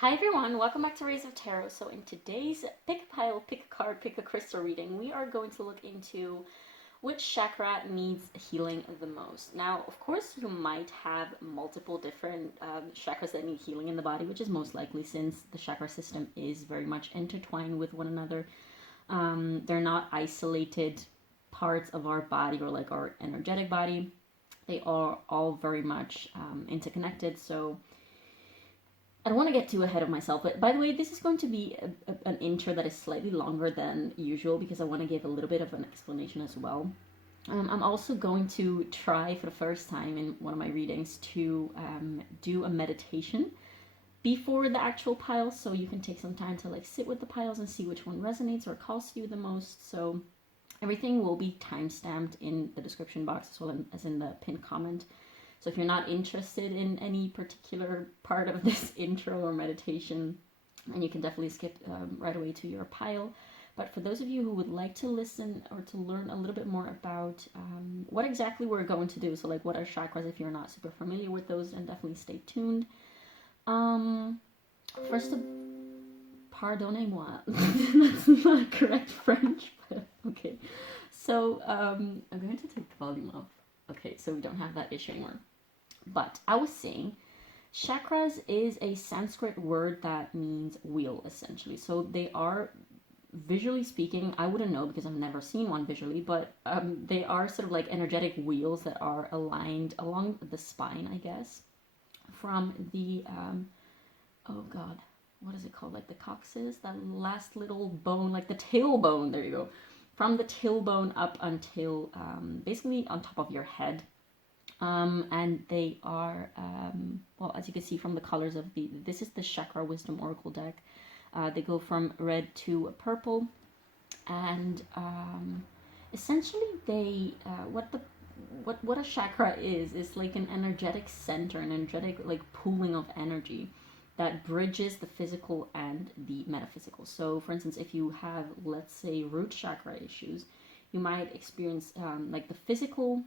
Hi everyone, welcome back to Rays of Tarot. So in today's pick a pile, pick a card, pick a crystal reading, we are going to look into which chakra needs healing the most. Now, of course, you might have multiple different chakras that need healing in the body, which is most likely since the chakra system is very much intertwined with one another. They're not isolated parts of our body or like our energetic body. They are all very much interconnected. So I don't want to get too ahead of myself, but by the way, this is going to be an intro that is slightly longer than usual because I want to give a little bit of an explanation as well. I'm also going to try for the first time in one of my readings to do a meditation before the actual pile, so you can take some time to like sit with the piles and see which one resonates or calls to you the most. So everything will be time-stamped in the description box as well as in the pinned comment. So if you're not interested in any particular part of this intro or meditation, then you can definitely skip right away to your pile. But for those of you who would like to listen or to learn a little bit more about what exactly we're going to do, so like what are chakras, if you're not super familiar with those, then definitely stay tuned. First of pardonnez-moi, that's not correct French, but okay. So I'm going to take the volume off. Okay, so we don't have that issue anymore. But I was saying, chakras is a Sanskrit word that means wheel, essentially. So they are, visually speaking, I wouldn't know because I've never seen one visually, but they are sort of like energetic wheels that are aligned along the spine, I guess, from the, oh god, what is it called? Like the coccyx, that last little bone, like the tailbone, there you go. From the tailbone up until basically on top of your head. And they are, well, as you can see from the colors of this is the Chakra Wisdom Oracle deck. They go from red to purple. And essentially they, what a chakra is like an energetic center, an energetic like pooling of energy that bridges the physical and the metaphysical. So for instance, if you have, let's say, root chakra issues, you might experience like the physical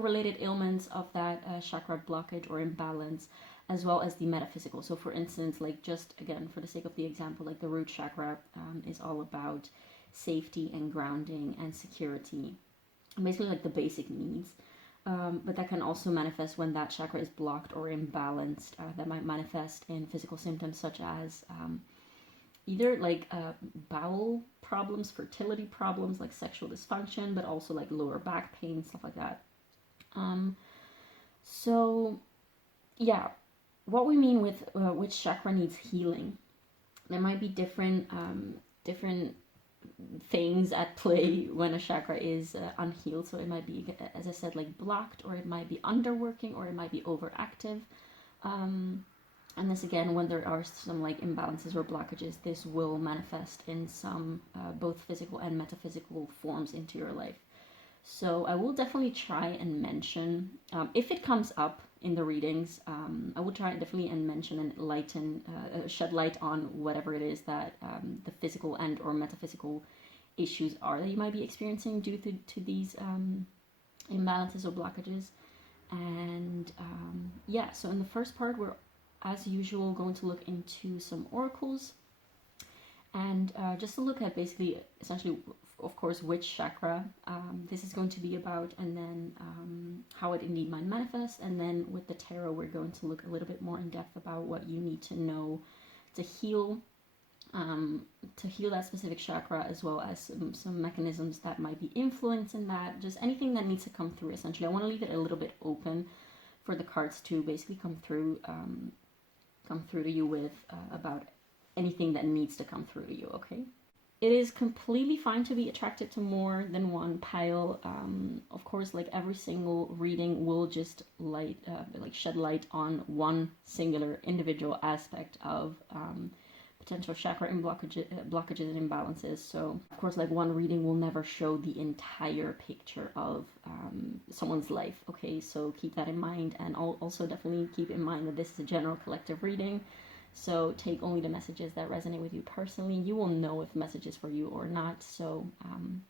related ailments of that chakra blockage or imbalance, as well as the metaphysical. So for instance, like just again for the sake of the example, like the root chakra is all about safety and grounding and security, basically like the basic needs. But that can also manifest when that chakra is blocked or imbalanced. That might manifest in physical symptoms such as either like bowel problems, fertility problems, like sexual dysfunction, but also like lower back pain, stuff like that. So yeah, what we mean with which chakra needs healing, there might be different things at play when a chakra is unhealed. So it might be, as I said, like blocked, or it might be underworking, or it might be overactive. And this again, when there are some like imbalances or blockages, this will manifest in some both physical and metaphysical forms into your life. So I will definitely try and mention, if it comes up in the readings, I will try definitely and mention and lighten, shed light on whatever it is that the physical and or metaphysical issues are that you might be experiencing due to these imbalances or blockages. And yeah, so in the first part, we're as usual going to look into some oracles and just to look at basically essentially of course which chakra this is going to be about, and then how it indeed might manifest. And then with the tarot, we're going to look a little bit more in depth about what you need to know to heal that specific chakra, as well as some mechanisms that might be influencing that, just anything that needs to come through. Essentially, I want to leave it a little bit open for the cards to basically come through to you with about anything that needs to come through to you, okay? It is completely fine to be attracted to more than one pile. Of course, like every single reading will just shed light on one singular individual aspect of potential chakra and blockages and imbalances. So of course, like one reading will never show the entire picture of someone's life, okay? So keep that in mind, and also definitely keep in mind that this is a general collective reading. So take only the messages that resonate with you personally. You will know if the message is for you or not. So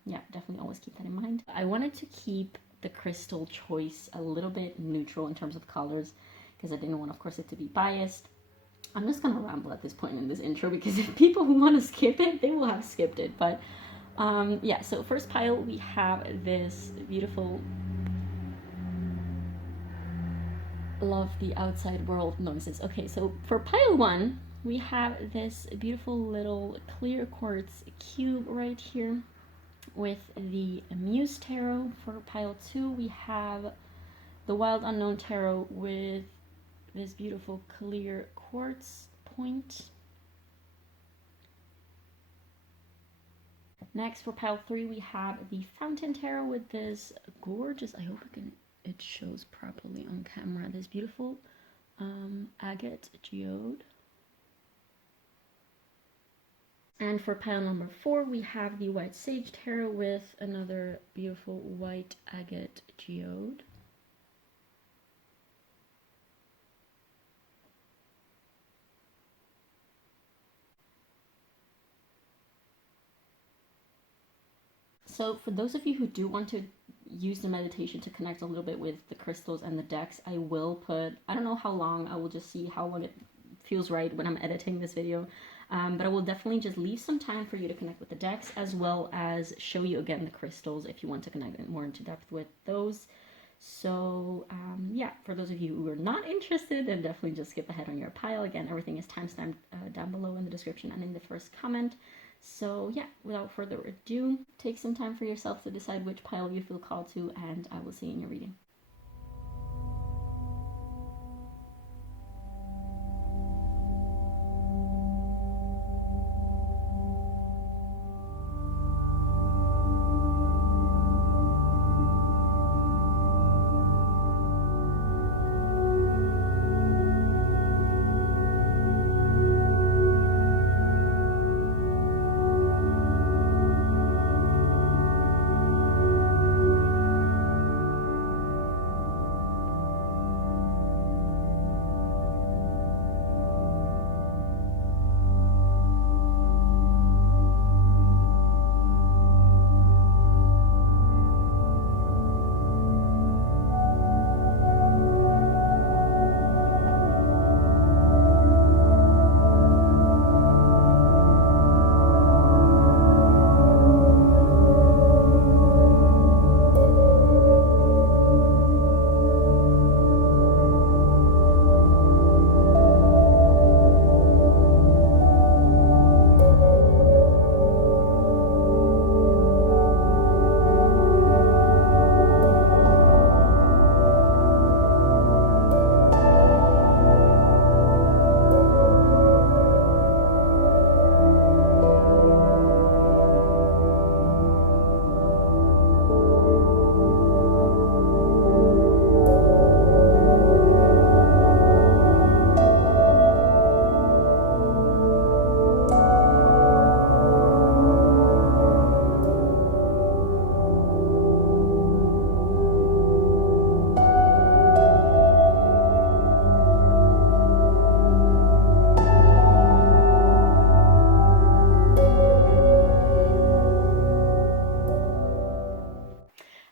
yeah, definitely always keep that in mind. I wanted to keep the crystal choice a little bit neutral in terms of colors because I didn't want, of course, it to be biased. I'm just gonna ramble at this point in this intro, because if people who want to skip it, they will have skipped it. But yeah, so first pile, we have this beautiful, love the outside world noises. Okay, so for pile 1, we have this beautiful little clear quartz cube right here with the Muse Tarot. For pile 2, we have the Wild Unknown Tarot with this beautiful clear quartz point. Next, for pile 3, we have the Fountain Tarot with this gorgeous, I hope it shows properly on camera, this beautiful Agate Geode. And for pile number 4, we have the White Sage Tarot with another beautiful white Agate Geode. So for those of you who do want to use the meditation to connect a little bit with the crystals and the decks, I will put, I don't know how long, I will just see how long it feels right when I'm editing this video, but I will definitely just leave some time for you to connect with the decks, as well as show you again the crystals if you want to connect more into depth with those. So yeah, for those of you who are not interested, then definitely just skip ahead on your pile. Again, everything is timestamped down below in the description and in the first comment. So yeah, without further ado, take some time for yourself to decide which pile you feel called to, and I will see you in your reading.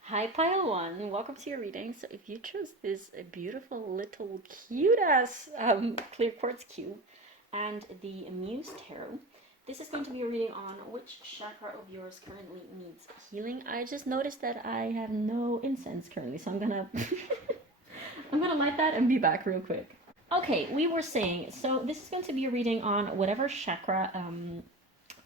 Hi pile 1, welcome to your reading. So if you chose this beautiful little cute ass clear quartz cube and the Muse Tarot, this is going to be a reading on which chakra of yours currently needs healing. I just noticed that I have no incense currently, so I'm gonna I'm gonna light that and be back real quick. Okay, we were saying, so this is going to be a reading on whatever chakra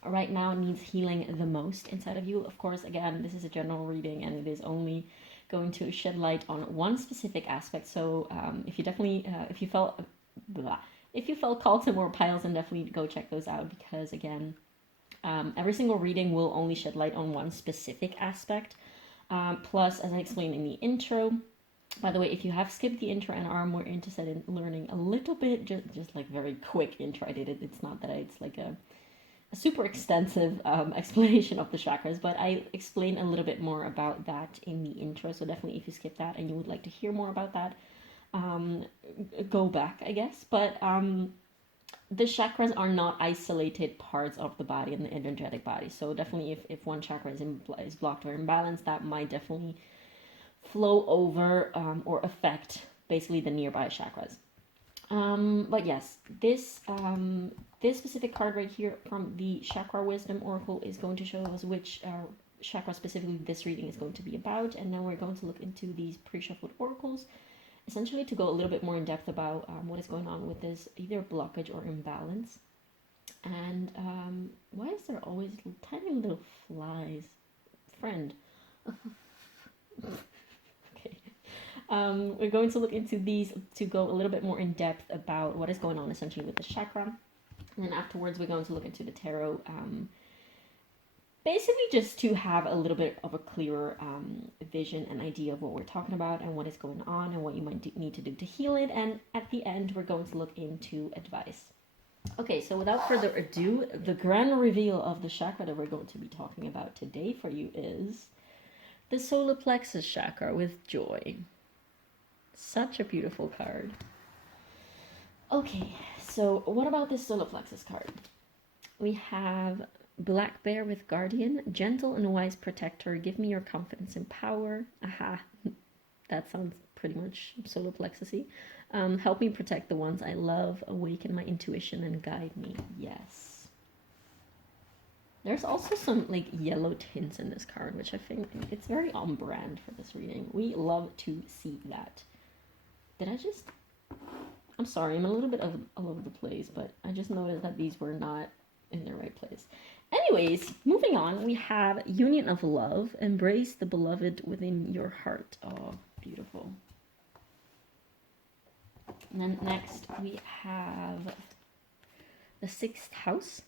right now needs healing the most inside of you. Of course, again, this is a general reading and it is only going to shed light on one specific aspect. So if you definitely, if you felt called to more piles, then definitely go check those out, because again, every single reading will only shed light on one specific aspect. Plus, as I explained in the intro, by the way, if you have skipped the intro and are more interested in learning a little bit, just like very quick intro, I did it. It's not that it's like a super extensive explanation of the chakras, but I explain a little bit more about that in the intro. So definitely, if you skip that and you would like to hear more about that, go back, I guess. But the chakras are not isolated parts of the body and the energetic body. So definitely, if one chakra is blocked or imbalanced, that might definitely flow over or affect basically the nearby chakras. But yes, this specific card right here from the Chakra Wisdom Oracle is going to show us which chakra specifically this reading is going to be about, and then we're going to look into these pre-shuffled oracles, essentially to go a little bit more in depth about what is going on with this either blockage or imbalance. And why is there always tiny little flies? Friend. Okay. We're going to look into these to go a little bit more in depth about what is going on essentially with the chakra. And then afterwards, we're going to look into the tarot, basically just to have a little bit of a clearer vision and idea of what we're talking about and what is going on and what you might need to do to heal it. And at the end, we're going to look into advice. Okay, so without further ado, the grand reveal of the chakra that we're going to be talking about today for you is the solar plexus chakra with joy. Such a beautiful card. Okay, so what about this solar plexus card? We have Black Bear with Guardian, gentle and wise protector, give me your confidence and power. Aha, that sounds pretty much solar plexus-y. Help me protect the ones I love, awaken my intuition and guide me. Yes. There's also some like yellow tints in this card, which I think it's very on brand for this reading. We love to see that. I'm sorry, I'm a little bit all over the place, but I just noticed that these were not in the right place. Anyways, moving on, we have Union of Love, embrace the beloved within your heart. Oh, beautiful. And then next we have the 6th house.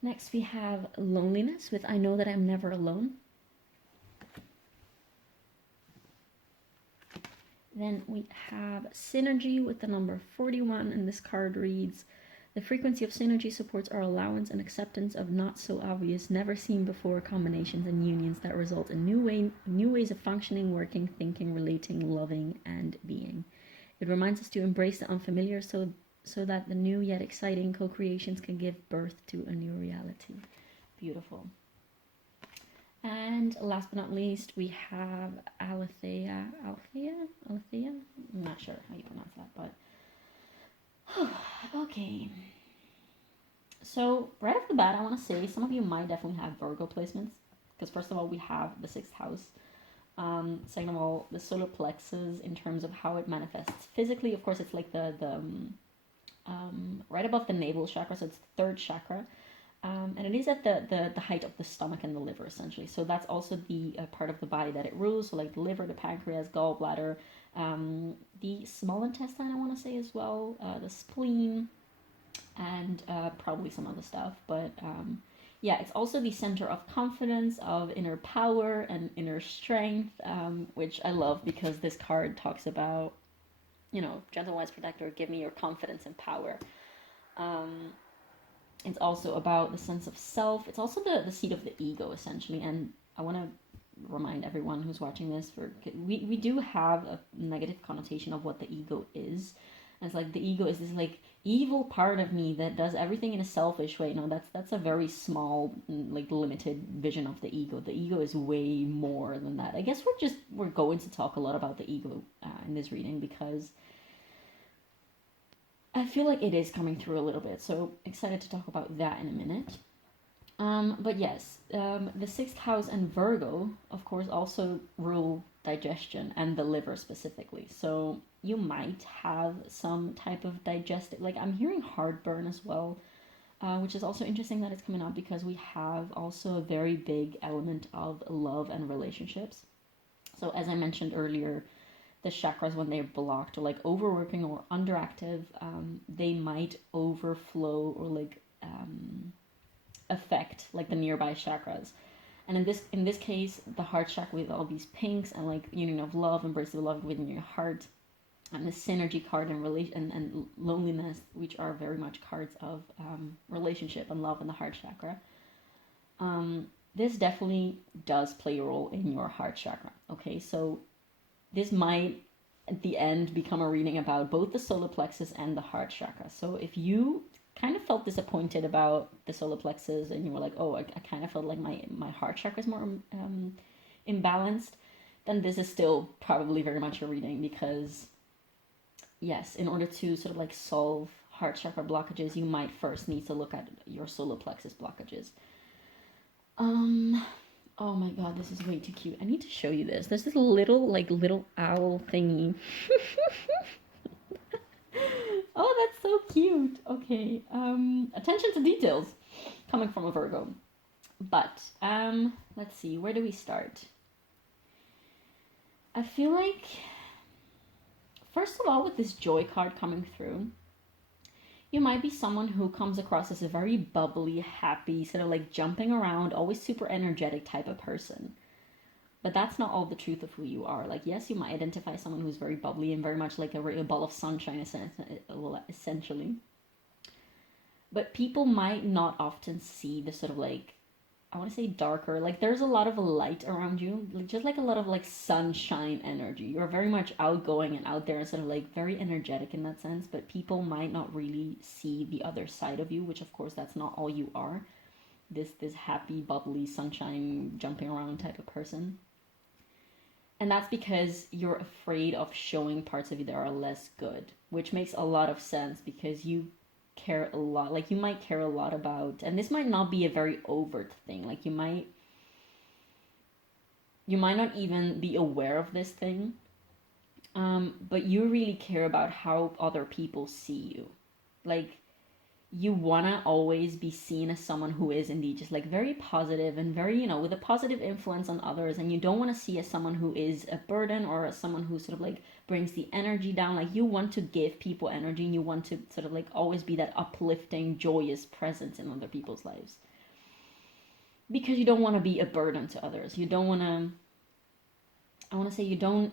Next we have loneliness with I know that I'm never alone. Then we have synergy with the number 41, and this card reads, the frequency of synergy supports our allowance and acceptance of not so obvious, never seen before combinations and unions that result in new ways of functioning, working, thinking, relating, loving, and being. It reminds us to embrace the unfamiliar so that the new yet exciting co-creations can give birth to a new reality. Beautiful. And last but not least, we have Alethea. I'm not sure how you pronounce that, but okay. So right off the bat, I want to say some of you might definitely have Virgo placements, because first of all, we have the 6th house. Second of all, the solar plexus in terms of how it manifests physically. Of course, it's like the right above the navel chakra, so it's the 3rd chakra. And it is at the height of the stomach and the liver, essentially. So that's also the part of the body that it rules. So like the liver, the pancreas, gallbladder, the small intestine, I want to say as well, the spleen, and probably some other stuff. But yeah, it's also the center of confidence, of inner power and inner strength, which I love because this card talks about, gentle, wise protector, give me your confidence and power. It's also about the sense of self. It's also the seat of the ego, essentially. And I want to remind everyone who's watching this, we do have a negative connotation of what the ego is. And it's like the ego is this like evil part of me that does everything in a selfish way. That's a very small, like limited vision of the ego. The ego is way more than that. I guess we're going to talk a lot about the ego in this reading because I feel like it is coming through a little bit, so excited to talk about that in a minute. But yes, the 6th house and Virgo, of course, also rule digestion and the liver specifically. So you might have some type of digestive, like I'm hearing heartburn as well, which is also interesting that it's coming up because we have also a very big element of love and relationships. So as I mentioned earlier, the chakras, when they're blocked or like overworking or underactive, they might overflow or like affect like the nearby chakras. And in this case, the heart chakra with all these pinks and like union of love, embrace the love within your heart, and the synergy card and relation and loneliness, which are very much cards of relationship and love in the heart chakra. This definitely does play a role in your heart chakra. Okay, so this might, at the end, become a reading about both the solar plexus and the heart chakra. So if you kind of felt disappointed about the solar plexus and you were like, oh, I kind of felt like my heart chakra is more imbalanced, then this is still probably very much a reading, because yes, in order to sort of like solve heart chakra blockages, you might first need to look at your solar plexus blockages. Oh my god, this is way too cute. I need to show you this. There's this little owl thingy. Oh, that's so cute. Okay, attention to details coming from a Virgo. But let's see, where do we start? I feel like, first of all, with this joy card coming through, you might be someone who comes across as a very bubbly, happy, sort of like jumping around, always super energetic type of person. But that's not all the truth of who you are. Like, yes, you might identify someone who's very bubbly and very much like a ball of sunshine, essentially. But people might not often see the sort of like, I want to say darker, like there's a lot of light around you, just like a lot of like sunshine energy. You're very much outgoing and out there and sort of like very energetic in that sense, but people might not really see the other side of you, which of course that's not all you are. This happy, bubbly, sunshine, jumping around type of person. And that's because you're afraid of showing parts of you that are less good, which makes a lot of sense because you care a lot, like you might care a lot about, and this might not be a very overt thing, like you might not even be aware of this thing, but you really care about how other people see you. Like, you want to always be seen as someone who is indeed just like very positive and very, you know, with a positive influence on others, and you don't want to see as someone who is a burden or as someone who sort of like brings the energy down. Like, you want to give people energy, and you want to sort of like always be that uplifting, joyous presence in other people's lives, because you don't want to be a burden to others. You don't want to, I want to say, you don't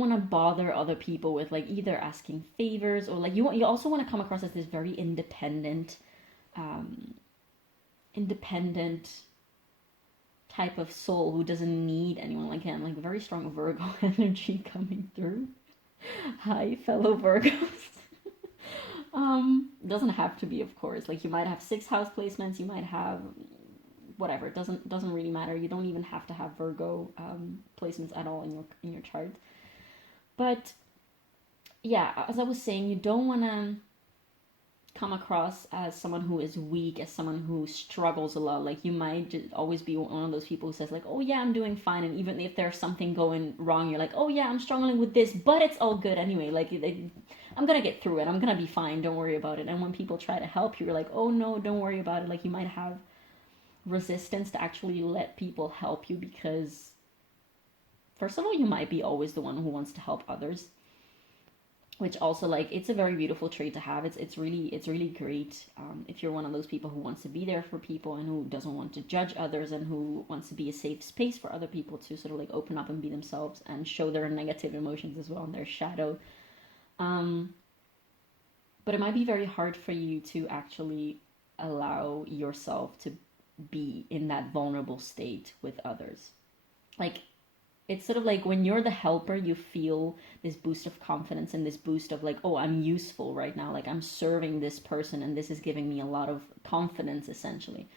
want to bother other people with like either asking favors or like you also want to come across as this very independent type of soul who doesn't need anyone. Like, again, like very strong Virgo energy coming through. Hi, fellow Virgos. Doesn't have to be, of course. Like, you might have 6 house placements, you might have whatever. It doesn't really matter. You don't even have to have Virgo placements at all in your chart. But yeah, as I was saying, you don't want to come across as someone who is weak, as someone who struggles a lot. Like, you might just always be one of those people who says like, oh yeah, I'm doing fine, and even if there's something going wrong, you're like, oh yeah, I'm struggling with this, but it's all good anyway. Like, I'm gonna get through it, I'm gonna be fine, don't worry about it. And when people try to help you, you're like, oh no, don't worry about it. Like, you might have resistance to actually let people help you, because first of all, you might be always the one who wants to help others, which also, like, it's a very beautiful trait to have. It's really great if you're one of those people who wants to be there for people and who doesn't want to judge others and who wants to be a safe space for other people to sort of like open up and be themselves and show their negative emotions as well and their shadow. But it might be very hard for you to actually allow yourself to be in that vulnerable state with others. Like, it's sort of like when you're the helper, you feel this boost of confidence and this boost of like, oh, I'm useful right now. Like, I'm serving this person and this is giving me a lot of confidence, essentially.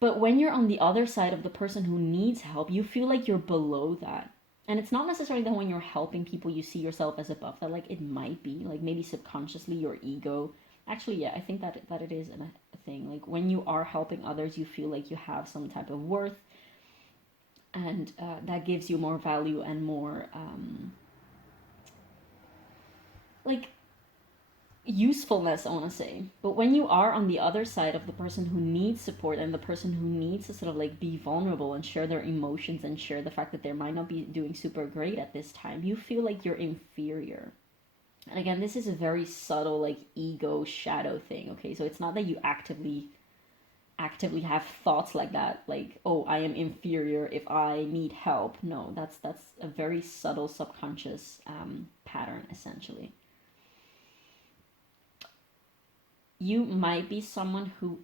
But when you're on the other side of the person who needs help, you feel like you're below that. And it's not necessarily that when you're helping people, you see yourself as above that. Like, it might be, like, maybe subconsciously your ego. Actually, yeah, I think that it is a thing. Like, when you are helping others, you feel like you have some type of worth. And that gives you more value and more, like, usefulness, I want to say. But when you are on the other side of the person who needs support and the person who needs to sort of like be vulnerable and share their emotions and share the fact that they might not be doing super great at this time, you feel like you're inferior. And again, this is a very subtle, like, ego shadow thing, okay? So it's not that you actively have thoughts like that, like, oh, I am inferior if I need help. No, that's a very subtle subconscious pattern, essentially. You might be someone who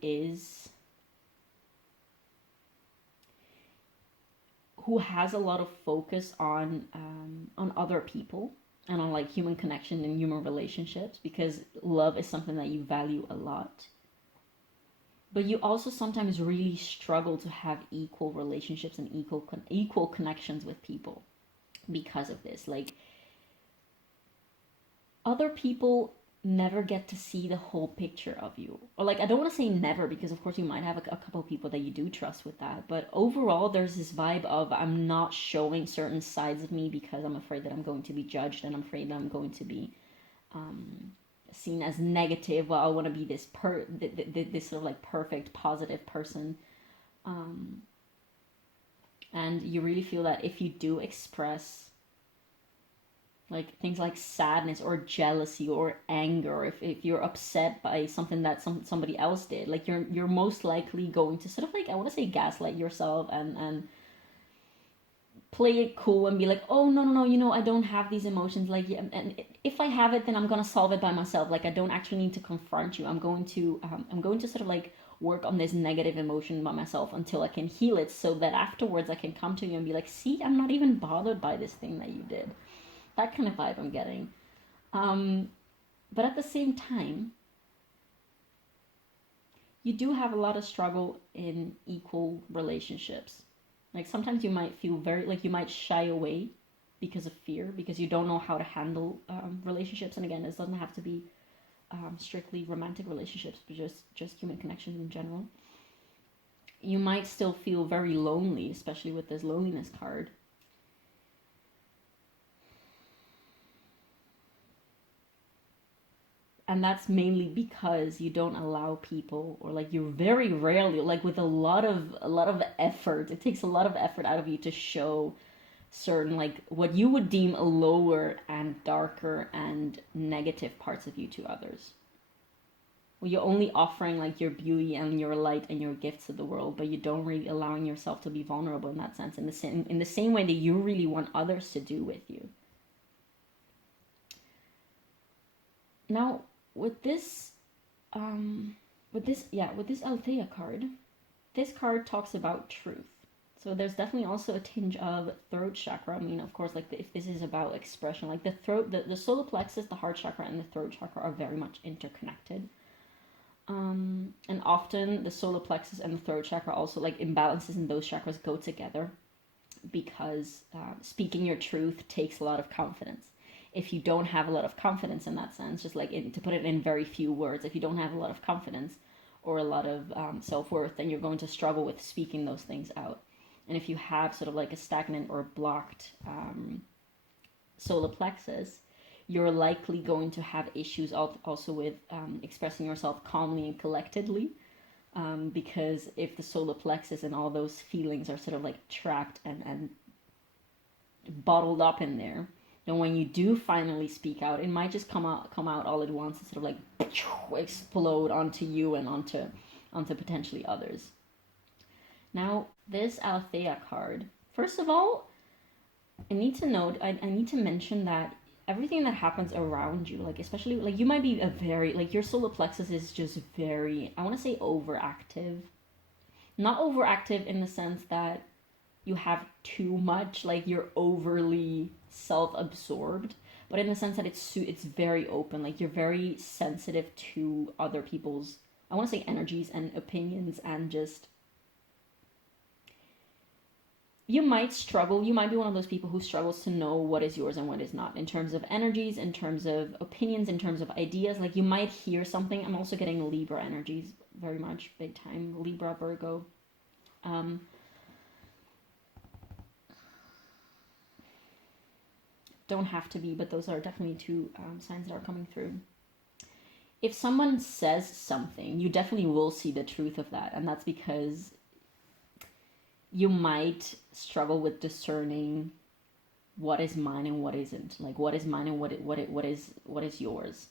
has a lot of focus on other people and on like human connection and human relationships, because love is something that you value a lot. but you also sometimes really struggle to have equal relationships and equal connections with people because of this. Like, other people never get to see the whole picture of you. Or, like, I don't want to say never, because of course you might have a couple of people that you do trust with that, but overall there's this vibe of, I'm not showing certain sides of me because I'm afraid that I'm going to be judged, and I'm afraid that I'm going to be seen as negative. Well, I want to be this this sort of like perfect positive person, and you really feel that if you do express like things like sadness or jealousy or anger, or if you're upset by something that somebody else did, like you're most likely going to sort of like, I want to say, gaslight yourself and play it cool and be like, oh no, I don't have these emotions, like, and if I have it, then I'm gonna solve it by myself, like I don't actually need to confront you. I'm going to sort of like work on this negative emotion by myself until I can heal it, so that afterwards I can come to you and be like, see, I'm not even bothered by this thing that you did. That kind of vibe I'm getting. But at the same time, you do have a lot of struggle in equal relationships. Like, sometimes you might feel very, like, you might shy away because of fear, because you don't know how to handle relationships. And again, this doesn't have to be strictly romantic relationships, but just human connections in general. You might still feel very lonely, especially with this loneliness card. And that's mainly because you don't allow people, or like you're very rarely, like with a lot of effort, it takes a lot of effort out of you to show certain, like, what you would deem lower and darker and negative parts of you to others. Well, you're only offering like your beauty and your light and your gifts to the world, but you don't really allowing yourself to be vulnerable in that sense, in the same way that you really want others to do with you. Now, with this Althea card, this card talks about truth. So there's definitely also a tinge of throat chakra. I mean, of course, like, if this is about expression, like the throat, the solar plexus, the heart chakra, and the throat chakra are very much interconnected. And often the solar plexus and the throat chakra, also like imbalances in those chakras, go together, because speaking your truth takes a lot of confidence. If you don't have a lot of confidence in that sense, just like to put it in very few words, if you don't have a lot of confidence or a lot of self-worth, then you're going to struggle with speaking those things out. And if you have sort of like a stagnant or blocked solar plexus, you're likely going to have issues also with expressing yourself calmly and collectedly, because if the solar plexus and all those feelings are sort of like trapped and bottled up in there, then when you do finally speak out, it might just come out all at once and sort of like explode onto you and onto potentially others. Now, this Althea card, first of all, I need to mention that everything that happens around you, like, especially, like, you might be a very, like, your solar plexus is just very, I want to say, overactive. Not overactive in the sense that you have too much, like you're overly self-absorbed, but in the sense that it's very open, like you're very sensitive to other people's, I want to say, energies and opinions, and just, you might be one of those people who struggles to know what is yours and what is not, in terms of energies, in terms of opinions, in terms of ideas. Like, you might hear something. I'm also getting Libra energies very much, big time, Libra, Virgo. Don't have to be, but those are definitely two signs that are coming through. If someone says something, you definitely will see the truth of that, and that's because you might struggle with discerning what is mine and what isn't, like what is mine and what is yours.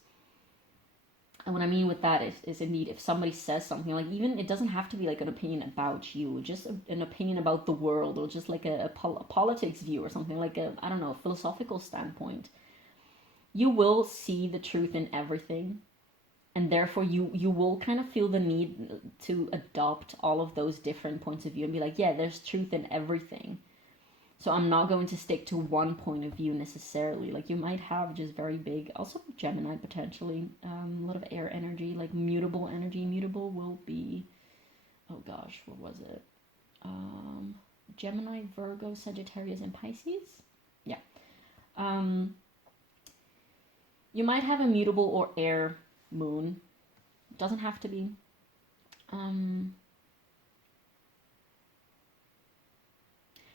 And what I mean with that is indeed, if somebody says something, like, even, it doesn't have to be like an opinion about you, just an opinion about the world, or just like a politics view, or something like I don't know, philosophical standpoint, you will see the truth in everything, and therefore you will kind of feel the need to adopt all of those different points of view and be like, yeah, there's truth in everything, so I'm not going to stick to one point of view necessarily. Like, you might have just very big, also Gemini potentially, a lot of air energy, like mutable energy. Mutable will be oh gosh, what was it? Gemini, Virgo, Sagittarius, and Pisces. Yeah. You might have a mutable or air moon. Doesn't have to be.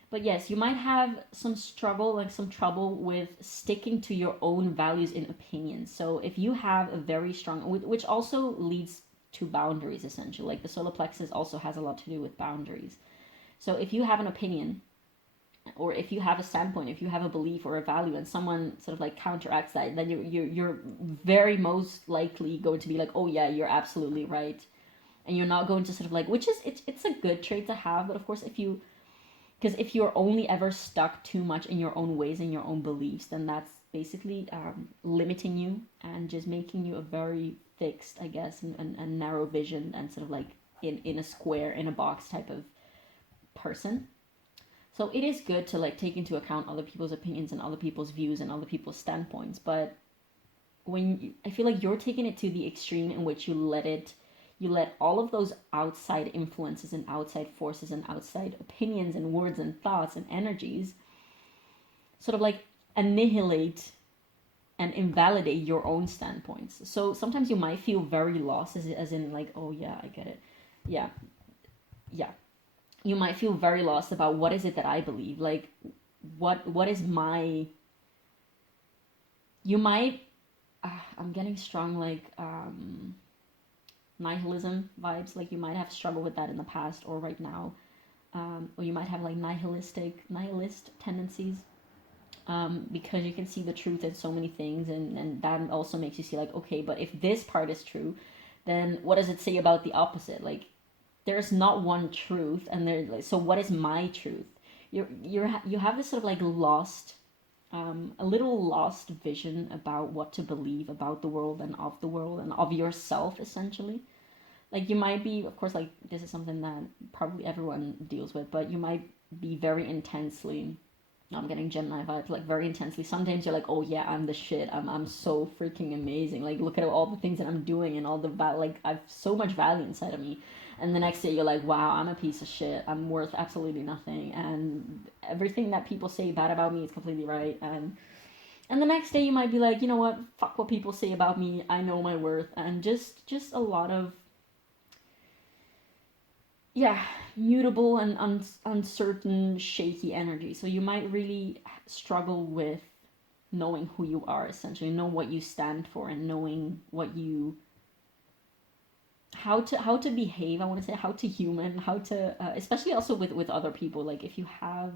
But yes, you might have some struggle, like some trouble with sticking to your own values and opinions. So if you have a very strong, which also leads to boundaries essentially, like the solar plexus also has a lot to do with boundaries. So if you have an opinion, or if you have a standpoint, if you have a belief or a value, and someone sort of like counteracts that, then you're very most likely going to be like, oh yeah, you're absolutely right, and you're not going to sort of like, which is it's a good trait to have, but of course because if you're only ever stuck too much in your own ways and your own beliefs, then that's basically limiting you and just making you a very fixed, I guess, and narrow vision, and sort of like in a square, in a box type of person. So it is good to like take into account other people's opinions and other people's views and other people's standpoints. But I feel like you're taking it to the extreme in which you let all of those outside influences and outside forces and outside opinions and words and thoughts and energies sort of like annihilate and invalidate your own standpoints. So sometimes you might feel very lost, as in like, oh yeah, I get it. Yeah. You might feel very lost about what is it that I believe. Like, what is my... You might... I'm getting strong, like, nihilism vibes. Like, you might have struggled with that in the past or right now. Or you might have, like, nihilist tendencies. Because you can see the truth in so many things. And that also makes you see, like, okay, but if this part is true, then what does it say about the opposite? Like, there's not one truth, and so what is my truth? You have this sort of like lost, a little lost vision about what to believe about the world and of yourself, essentially. Like, you might be, of course, like, this is something that probably everyone deals with, but you might be very intensely, I'm getting Gemini vibes, like very intensely. Sometimes you're like, oh yeah, I'm the shit. I'm so freaking amazing. Like, look at all the things that I'm doing and all the like, I've so much value inside of me. And the next day you're like, wow, I'm a piece of shit. I'm worth absolutely nothing. And everything that people say bad about me is completely right. And the next day you might be like, you know what? Fuck what people say about me. I know my worth. And just a lot of, yeah, mutable and uncertain, shaky energy. So you might really struggle with knowing who you are, essentially, know what you stand for, and knowing what you, how to behave. I want to say how to human, how to, especially also with other people. Like, if you have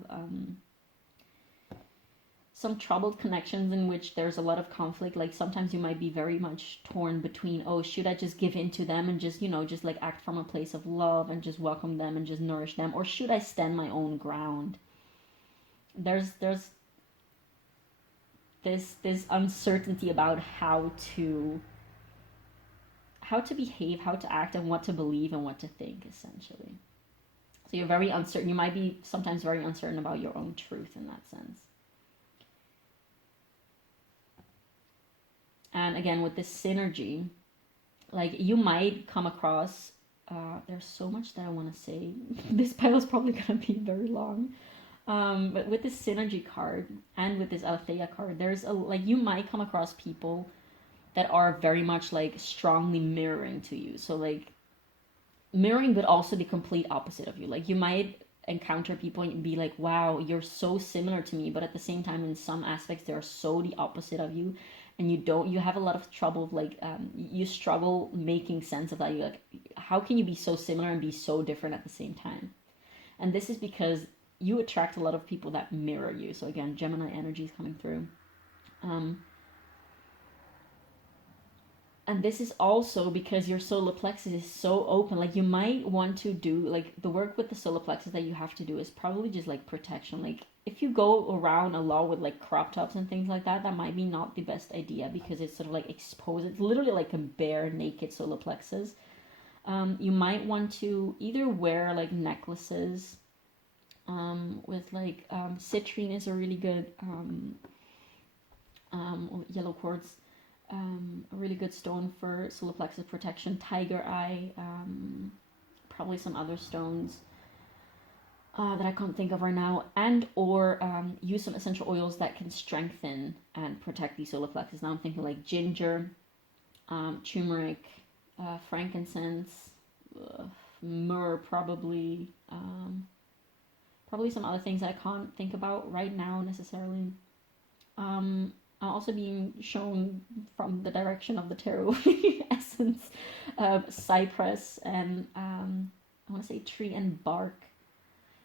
some troubled connections in which there's a lot of conflict, like sometimes you might be very much torn between, oh, should I just give in to them and just, just like act from a place of love and just welcome them and just nourish them, or should I stand my own ground? There's this uncertainty about how to behave, how to act, and what to believe and what to think, essentially. So you're very uncertain. You might be sometimes very uncertain about your own truth in that sense. And again, with this synergy, like, you might come across, there's so much that I want to say. This pile is probably going to be very long. But with this synergy card and with this Althea card, there's like, you might come across people that are very much like strongly mirroring to you. So like mirroring, but also the complete opposite of you. Like, you might encounter people and be like, wow, you're so similar to me, but at the same time, in some aspects, they are so the opposite of you. And you have a lot of trouble, like, you struggle making sense of that. You're like, how can you be so similar and be so different at the same time? And this is because you attract a lot of people that mirror you. So again, Gemini energy is coming through. And this is also because your solar plexus is so open. Like, you might want to do, like, the work with the solar plexus that you have to do is probably just like protection. Like, if you go around a lot with like crop tops and things like that, that might be not the best idea, because it's sort of like exposed. It's literally like a bare naked solar plexus. You might want to either wear like necklaces with like citrine is a really good yellow quartz, a really good stone for solar plexus protection. Tiger eye, probably some other stones that I can't think of right now, and or use some essential oils that can strengthen and protect the solar plexus. Now I'm thinking like ginger, turmeric, frankincense, myrrh, probably some other things that I can't think about right now necessarily. I'm also being shown from the direction of the tarot essence, cypress and I want to say tree and bark.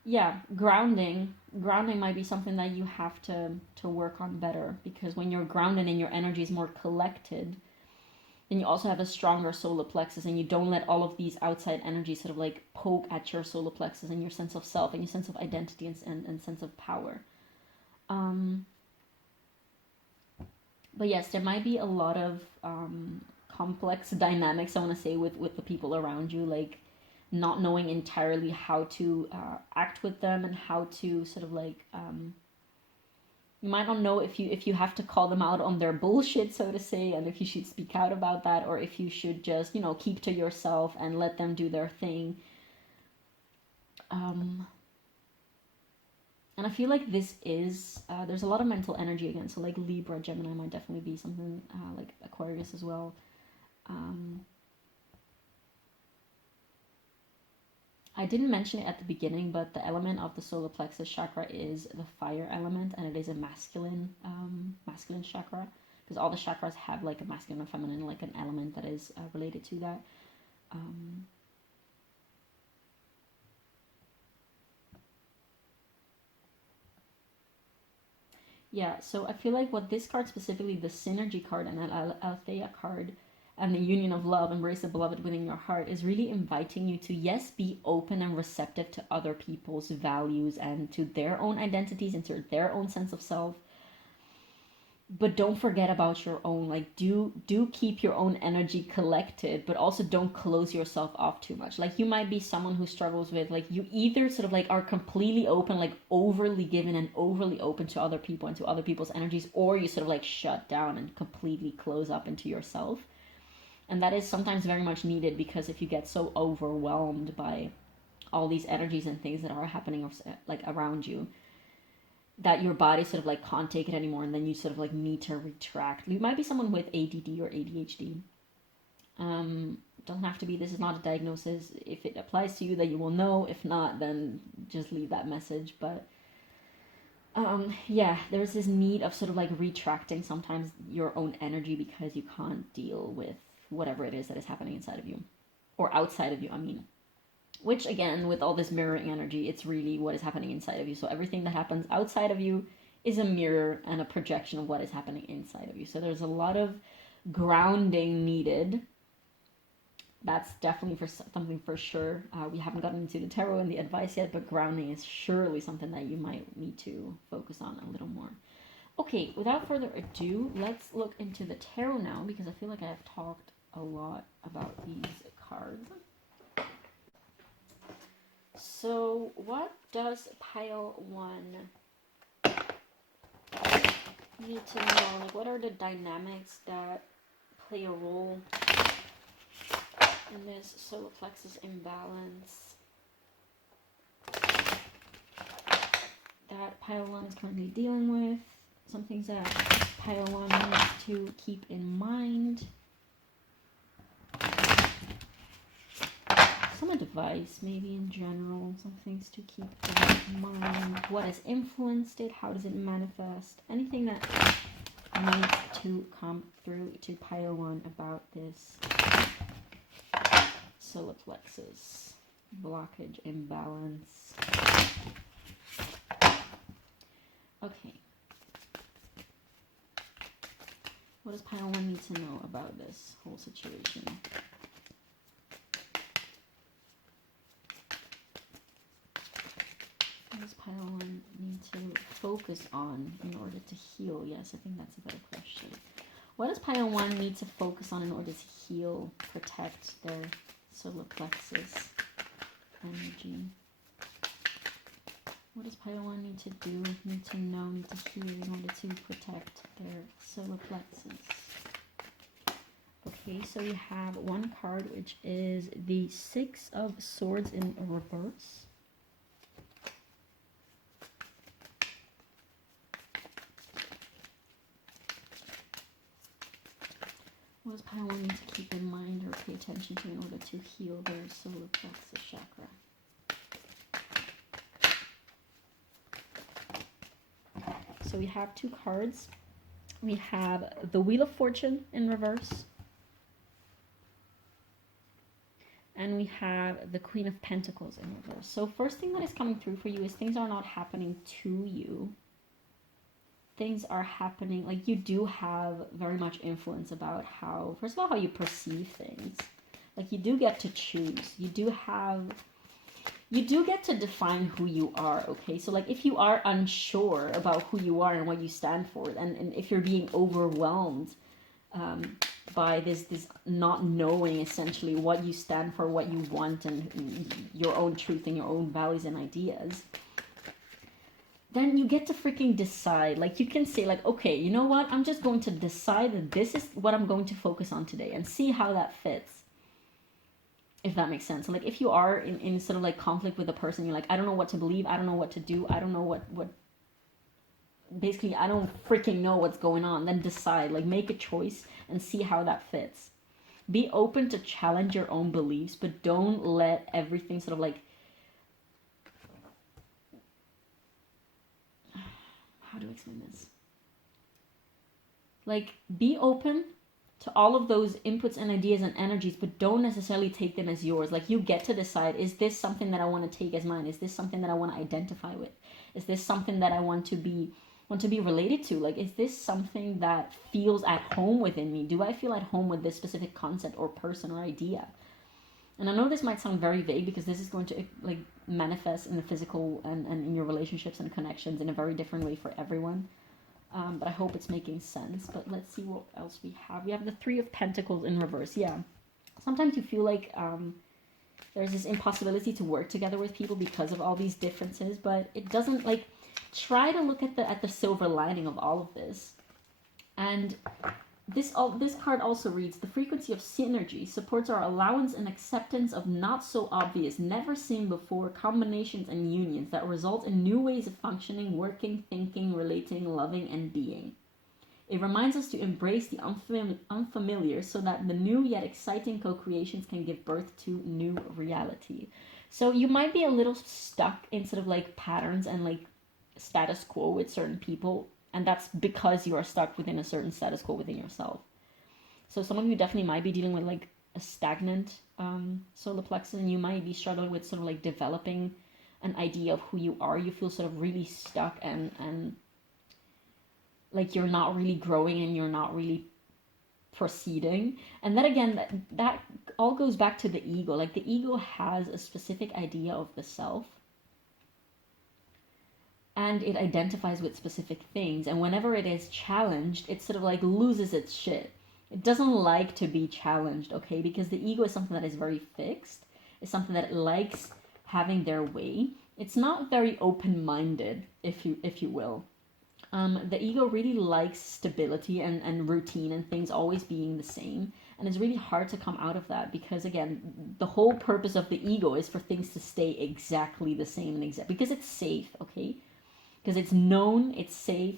Yeah, grounding might be something that you have to work on better, because when you're grounded and your energy is more collected, then you also have a stronger solar plexus, and you don't let all of these outside energies sort of like poke at your solar plexus and your sense of self and your sense of identity and sense of power. But yes, there might be a lot of complex dynamics, I want to say, with the people around you, like not knowing entirely how to act with them and how to sort of like you might not know if you have to call them out on their bullshit, so to say, and if you should speak out about that, or if you should just, you know, keep to yourself and let them do their thing. And I feel like this is there's a lot of mental energy again, so like Libra, Gemini might definitely be something, like Aquarius as well. I didn't mention it at the beginning, but the element of the solar plexus chakra is the fire element, and it is a masculine chakra, because all the chakras have like a masculine and feminine, like an element that is related to that. Yeah, so I feel like what this card specifically, the Synergy card and Althea card, and the Union of Love, embrace the beloved within your heart, is really inviting you to, yes, be open and receptive to other people's values and to their own identities and to their own sense of self. But don't forget about your own. Like, do keep your own energy collected, but also don't close yourself off too much. Like, you might be someone who struggles with, like, you either sort of like are completely open, like overly given and overly open to other people and to other people's energies, or you sort of like shut down and completely close up into yourself. And that is sometimes very much needed, because if you get so overwhelmed by all these energies and things that are happening like around you, that your body sort of like can't take it anymore, and then you sort of like need to retract. You might be someone with ADD or ADHD. Doesn't have to be. This is not a diagnosis. If it applies to you, then you will know. If not, then just leave that message. But yeah, there's this need of sort of like retracting sometimes your own energy, because you can't deal with whatever it is that is happening inside of you or outside of you, I mean. Which, again, with all this mirroring energy, it's really what is happening inside of you. So everything that happens outside of you is a mirror and a projection of what is happening inside of you. So there's a lot of grounding needed. That's definitely for something for sure. We haven't gotten into the tarot and the advice yet, but grounding is surely something that you might need to focus on a little more. Okay, without further ado, let's look into the tarot now, because I feel like I have talked a lot about these cards. So what does pile 1 need to know? Like, what are the dynamics that play a role in this solar plexus imbalance that pile 1 is currently dealing with? Some things that pile 1 needs to keep in mind. Some advice, maybe in general, some things to keep in mind. What has influenced it? How does it manifest? Anything that needs to come through to pile 1 about this solar plexus blockage imbalance. Okay. What does pile 1 need to know about this whole situation? What does pile 1 need to focus on in order to heal? Yes, I think that's a better question. What does pile 1 need to focus on in order to heal, protect their solar plexus energy? What does pile 1 need to do, need to know, need to heal in order to protect their solar plexus? Okay. Okay, so we have one card, which is the Six of Swords in reverse. What does Pile want to keep in mind or pay attention to in order to heal their solar plexus chakra? So we have two cards. We have the Wheel of Fortune in reverse. And we have the Queen of Pentacles in reverse. So first thing that is coming through for you is things are not happening to you. Things are happening, like you do have very much influence about how, first of all, how you perceive things. Like you do get to choose. You do get to define who you are, okay? So like if you are unsure about who you are and what you stand for, and if you're being overwhelmed by this not knowing essentially what you stand for, what you want, and your own truth and your own values and ideas, then you get to freaking decide. Like you can say like, okay, you know what? I'm just going to decide that this is what I'm going to focus on today and see how that fits. If that makes sense. So like if you are in sort of like conflict with a person, you're like, I don't know what to believe. I don't know what to do. I don't know what basically, I don't freaking know what's going on. Then decide, like make a choice and see how that fits. Be open to challenge your own beliefs, but don't let everything sort of like, how do I explain this? Like, be open to all of those inputs and ideas and energies, but don't necessarily take them as yours. Like, you get to decide, is this something that I want to take as mine? Is this something that I want to identify with? Is this something that I want to be related to? Like, is this something that feels at home within me? Do I feel at home with this specific concept or person or idea? And I know this might sound very vague because this is going to like manifest in the physical and in your relationships and connections in a very different way for everyone. But I hope it's making sense. But let's see what else we have. We have the Three of Pentacles in reverse. Yeah. Sometimes you feel like there's this impossibility to work together with people because of all these differences. But it doesn't, like, try to look at the silver lining of all of this. And this card also reads, the frequency of synergy supports our allowance and acceptance of not so obvious, never seen before combinations and unions that result in new ways of functioning, working, thinking, relating, loving, and being. It reminds us to embrace the unfamiliar so that the new yet exciting co-creations can give birth to new reality. So you might be a little stuck in sort of like patterns and like status quo with certain people. And that's because you are stuck within a certain status quo within yourself. So some of you definitely might be dealing with like a stagnant solar plexus, and you might be struggling with sort of like developing an idea of who you are. You feel sort of really stuck and like you're not really growing and you're not really proceeding. And then again, that all goes back to the ego. Like the ego has a specific idea of the self. And it identifies with specific things. And whenever it is challenged, it sort of like loses its shit. It doesn't like to be challenged, okay? Because the ego is something that is very fixed. It's something that it likes having their way. It's not very open-minded, if you will. The ego really likes stability and routine and things always being the same. And it's really hard to come out of that because, again, the whole purpose of the ego is for things to stay exactly the same and because it's safe, okay? Because it's known, it's safe.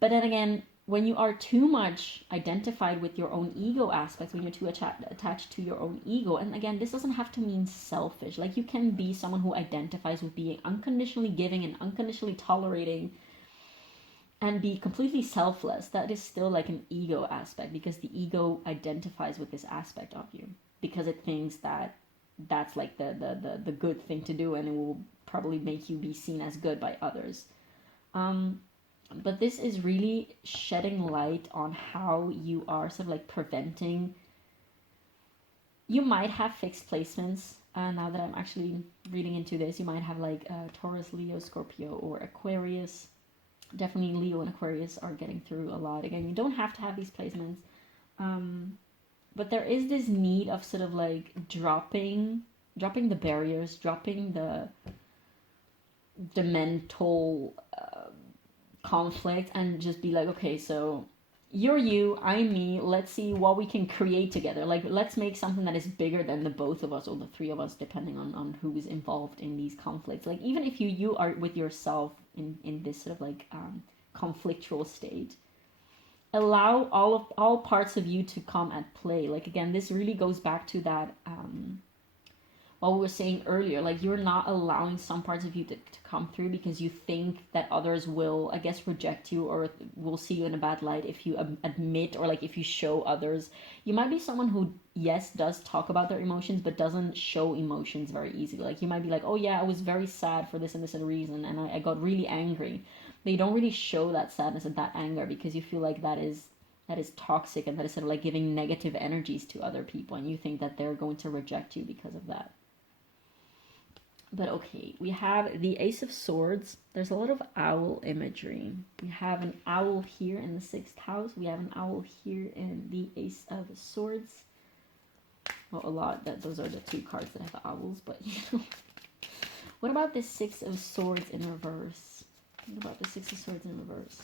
But then again, when you are too much identified with your own ego aspects, when you're too attached to your own ego, and again, this doesn't have to mean selfish. Like you can be someone who identifies with being unconditionally giving and unconditionally tolerating and be completely selfless. That is still like an ego aspect because the ego identifies with this aspect of you because it thinks that that's like the good thing to do and it will probably make you be seen as good by others. But this is really shedding light on how you are sort of like preventing. You might have fixed placements. Now that I'm actually reading into this, you might have like Taurus, Leo, Scorpio, or Aquarius. Definitely Leo and Aquarius are getting through a lot. Again, you don't have to have these placements. But there is this need of sort of like dropping the barriers, dropping the mental conflict and just be like, okay, so you're you, I'm me, let's see what we can create together. Like, let's make something that is bigger than the both of us or the three of us, depending on who is involved in these conflicts. Like, even if you are with yourself in this sort of like conflictual state, allow all parts of you to come at play. Like, again, this really goes back to that what we were saying earlier. Like, you're not allowing some parts of you to come through because you think that others will, I guess, reject you or will see you in a bad light if you admit, or like if you show others. You might be someone who, yes, does talk about their emotions but doesn't show emotions very easily. Like, you might be like, oh yeah, I was very sad for this and this and reason, and I got really angry. But you don't really show that sadness and that anger because you feel like that is toxic, and that is sort of like giving negative energies to other people, and you think that they're going to reject you because of that. But okay, we have the Ace of Swords. There's a lot of owl imagery. We have an owl here in the 6th house. We have an owl here in the Ace of Swords. Well, a lot. Those are the 2 cards that have owls, but you know. What about the 6 of Swords in reverse? What about the 6 of Swords in reverse?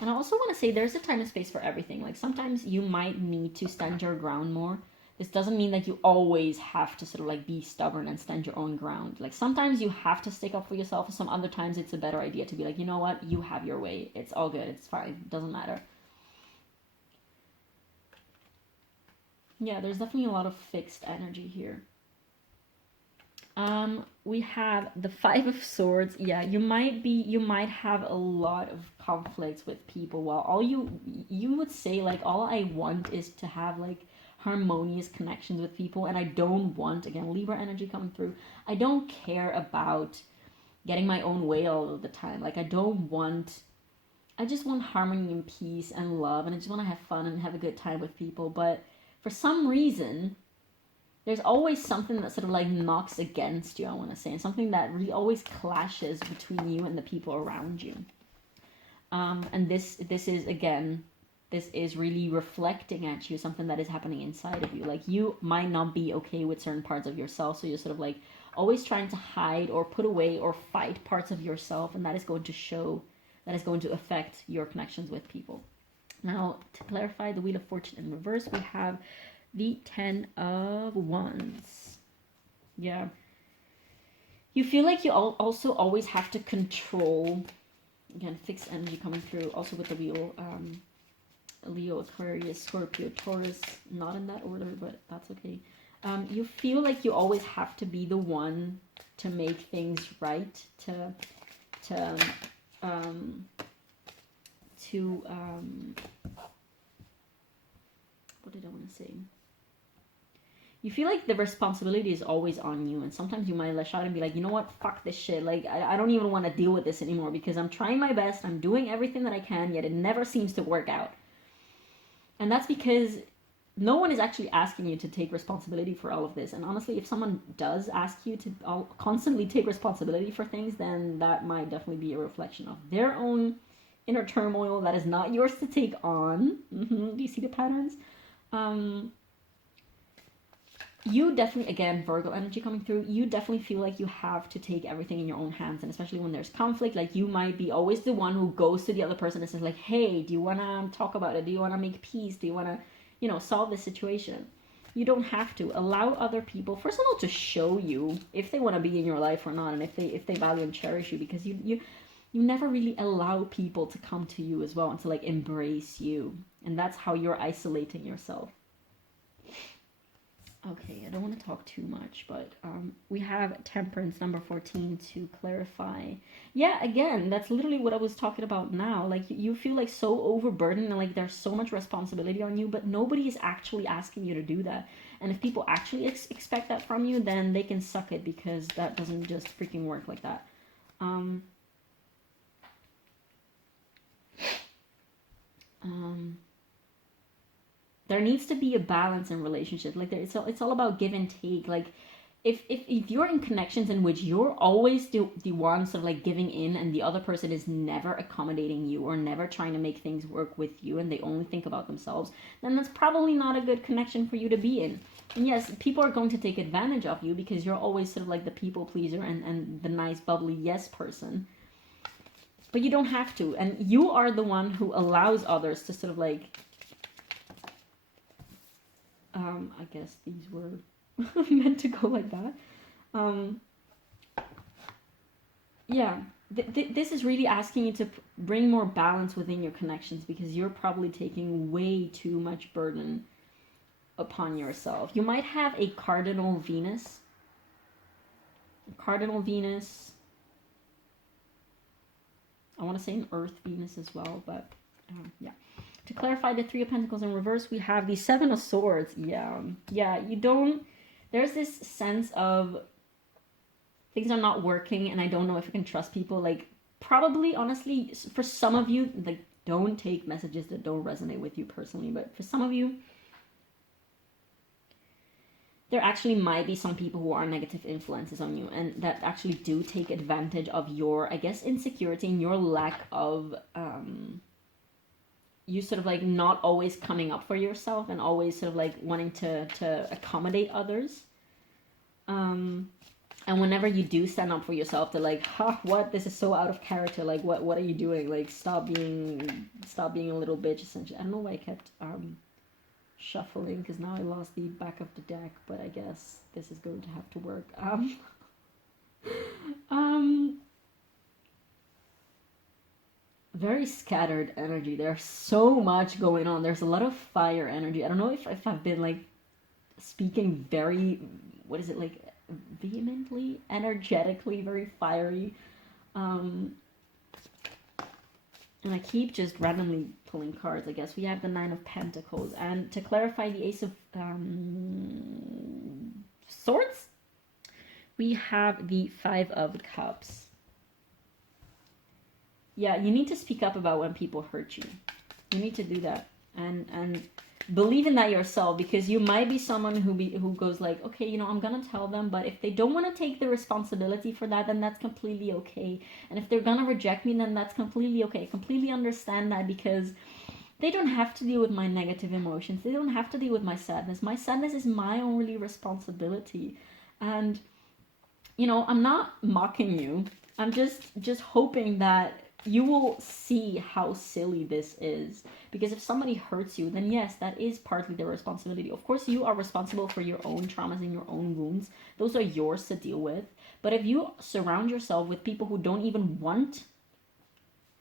And I also want to say there's a time and space for everything. Like, sometimes you might need to stand your ground more. This doesn't mean that you always have to sort of like be stubborn and stand your own ground. Like, sometimes you have to stick up for yourself, and some other times it's a better idea to be like, you know what, you have your way. It's all good. It's fine. It doesn't matter. Yeah, there's definitely a lot of fixed energy here. We have the 5 of Swords. Yeah, you might have a lot of conflicts with people. Well, all you would say, like, all I want is to have like harmonious connections with people, and I don't want, again, Libra energy coming through, I don't care about getting my own way all of the time. Like, I just want harmony and peace and love, and I just want to have fun and have a good time with people. But for some reason, there's always something that sort of like knocks against you, I want to say, and something that really always clashes between you and the people around you. And this is, again, this is really reflecting at you something that is happening inside of you. Like, you might not be okay with certain parts of yourself, so you're sort of like always trying to hide or put away or fight parts of yourself, and that is going to affect your connections with people. Now, to clarify the Wheel of Fortune in reverse, we have the 10 of Wands. Yeah. You feel like you also always have to control, again, fixed energy coming through, also with the wheel, Leo, Aquarius, Scorpio, Taurus, not in that order, but that's okay. You feel like you always have to be the one to make things right, what did I want to say? You feel like the responsibility is always on you, and sometimes you might lash out and be like, you know what, fuck this shit, like, I don't even want to deal with this anymore because I'm trying my best, I'm doing everything that I can, yet it never seems to work out. And that's because no one is actually asking you to take responsibility for all of this. And honestly, if someone does ask you to constantly take responsibility for things, then that might definitely be a reflection of their own inner turmoil that is not yours to take on. Do you see the patterns? You definitely, again, Virgo energy coming through, you definitely feel like you have to take everything in your own hands. And especially when there's conflict, like, you might be always the one who goes to the other person and says like, hey, do you want to talk about it? Do you want to make peace? Do you want to, you know, solve this situation? You don't have to. Allow other people, first of all, to show you if they want to be in your life or not, and if they value and cherish you, because you never really allow people to come to you as well and to like embrace you. And that's how you're isolating yourself. Okay, I don't want to talk too much, but we have Temperance, number 14, to clarify. Yeah, again, that's literally what I was talking about now. Like, you feel like so overburdened and like there's so much responsibility on you, but nobody is actually asking you to do that. And if people actually expect that from you, then they can suck it, because that doesn't just freaking work like that. There needs to be a balance in relationships. Like, it's all about give and take. Like, if you're in connections in which you're always the one sort of like giving in, and the other person is never accommodating you or never trying to make things work with you, and they only think about themselves, then that's probably not a good connection for you to be in. And yes, people are going to take advantage of you because you're always sort of like the people pleaser and the nice bubbly yes person. But you don't have to. And you are the one who allows others to sort of like, I guess these were meant to go like that. Yeah, this is really asking you to bring more balance within your connections, because you're probably taking way too much burden upon yourself. You might have a cardinal Venus. Cardinal Venus. I want to say an Earth Venus as well, but yeah. To clarify the Three of Pentacles in reverse, we have the Seven of Swords. Yeah, you don't... There's this sense of things are not working and I don't know if I can trust people. Like, probably, honestly, for some of you, like, don't take messages that don't resonate with you personally, but for some of you, there actually might be some people who are negative influences on you and that actually do take advantage of your, I guess, insecurity and your lack of, you sort of like not always coming up for yourself and always sort of like wanting to accommodate others. And whenever you do stand up for yourself, they're like, what? This is so out of character. Like, what are you doing? Like, stop being a little bitch, essentially. I don't know why I kept shuffling, because now I lost the back of the deck, but I guess this is going to have to work. Very scattered energy. There's so much going on. There's a lot of fire energy. I don't know if I've been like speaking very, what is it, like vehemently, energetically, very fiery. And I keep just randomly pulling cards, I guess. We have the Nine of Pentacles. And to clarify the Ace of Swords, we have the Five of Cups. Yeah, you need to speak up about when people hurt you. You need to do that. And believe in that yourself, because you might be someone who goes like, okay, you know, I'm gonna tell them, but if they don't want to take the responsibility for that, then that's completely okay. And if they're gonna reject me, then that's completely okay. I completely understand that, because they don't have to deal with my negative emotions. They don't have to deal with my sadness. My sadness is my only responsibility. And, you know, I'm not mocking you. I'm just hoping that you will see how silly this is. Because if somebody hurts you, then yes, that is partly their responsibility. Of course, you are responsible for your own traumas and your own wounds. Those are yours to deal with. But if you surround yourself with people who don't even want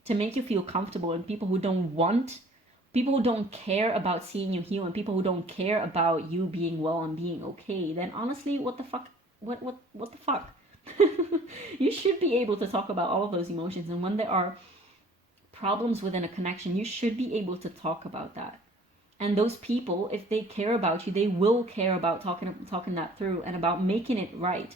to make you feel comfortable, and people who don't care about seeing you heal, and people who don't care about you being well and being okay, then honestly, what the fuck? What the fuck? You should be able to talk about all of those emotions, and when there are problems within a connection, you should be able to talk about that. And those people, if they care about you, they will care about talking that through and about making it right.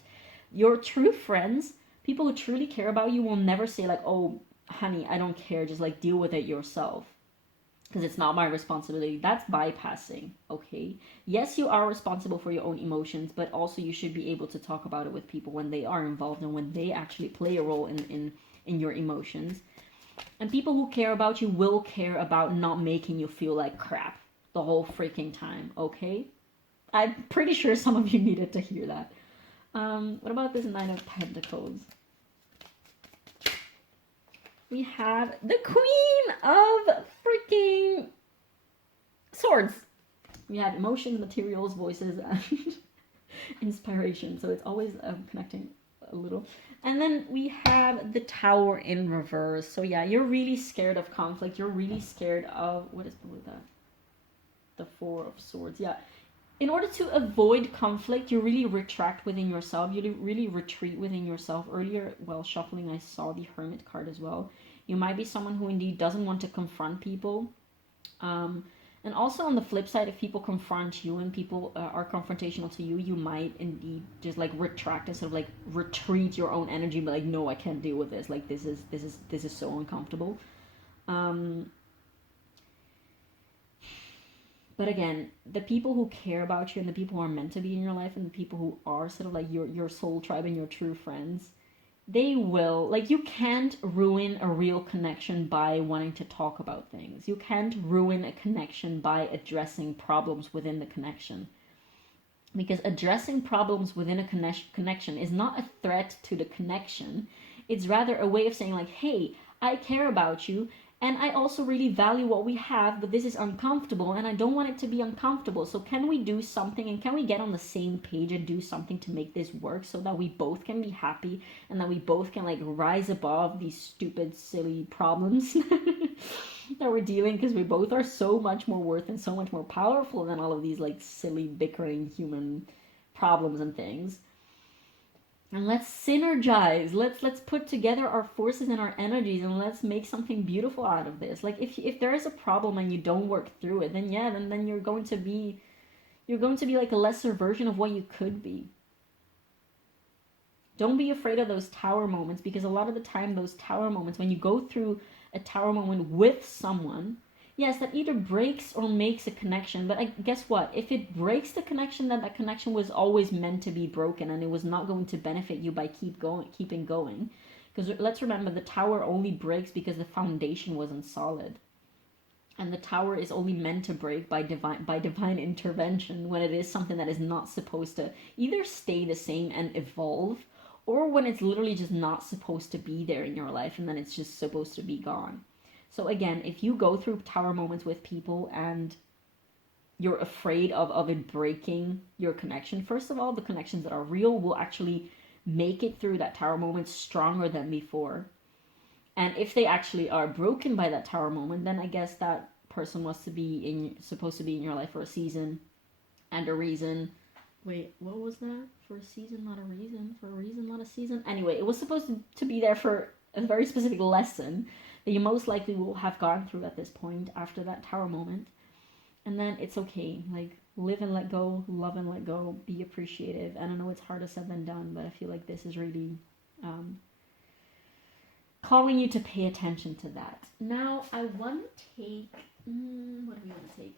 Your true friends, people who truly care about you, will never say like, oh honey, I don't care, just like deal with it yourself, because it's not my responsibility. That's bypassing, okay? Yes, you are responsible for your own emotions, but also you should be able to talk about it with people when they are involved and when they actually play a role in your emotions. And people who care about you will care about not making you feel like crap the whole freaking time, okay? I'm pretty sure some of you needed to hear that. What about this Nine of Pentacles? We have the Queen of freaking Swords. We have emotions, materials, voices, and inspiration. So it's always connecting a little. And then we have the Tower in reverse. So yeah, you're really scared of conflict. You're really scared of, what is below that? The Four of Swords. Yeah. In order to avoid conflict, you really retract within yourself. You really retreat within yourself. Earlier, while shuffling, I saw the Hermit card as well. You might be someone who indeed doesn't want to confront people. And also on the flip side, if people confront you and people are confrontational to you, you might indeed just like retract and sort of like retreat your own energy, but like, no, I can't deal with this. Like this is so uncomfortable. But again, the people who care about you and the people who are meant to be in your life and the people who are sort of like your soul tribe and your true friends, they will, like, you can't ruin a real connection by wanting to talk about things. You can't ruin a connection by addressing problems within the connection. Because addressing problems within a connection is not a threat to the connection. It's rather a way of saying like, hey, I care about you, and I also really value what we have, but this is uncomfortable, and I don't want it to be uncomfortable. So can we do something, and can we get on the same page and do something to make this work so that we both can be happy and that we both can like rise above these stupid, silly problems that we're dealing, because we both are so much more worth and so much more powerful than all of these like silly, bickering human problems and things. And let's synergize. Let's put together our forces and our energies, and let's make something beautiful out of this. Like if there is a problem and you don't work through it, then yeah, then you're going to be like a lesser version of what you could be. Don't be afraid of those tower moments, because a lot of the time those tower moments, when you go through a tower moment with someone, yes, that either breaks or makes a connection. But guess what? If it breaks the connection, then that connection was always meant to be broken, and it was not going to benefit you by keeping going. Because let's remember, the tower only breaks because the foundation wasn't solid. And the tower is only meant to break by divine intervention, when it is something that is not supposed to either stay the same and evolve, or when it's literally just not supposed to be there in your life, and then it's just supposed to be gone. So again, if you go through tower moments with people and you're afraid of it breaking your connection, first of all, the connections that are real will actually make it through that tower moment stronger than before. And if they actually are broken by that tower moment, then I guess that person was supposed to be in your life for a season and a reason. Wait, what was that? For a season, not a reason. For a reason, not a season. Anyway, it was supposed to be there for a very specific lesson that you most likely will have gone through at this point after that tower moment. And then it's okay. Like, live and let go, love and let go, be appreciative. And I know it's harder said than done, but I feel like this is really calling you to pay attention to that. Now, I want to take... what do we want to take?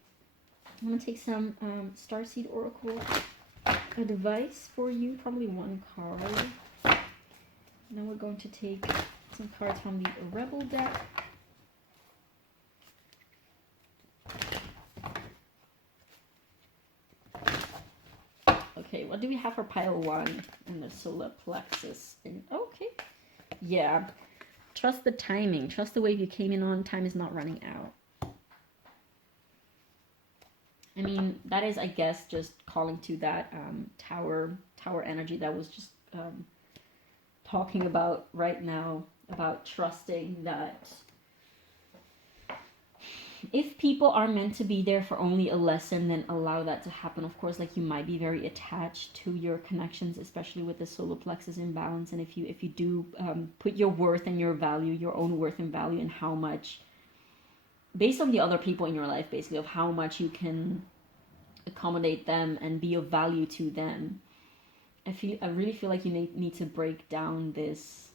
I want to take some Starseed Oracle advice for you. Probably one card. Then we're going to take some cards from the Rebel deck. Okay, what do we have for pile 1 in the solar plexus? Okay, yeah. Trust the timing. Trust the wave you came in on. Time is not running out. I mean, that is, I guess, just calling to that tower energy that was just talking about right now, about trusting that if people are meant to be there for only a lesson, then allow that to happen. Of course, like, you might be very attached to your connections, especially with the solar plexus imbalance. And if you do put your worth and your value, your own worth and value, and how much, based on the other people in your life, basically, of how much you can accommodate them and be of value to them, I really feel like you need to break down this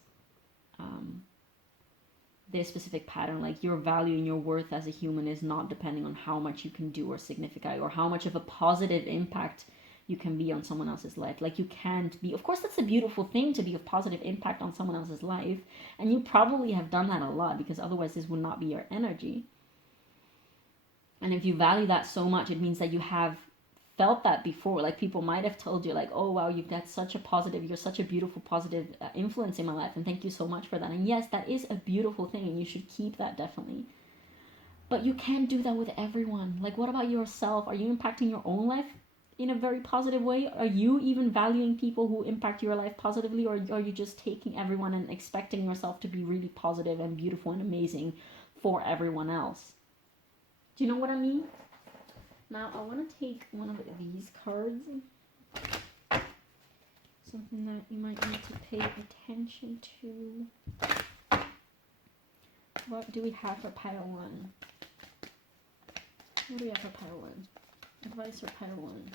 specific pattern. Like, your value and your worth as a human is not depending on how much you can do or signify, or how much of a positive impact you can be on someone else's life. Like, you can't be, of course, that's a beautiful thing, to be of positive impact on someone else's life, and you probably have done that a lot, because otherwise this would not be your energy. And if you value that so much, it means that you have felt that before. Like, people might have told you, like, oh wow, you've got such a positive, you're such a beautiful positive influence in my life, and thank you so much for that. And yes, that is a beautiful thing, and you should keep that, definitely. But you can't do that with everyone. Like, what about yourself? Are you impacting your own life in a very positive way? Are you even valuing people who impact your life positively, or are you just taking everyone and expecting yourself to be really positive and beautiful and amazing for everyone else? Do you know what I mean? Now, I want to take one of these cards. Something that you might need to pay attention to. What do we have for pile 1? What do we have for pile 1? Advice for pile 1.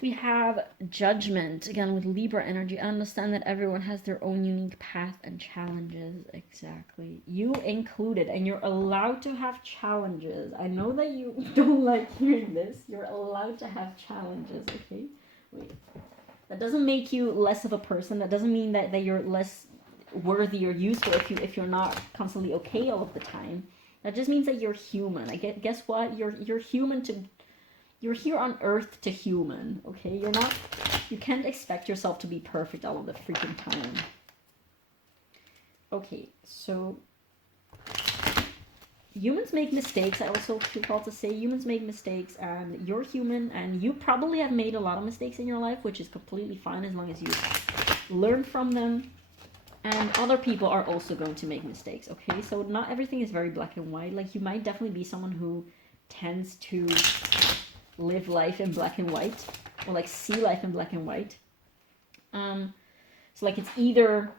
We have judgment, again with Libra energy. I understand that everyone has their own unique path and challenges. Exactly. You included, and you're allowed to have challenges. I know that you don't like hearing this. You're allowed to have challenges, okay? Wait. That doesn't make you less of a person. That doesn't mean that you're less worthy or useful if you're not constantly okay all of the time. That just means that you're human. Guess what? You're human to... You're here on Earth to human, okay? You can't expect yourself to be perfect all of the freaking time. Okay, so humans make mistakes. I also feel called to say humans make mistakes, and you're human, and you probably have made a lot of mistakes in your life, which is completely fine as long as you learn from them. And other people are also going to make mistakes, okay? So not everything is very black and white. Like, you might definitely be someone who tends to live life in black and white, or like see life in black and white. So like it's either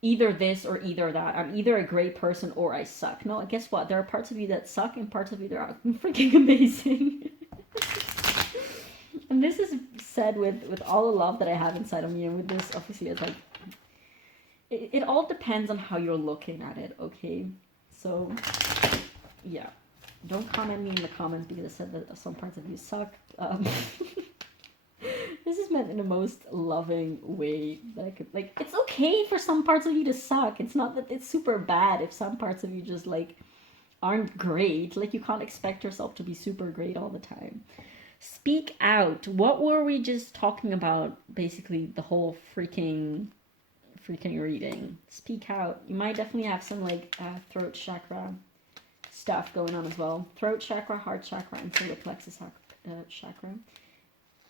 this or either that. I'm either a great person or I suck. No, guess what? There are parts of you that suck and parts of you that are freaking amazing. And this is said with all the love that I have inside of me, and with this, obviously, it's like, it all depends on how you're looking at it, okay? So, yeah. Don't comment me in the comments because I said that some parts of you suck. This is meant in the most loving way that I could. Like, it's okay for some parts of you to suck. It's not that it's super bad if some parts of you just, like, aren't great. Like, you can't expect yourself to be super great all the time. Speak out. What were we just talking about? Basically, the whole freaking reading. Speak out. You might definitely have some like throat chakra stuff going on as well. Throat chakra, heart chakra, and solar plexus chakra.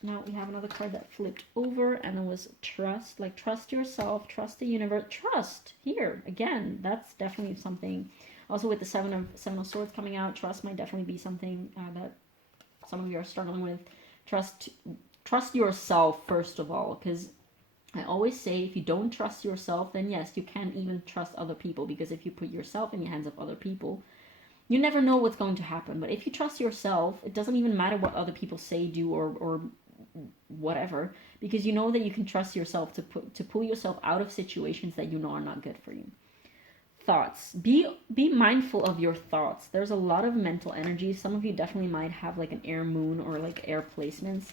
Now we have another card that flipped over, and it was trust. Like, trust yourself, trust the universe, trust. Here again, that's definitely something. Also with the seven of swords coming out, trust might definitely be something that some of you are struggling with. Trust yourself first of all, because I always say, if you don't trust yourself, then yes, you can't even trust other people, because if you put yourself in the hands of other people, you never know what's going to happen. But if you trust yourself, it doesn't even matter what other people say, do, or whatever, because you know that you can trust yourself to pull yourself out of situations that you know are not good for you. Thoughts. Be mindful of your thoughts. There's a lot of mental energy. Some of you definitely might have like an air moon or like air placements.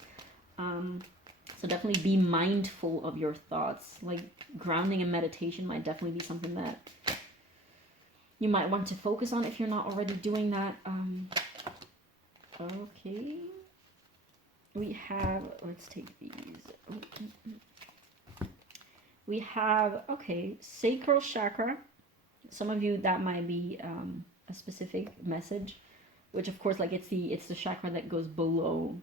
So definitely be mindful of your thoughts. Like, grounding and meditation might definitely be something that you might want to focus on if you're not already doing that. Okay. We have, let's take these. We have, okay, sacral chakra. Some of you, that might be a specific message, which of course, like, it's the chakra that goes below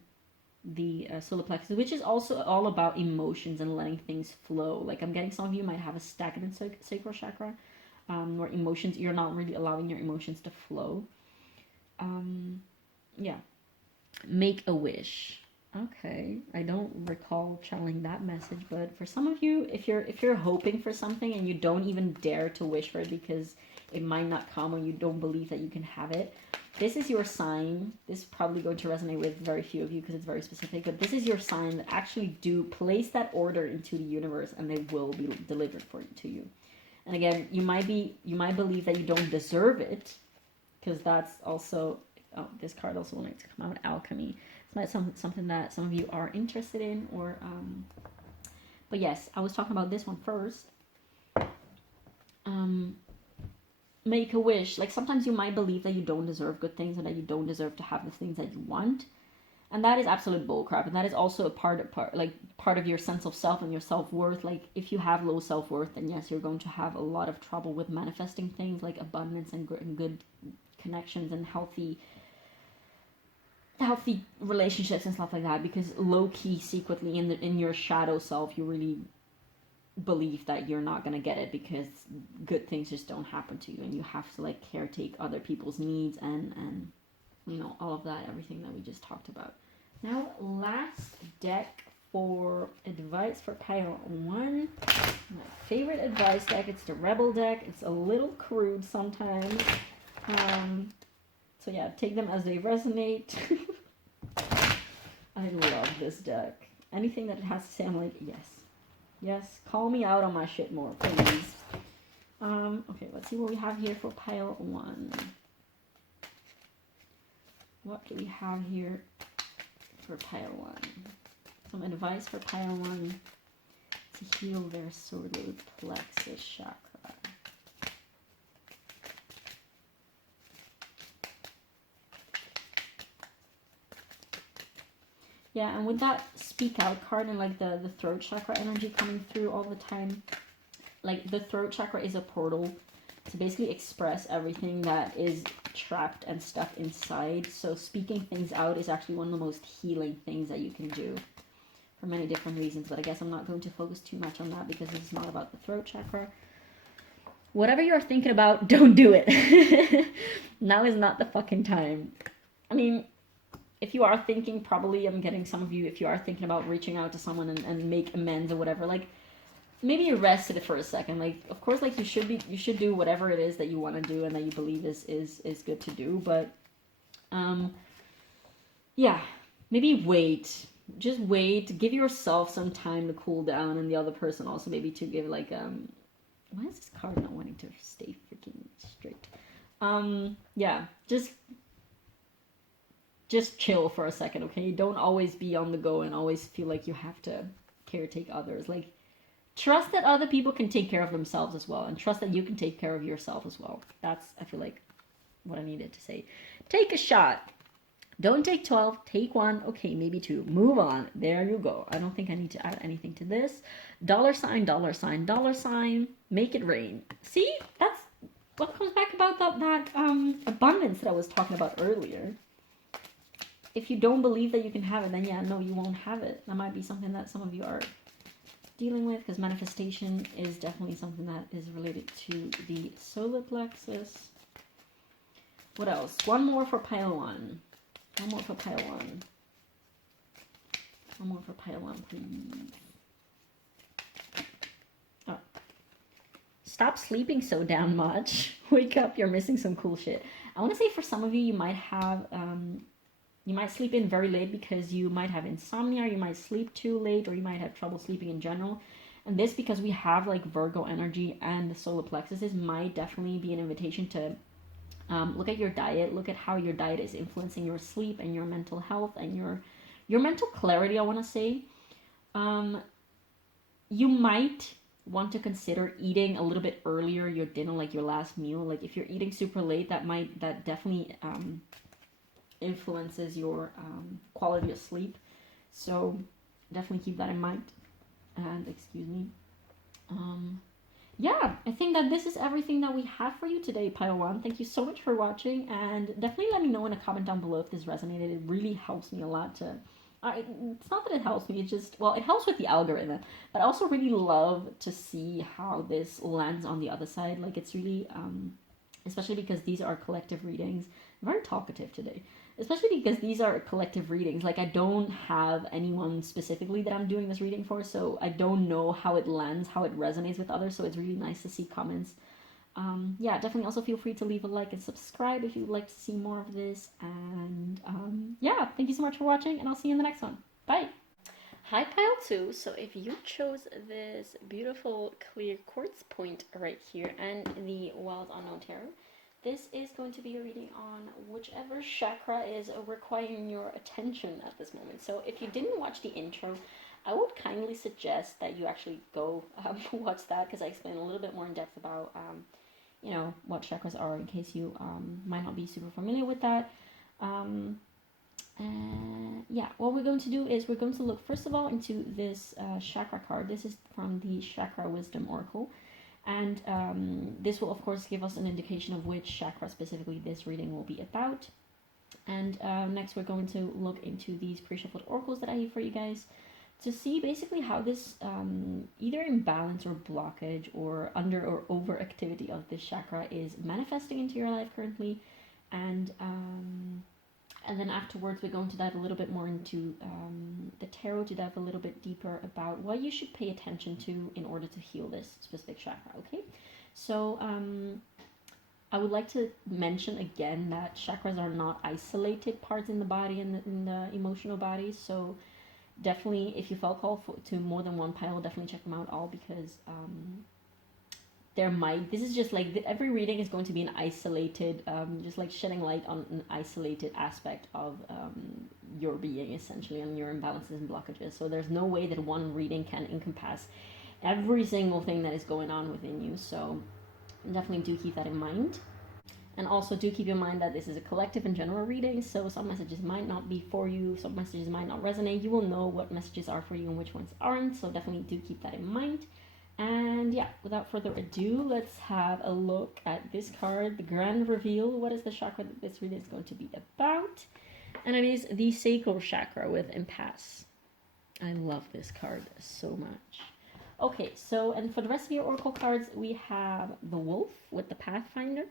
the solar plexus, which is also all about emotions and letting things flow. Like, I'm getting some of you might have a stagnant sacral chakra, where emotions, you're not really allowing your emotions to flow. Yeah. Make a wish. Okay, I don't recall channeling that message, but for some of you, if you're hoping for something and you don't even dare to wish for it because it might not come, or you don't believe that you can have it, this is your sign. This is probably going to resonate with very few of you because it's very specific, but this is your sign that actually do place that order into the universe, and they will be delivered to you. And again, you might believe that you don't deserve it, because that's also, oh, this card also wanted to come out, alchemy. It's not something that some of you are interested in, or but yes, I was talking about this one first. Make a wish. Like, sometimes you might believe that you don't deserve good things, or that you don't deserve to have the things that you want, and that is absolute bullcrap. And that is also a part of your sense of self and your self-worth. Like, if you have low self-worth, then yes, you're going to have a lot of trouble with manifesting things like abundance and good connections and healthy relationships and stuff like that, because low-key, secretly in your shadow self, you really believe that you're not gonna get it, because good things just don't happen to you, and you have to like caretake other people's needs and you know, all of that, everything that we just talked about. Now, last deck for advice for pile 1. My favorite advice deck. It's the Rebel deck. It's a little crude sometimes. So yeah, take them as they resonate. I love this deck. Anything that it has to say, I'm like, yes. Yes, call me out on my shit more, please. Okay, let's see what we have here for pile 1. What do we have here for pile 1? Some advice for pile 1 to heal their solar plexus chakra. Yeah, and with that speak out card and like the throat chakra energy coming through all the time, like the throat chakra is a portal to basically express everything that is trapped and stuck inside. So speaking things out is actually one of the most healing things that you can do for many different reasons. But I guess I'm not going to focus too much on that because this is not about the throat chakra. Whatever you're thinking about, don't do it. Now is not the fucking time. I mean, if you are thinking, probably I'm getting some of you, if you are thinking about reaching out to someone and make amends or whatever, like, maybe rest it for a second. Like, of course, like, you should do whatever it is that you want to do and that you believe is good to do. But, yeah, maybe wait. Just wait. Give yourself some time to cool down, and the other person also maybe to give, like, why is this card not wanting to stay freaking straight? Yeah, just chill for a second, okay? Don't always be on the go and always feel like you have to caretake others. Like, trust that other people can take care of themselves as well, and trust that you can take care of yourself as well. That's, I feel like, what I needed to say. Take a shot. Don't take 12, take 1, okay, maybe 2. Move on. There you go. I don't think I need to add anything to this. Dollar sign, dollar sign, dollar sign. Make it rain. See? That's what comes back about that abundance that I was talking about earlier. If you don't believe that you can have it, then yeah, no, you won't have it. That might be something that some of you are dealing with, because manifestation is definitely something that is related to the solar plexus. What else? One more for pile 1. One more for pile 1. One more for pile 1, please. Oh. Stop sleeping so damn much. Wake up, you're missing some cool shit. I want to say for some of you, you might have, you might sleep in very late because you might have insomnia, you might sleep too late, or you might have trouble sleeping in general. And this, because we have like Virgo energy and the solar plexuses, might definitely be an invitation to look at your diet, look at how your diet is influencing your sleep and your mental health and your mental clarity, I want to say. You might want to consider eating a little bit earlier your dinner, like your last meal. Like if you're eating super late, that definitely influences your quality of sleep. So definitely keep that in mind. And excuse me. Yeah, I think that this is everything that we have for you today, Pile 1. Thank you so much for watching, and definitely let me know in a comment down below if this resonated. It really helps me a lot to... it's not that it helps me, it's just... Well, it helps with the algorithm, but I also really love to see how this lands on the other side. Like, it's really... especially because these are collective readings. I'm very talkative today. Especially because these are collective readings. Like, I don't have anyone specifically that I'm doing this reading for, so I don't know how it lands, how it resonates with others, so it's really nice to see comments. Yeah, definitely also feel free to leave a like and subscribe if you'd like to see more of this. And yeah, thank you so much for watching, and I'll see you in the next one. Bye! Hi, Pile 2. So if you chose this beautiful clear quartz point right here and the Wild Unknown Tarot, this is going to be a reading on whichever chakra is requiring your attention at this moment. So if you didn't watch the intro, I would kindly suggest that you actually go watch that, because I explain a little bit more in depth about, you know, what chakras are, in case you might not be super familiar with that. Yeah, what we're going to do is we're going to look first of all into this chakra card. This is from the Chakra Wisdom Oracle. And this will, of course, give us an indication of which chakra specifically this reading will be about. And next, we're going to look into these pre-shuffled oracles that I have for you guys to see basically how this either imbalance or blockage or under or overactivity of this chakra is manifesting into your life currently. And then afterwards, we're going to dive a little bit more into the tarot to dive a little bit deeper about what you should pay attention to in order to heal this specific chakra, okay? So I would like to mention again that chakras are not isolated parts in the body and in the emotional body. So definitely, if you felt called to more than one pile, definitely check them out all, because this is just like, every reading is going to be an isolated, just like shedding light on an isolated aspect of your being, essentially, and your imbalances and blockages. So there's no way that one reading can encompass every single thing that is going on within you. So definitely do keep that in mind. And also do keep in mind that this is a collective and general reading, so some messages might not be for you, some messages might not resonate. You will know what messages are for you and which ones aren't, so definitely do keep that in mind. And yeah, without further ado, let's have a look at this card, the Grand Reveal. What is the chakra that this reading is going to be about? And it is the Sacral Chakra with Impasse. I love this card so much. Okay, so, and for the rest of your oracle cards, we have the Wolf with the Pathfinder.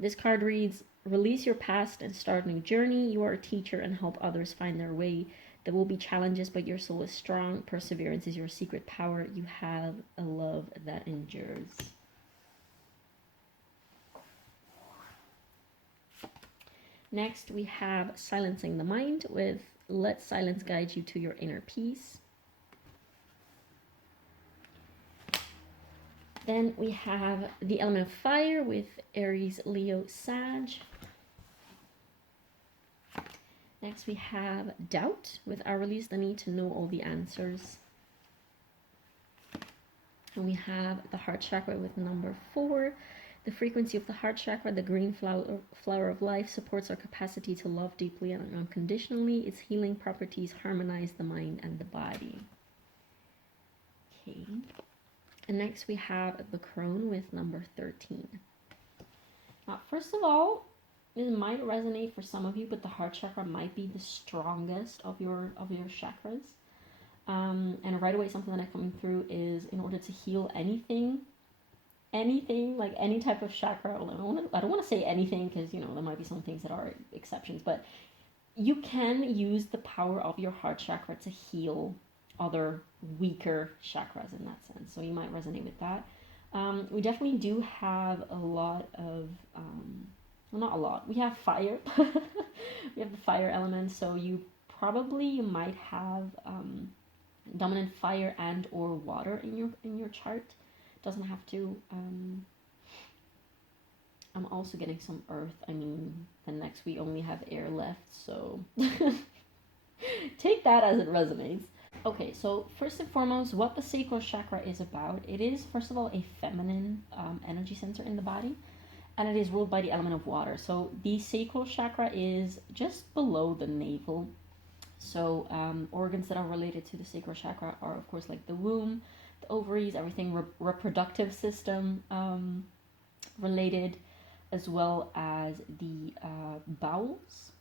This card reads, release your past and start a new journey. You are a teacher and help others find their way. There will be challenges, but your soul is strong. Perseverance is your secret power. You have a love that endures. Next, we have Silencing the Mind with Let Silence Guide You to Your Inner Peace. Then we have the element of fire with Aries, Leo, Sag. Next we have doubt with our release the need to know all the answers. And we have the heart chakra with number 4. The frequency of the heart chakra, the green flower of life, supports our capacity to love deeply and unconditionally. Its healing properties harmonize the mind and the body. Okay. And next we have the crone with number 13. Now, first of all, this might resonate for some of you, but the heart chakra might be the strongest of your chakras. And right away, something that I'm coming through is in order to heal anything, like any type of chakra. I don't want to say anything because, you know, there might be some things that are exceptions, but you can use the power of your heart chakra to heal other weaker chakras in that sense. So you might resonate with that. We definitely do have a lot of, well, not a lot. We have fire. We have the fire element. So you might have dominant fire and or water in your chart. Doesn't have to. I'm also getting some earth. I mean, the next we only have air left, so take that as it resonates. Okay, so first and foremost, what the sacral chakra is about, it is, first of all, a feminine energy center in the body, and it is ruled by the element of water. So the sacral chakra is just below the navel. So organs that are related to the sacral chakra are, of course, like the womb, the ovaries, everything reproductive system related, as well as the bowels.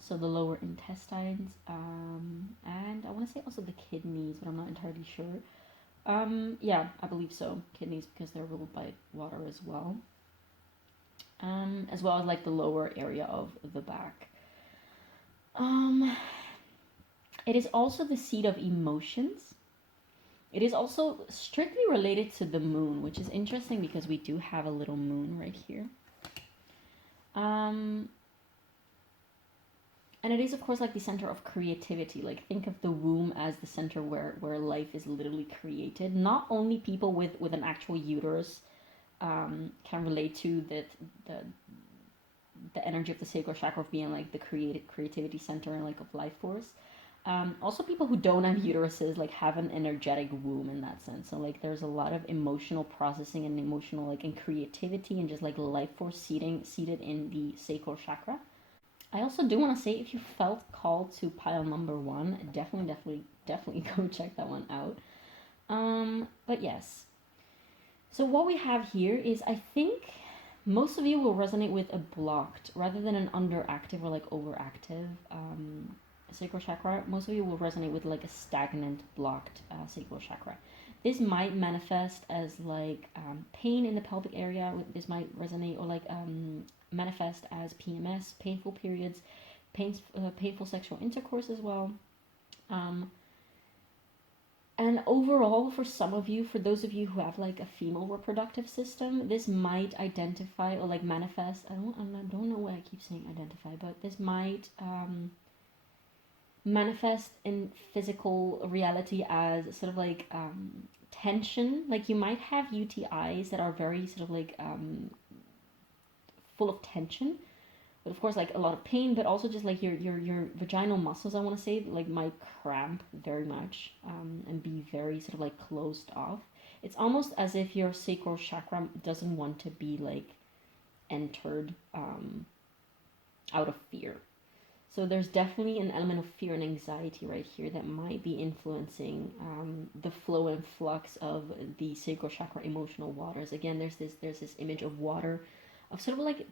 So the lower intestines, and I want to say also the kidneys, but I'm not entirely sure. Yeah, I believe so. Kidneys, because they're ruled by water as well. As well as like the lower area of the back. It is also the seat of emotions. It is also strictly related to the moon, which is interesting because we do have a little moon right here. And it is, of course, like the center of creativity. Like, think of the womb as the center where life is literally created. Not only people with an actual uterus can relate to the energy of the sacral chakra of being like the creativity center and like of life force. Also, people who don't have uteruses like have an energetic womb in that sense. So like, there's a lot of emotional processing and emotional like and creativity and just like life force seated in the sacral chakra. I also do want to say, if you felt called to pile number 1, definitely go check that one out. But yes. So what we have here is, I think most of you will resonate with a blocked rather than an underactive or like overactive sacral chakra. Most of you will resonate with like a stagnant, blocked sacral chakra. This might manifest as like pain in the pelvic area. This might resonate or like manifest as PMS, painful periods, painful sexual intercourse as well. And overall, for some of you, for those of you who have like a female reproductive system, this might identify or like manifest. I don't know why I keep saying identify, but this might manifest in physical reality as sort of like tension. Like, you might have UTIs that are very sort of like full of tension, but of course like a lot of pain, but also just like your vaginal muscles, I want to say, like might cramp very much and be very sort of like closed off. It's almost as if your sacral chakra doesn't want to be like entered out of fear. So there's definitely an element of fear and anxiety right here that might be influencing the flow and flux of the sacral chakra emotional waters. Again, there's this image of water, of sort of like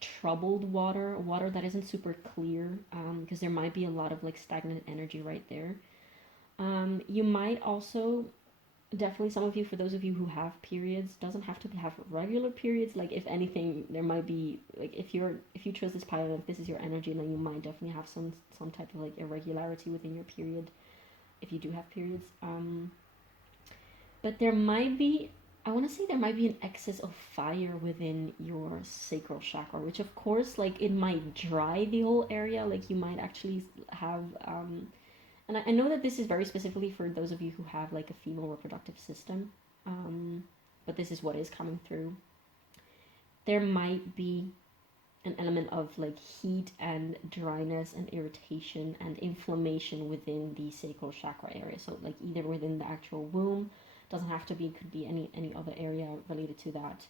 troubled water that isn't super clear, because there might be a lot of like stagnant energy right there. You might also, definitely some of you, for those of you who have periods, doesn't have to have regular periods. Like if anything, there might be like if you chose this pile, if this is your energy, then you might definitely have some type of like irregularity within your period if you do have periods. But there might be, I want to say there might be an excess of fire within your sacral chakra, which of course like it might dry the whole area. Like you might actually have and I know that this is very specifically for those of you who have like a female reproductive system, but this is what is coming through. There might be an element of like heat and dryness and irritation and inflammation within the sacral chakra area. So like either within the actual womb, doesn't have to be, could be any other area related to that.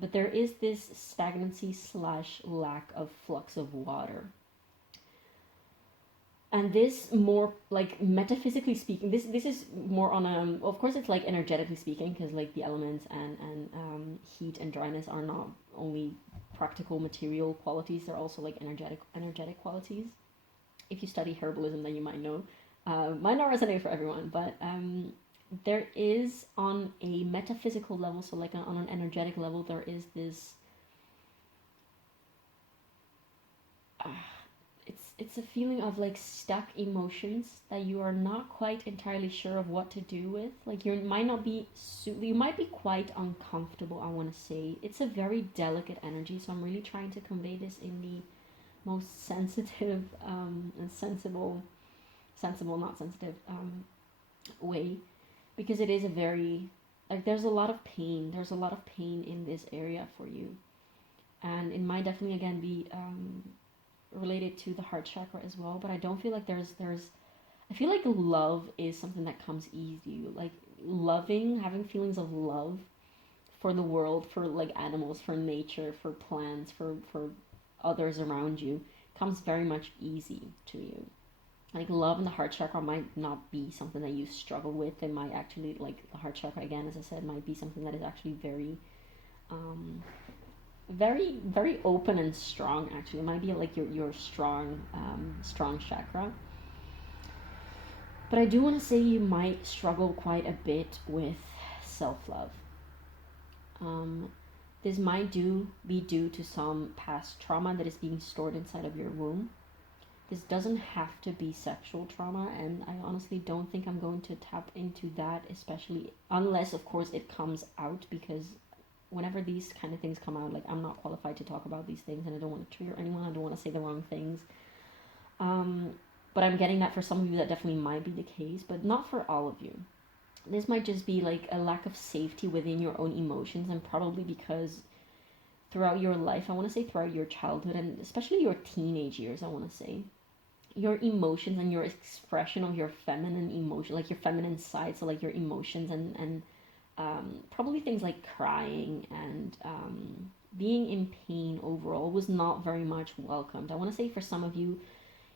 But there is this stagnancy slash lack of flux of water. And this, more like metaphysically speaking, this is more on a, of course it's like energetically speaking, because like the elements and heat and dryness are not only practical material qualities, they're also like energetic qualities. If you study herbalism, then you might know. Might not resonate for everyone, but there is on a metaphysical level, so like on an energetic level, there is this it's a feeling of like stuck emotions that you are not quite entirely sure of what to do with. Like you might not be you might be quite uncomfortable, I want to say. It's a very delicate energy, so I'm really trying to convey this in the most sensitive and sensible not sensitive way, because it is a very, like there's a lot of pain in this area for you, and it might definitely again be related to the heart chakra as well. But I don't feel like there's I feel like love is something that comes easy. Like loving, having feelings of love for the world, for like animals, for nature, for plants, for others around you, comes very much easy to you. Like love in the heart chakra might not be something that you struggle with. It might actually, like the heart chakra again, as I said, might be something that is actually very very open and strong. Actually, it might be like your strong chakra. But I do want to say you might struggle quite a bit with self-love. This might be due to some past trauma that is being stored inside of your womb. This doesn't have to be sexual trauma, and I honestly don't think I'm going to tap into that, especially unless of course it comes out, because whenever these kind of things come out, like I'm not qualified to talk about these things, and I don't want to trigger anyone, I don't want to say the wrong things. But I'm getting that for some of you that definitely might be the case, but not for all of you. This might just be like a lack of safety within your own emotions, and probably because throughout your life, I want to say throughout your childhood, and especially your teenage years, I want to say, your emotions and your expression of your feminine emotion, like your feminine side, so like your emotions and probably things like crying and being in pain overall was not very much welcomed. I want to say for some of you,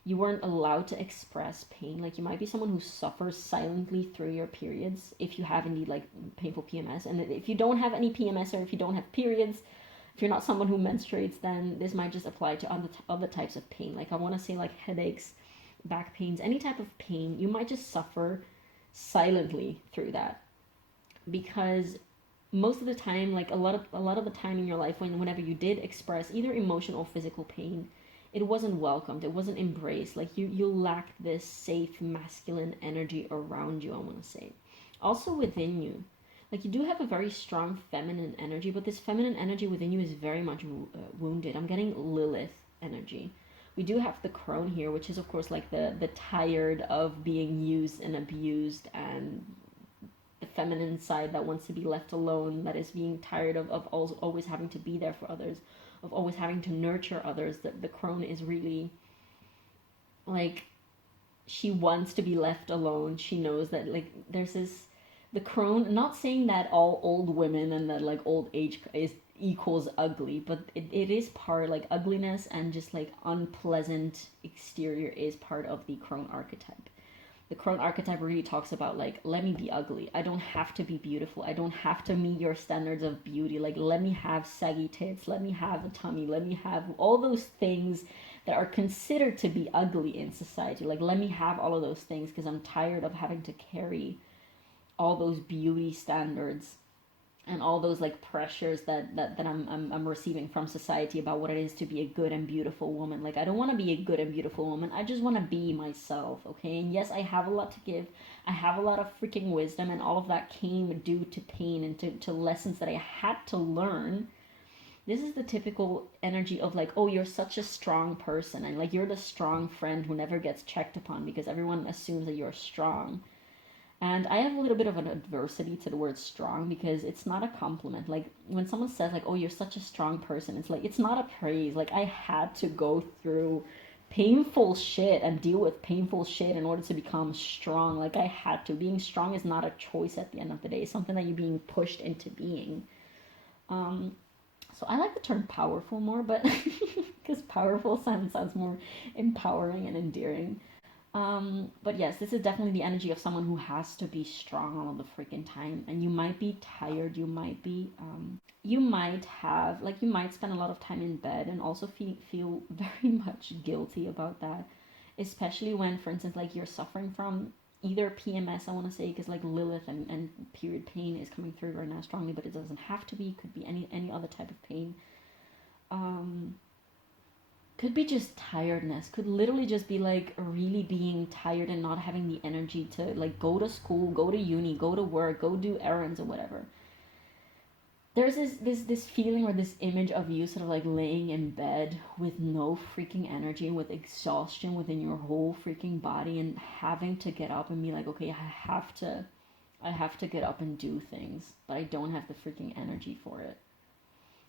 you weren't allowed to express pain. Like you might be someone who suffers silently through your periods, if you have indeed like painful PMS. And if you don't have any PMS, or if you don't have periods, if you're not someone who menstruates, then this might just apply to other types of pain. Like I want to say like headaches, back pains, any type of pain, you might just suffer silently through that. Because most of the time, like a lot of the time in your life, whenever you did express either emotional or physical pain, it wasn't welcomed, it wasn't embraced. Like you lacked this safe masculine energy around you, I want to say. Also within you, like you do have a very strong feminine energy, but this feminine energy within you is very much wounded. I'm getting Lilith energy. We do have the crone here, which is of course like the tired of being used and abused, and the feminine side that wants to be left alone, that is being tired of always having to be there for others, of always having to nurture others. That the crone is really like, she wants to be left alone. She knows that like there's this, the crone, not saying that all old women and that like old age equals ugly, but it is part, like ugliness and just like unpleasant exterior is part of the crone archetype. The crone archetype really talks about like, let me be ugly. I don't have to be beautiful. I don't have to meet your standards of beauty. Like, let me have saggy tits. Let me have a tummy. Let me have all those things that are considered to be ugly in society. Like, let me have all of those things because I'm tired of having to carry all those beauty standards and all those like pressures that I'm receiving from society about what it is to be a good and beautiful woman. Like, I don't want to be a good and beautiful woman. I just want to be myself, okay? And yes, I have a lot to give. I have a lot of freaking wisdom, and all of that came due to pain and to lessons that I had to learn. This is the typical energy of like, oh, you're such a strong person, and like, you're the strong friend who never gets checked upon because everyone assumes that you're strong. And I have a little bit of an adversity to the word strong because it's not a compliment. Like, when someone says like, oh, you're such a strong person, it's like, it's not a praise. Like, I had to go through painful shit and deal with painful shit in order to become strong. Like, I had to. Being strong is not a choice at the end of the day. It's something that you're being pushed into being. So I like the term powerful more, but because powerful sounds more empowering and endearing. But yes, this is definitely the energy of someone who has to be strong all the freaking time. And you might be tired, you might be, you might have, like, you might spend a lot of time in bed and also feel very much guilty about that. Especially when, for instance, like, you're suffering from either PMS, I want to say, because like Lilith and period pain is coming through right now strongly, but it doesn't have to be. It could be any other type of pain. Could be just tiredness, could literally just be like really being tired and not having the energy to like go to school, go to uni, go to work, go do errands or whatever. There's this feeling or this image of you sort of like laying in bed with no freaking energy, with exhaustion within your whole freaking body, and having to get up and be like, okay, I have to get up and do things, but I don't have the freaking energy for it.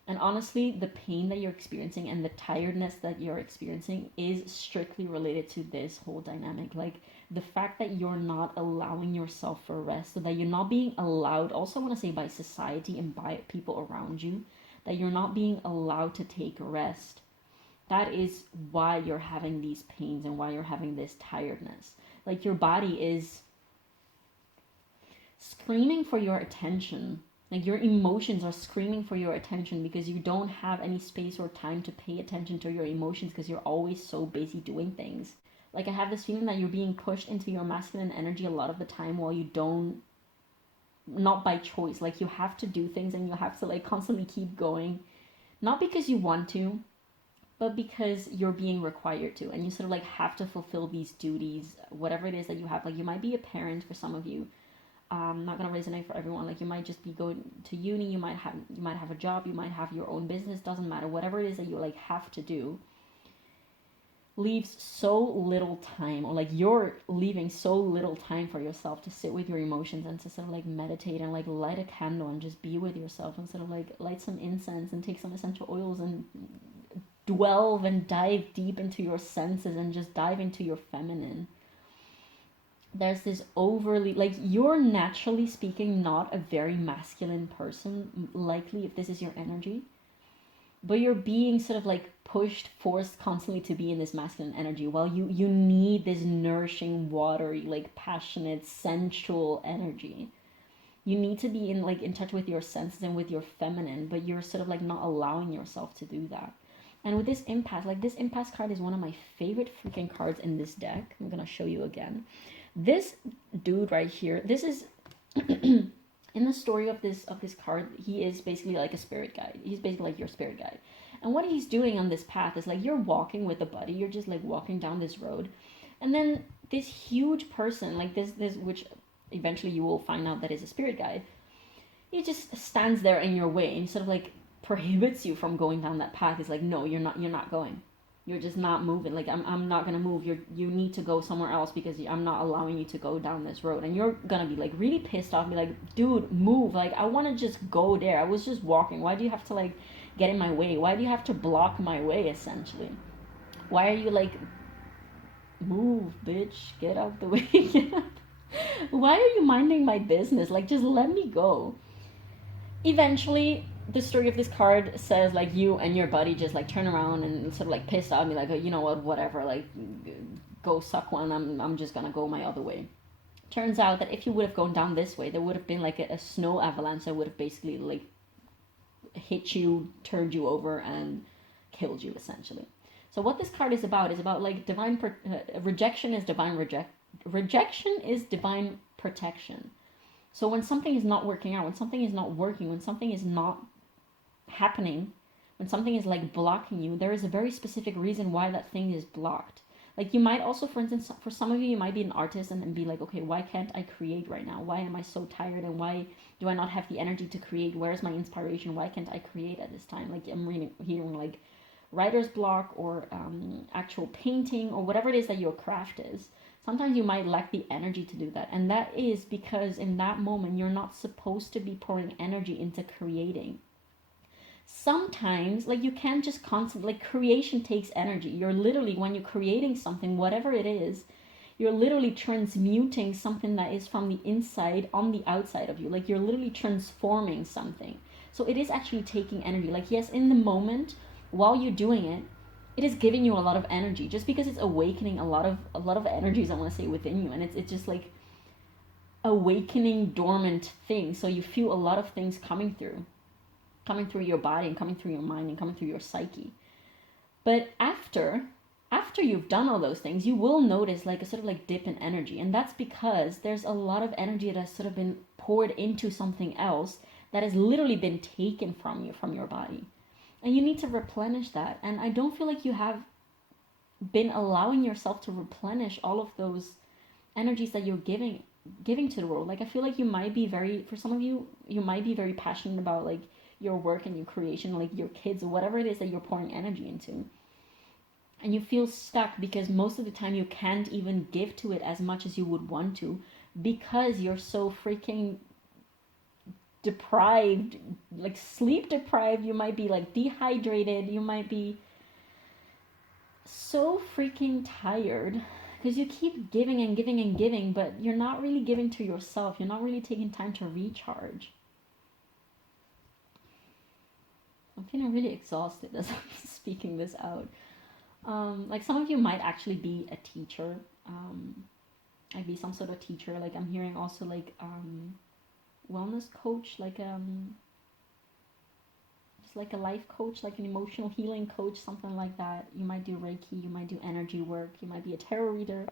And honestly, the pain that you're experiencing and the tiredness that you're experiencing is strictly related to this whole dynamic. Like, the fact that you're not allowing yourself for rest, so that you're not being allowed, also I want to say by society and by people around you, that you're not being allowed to take rest. That is why you're having these pains and why you're having this tiredness. Like, your body is screaming for your attention. Like, your emotions are screaming for your attention because you don't have any space or time to pay attention to your emotions because you're always so busy doing things. Like, I have this feeling that you're being pushed into your masculine energy a lot of the time while you don't, not by choice. Like, you have to do things and you have to like constantly keep going. Not because you want to, but because you're being required to. And you sort of like have to fulfill these duties, whatever it is that you have. Like, you might be a parent for some of you. Not gonna resonate for everyone. Like, you might just be going to uni, you might have a job, you might have your own business, doesn't matter. Whatever it is that you like have to do leaves so little time, or like you're leaving so little time for yourself to sit with your emotions and to sort of like meditate and like light a candle and just be with yourself and sort of like light some incense and take some essential oils and delve and dive deep into your senses and just dive into your feminine. There's this overly, like, you're naturally speaking not a very masculine person, likely, if this is your energy, but you're being sort of like pushed, forced constantly to be in this masculine energy while you need this nourishing, watery, like passionate, sensual energy. You need to be in touch with your senses and with your feminine, but you're sort of like not allowing yourself to do that. And with this impasse, like, this impasse card is one of my favorite freaking cards in this deck. I'm gonna show you again. This dude right here, this is in the story of this card, he is basically like a spirit guide. He's basically like your spirit guide. And what he's doing on this path is like, you're walking with a buddy, you're just like walking down this road, and then this huge person, like this which eventually you will find out that is a spirit guide, he just stands there in your way and sort of like prohibits you from going down that path. He's like, no, you're not going. You're just not moving. Like, I'm not gonna move. You need to go somewhere else because I'm not allowing you to go down this road. And you're gonna be like really pissed off, be like, dude, move. Like, I want to just go there. I was just walking. Why do you have to like get in my way? Why do you have to block my way, essentially? Why are you like, move, bitch, get out the way. Why are you minding my business? Like, just let me go. Eventually, the story of this card says like you and your buddy just like turn around and sort of like pissed off and be like, oh, you know what, whatever, like go suck one, I'm just gonna go my other way. Turns out that if you would have gone down this way, there would have been like a snow avalanche that would have basically like hit you, turned you over, and killed you essentially. So what this card is about like divine rejection is rejection is divine protection. So when something is not working out, when something is not working, when something is not happening, when something is like blocking you, there is a very specific reason why that thing is blocked. Like you might also, for instance, for some of you, you might be an artist and be like, okay, why can't I create right now? Why am I so tired? And why do I not have the energy to create? Where's my inspiration? Why can't I create at this time? Like I'm hearing like writer's block or actual painting or whatever it is that your craft is. Sometimes you might lack the energy to do that. And that is because in that moment, you're not supposed to be pouring energy into creating. Sometimes, like you can't just constantly, like creation takes energy. You're literally, when you're creating something, whatever it is, you're literally transmuting something that is from the inside on the outside of you. Like you're literally transforming something. So it is actually taking energy. Like yes, in the moment, while you're doing it, it is giving you a lot of energy. Just because it's awakening a lot of energies, I want to say, within you. And it's just like awakening dormant things. So you feel a lot of things coming through your body and coming through your mind and coming through your psyche. But after you've done all those things, you will notice like a sort of like dip in energy. And that's because there's a lot of energy that has sort of been poured into something else that has literally been taken from you, from your body. And you need to replenish that. And I don't feel like you have been allowing yourself to replenish all of those energies that you're giving to the world. Like I feel like you might be for some of you, you might be very passionate about like your work and your creation, like your kids or whatever it is that you're pouring energy into. And you feel stuck because most of the time you can't even give to it as much as you would want to because you're so freaking deprived, like sleep deprived. You might be like dehydrated. You might be so freaking tired because you keep giving and giving and giving, but you're not really giving to yourself. You're not really taking time to recharge. I'm feeling really exhausted as I'm speaking this out. Like some of you might actually be a teacher. I'd be some sort of teacher. Like I'm hearing also like wellness coach, like just like a life coach, like an emotional healing coach, something like that. You might do Reiki, you might do energy work, you might be a tarot reader.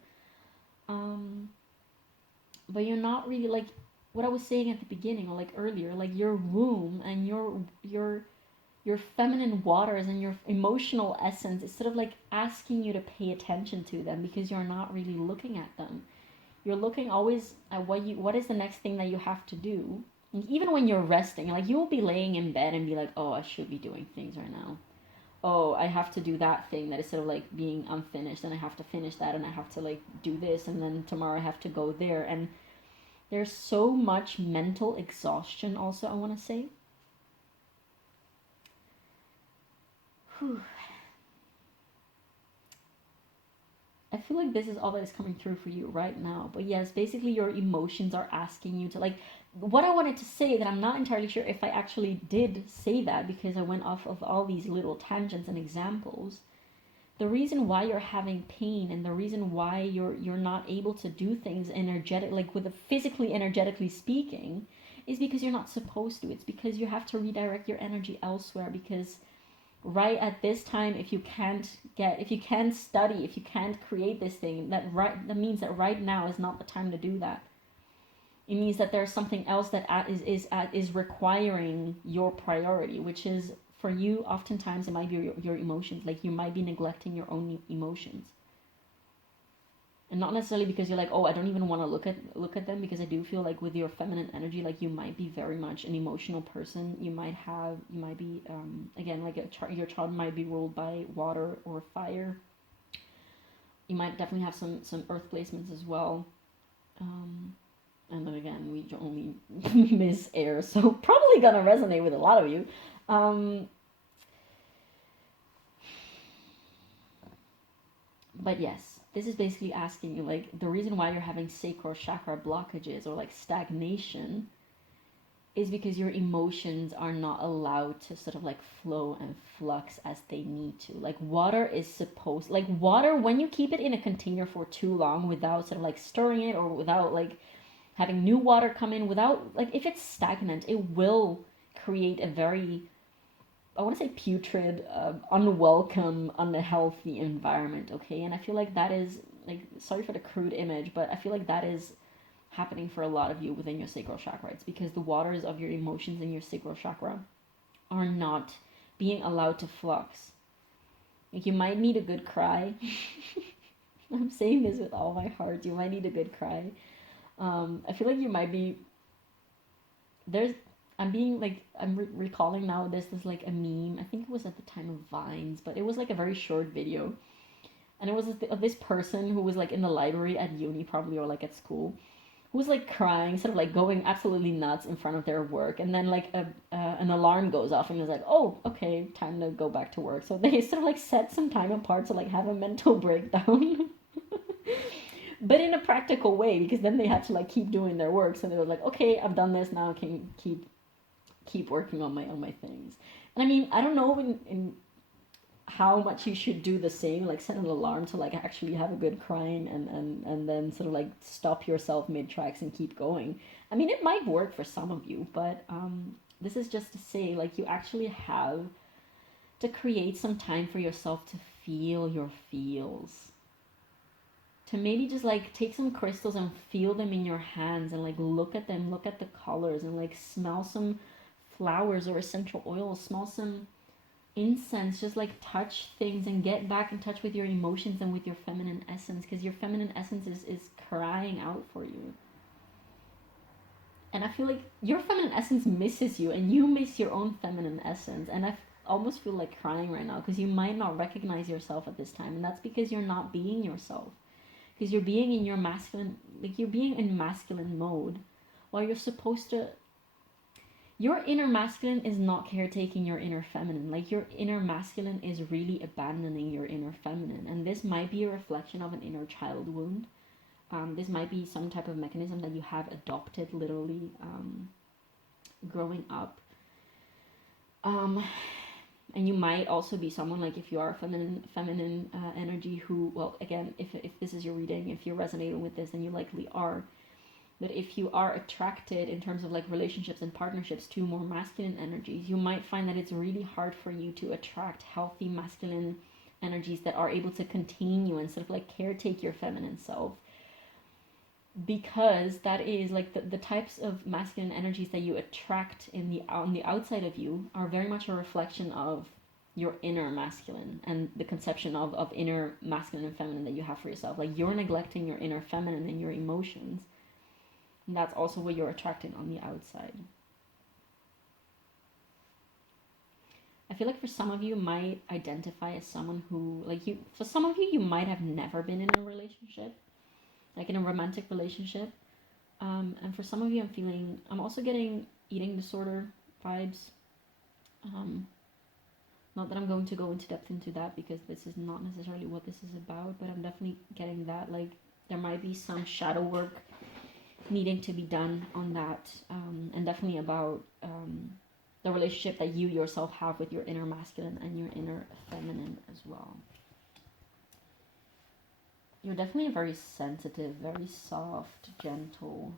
But you're not really like what I was saying at the beginning or like earlier, like your womb and your feminine waters and your emotional essence is sort of like asking you to pay attention to them because you're not really looking at them. You're looking always at what is the next thing that you have to do. And even when you're resting, like you will be laying in bed and be like, oh, I should be doing things right now. Oh, I have to do that thing that is sort of like being unfinished and I have to finish that and I have to like do this and then tomorrow I have to go there. And there's so much mental exhaustion also, I want to say. Whew. I feel like this is all that is coming through for you right now. But yes, basically your emotions are asking you to like, what I wanted to say that I'm not entirely sure if I actually did say that because I went off of all these little tangents and examples. The reason why you're having pain and the reason why you're not able to do things like with a physically energetically speaking is because you're not supposed to. It's because you have to redirect your energy elsewhere because right at this time, if you can't study, if you can't create this thing, that means that right now is not the time to do that. It means that there's something else that is requiring your priority, which is for you. Oftentimes, it might be your emotions. Like you might be neglecting your own emotions, and not necessarily because you're like, oh, I don't even want to look at them, because I do feel like with your feminine energy, like you might be very much an emotional person. You might be again, like your child might be ruled by water or fire. You might definitely have some earth placements as well. And then again, we only miss air, so probably gonna resonate with a lot of you. But yes, this is basically asking you, like, the reason why you're having sacral chakra blockages or like stagnation is because your emotions are not allowed to sort of like flow and flux as they need to. Like water is supposed, like water, when you keep it in a container for too long without sort of like stirring it, or without like having new water come in, without like, if it's stagnant, it will create a very, I want to say putrid, unwelcome, unhealthy environment, okay? And I feel like that is, like, sorry for the crude image, but I feel like that is happening for a lot of you within your sacral chakra. It's because the waters of your emotions in your sacral chakra are not being allowed to flux. Like, you might need a good cry. I'm saying this with all my heart. You might need a good cry. I feel like you might be, I'm recalling now, there's this like a meme, I think it was at the time of Vines, but it was like a very short video. And it was this person who was like in the library at uni probably, or like at school, who was like crying, sort of like going absolutely nuts in front of their work. And then like an alarm goes off and it's like, oh, okay, time to go back to work. So they sort of like set some time apart to like have a mental breakdown. But in a practical way, because then they had to like keep doing their work. So they were like, okay, I've done this, now I can keep working on my things. And I mean, I don't know in how much you should do the same, like set an alarm to like actually have a good crying, and then sort of like stop yourself mid-tracks and keep going. I mean, it might work for some of you, but this is just to say, like, you actually have to create some time for yourself to feel your feels. To maybe just like take some crystals and feel them in your hands, and like look at them, look at the colors, and like smell some flowers or essential oils, smell some incense, just like touch things and get back in touch with your emotions and with your feminine essence, because your feminine essence is crying out for you. And I feel like your feminine essence misses you, and you miss your own feminine essence. And I almost feel like crying right now, because you might not recognize yourself at this time, and that's because you're not being yourself, because you're being in your masculine, like you're being in masculine mode, while you're supposed to. Your inner masculine is not caretaking your inner feminine. Like, your inner masculine is really abandoning your inner feminine. And this might be a reflection of an inner child wound. This might be some type of mechanism that you have adopted literally growing up. And you might also be someone, like, if you are feminine energy who, well, again, if this is your reading, if you're resonating with this, then you likely are. But if you are attracted in terms of like relationships and partnerships to more masculine energies, you might find that it's really hard for you to attract healthy masculine energies that are able to contain you and sort of like caretake your feminine self. Because that is like the types of masculine energies that you attract on the outside of you are very much a reflection of your inner masculine and the conception of inner masculine and feminine that you have for yourself. Like, you're neglecting your inner feminine and your emotions. And that's also what you're attracting on the outside. I feel like for some of you might identify as someone who, like, for some of you might have never been in a relationship, like in a romantic relationship. And for some of you, I'm also getting eating disorder vibes. Not that I'm going to go into depth into that, because this is not necessarily what this is about, but I'm definitely getting that, like, there might be some shadow work needing to be done on that, and definitely about the relationship that you yourself have with your inner masculine and your inner feminine as well. You're definitely a very sensitive, very soft, gentle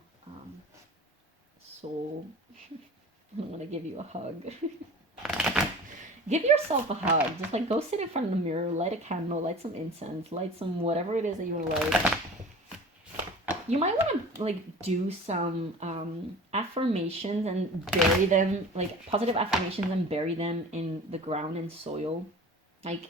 soul. I want to give you a hug. Give yourself a hug. Just like go sit in front of the mirror, light a candle, light some incense, light some whatever it is that you want to light. You might want to like do some affirmations and bury them, like positive affirmations, and bury them in the ground and soil. Like,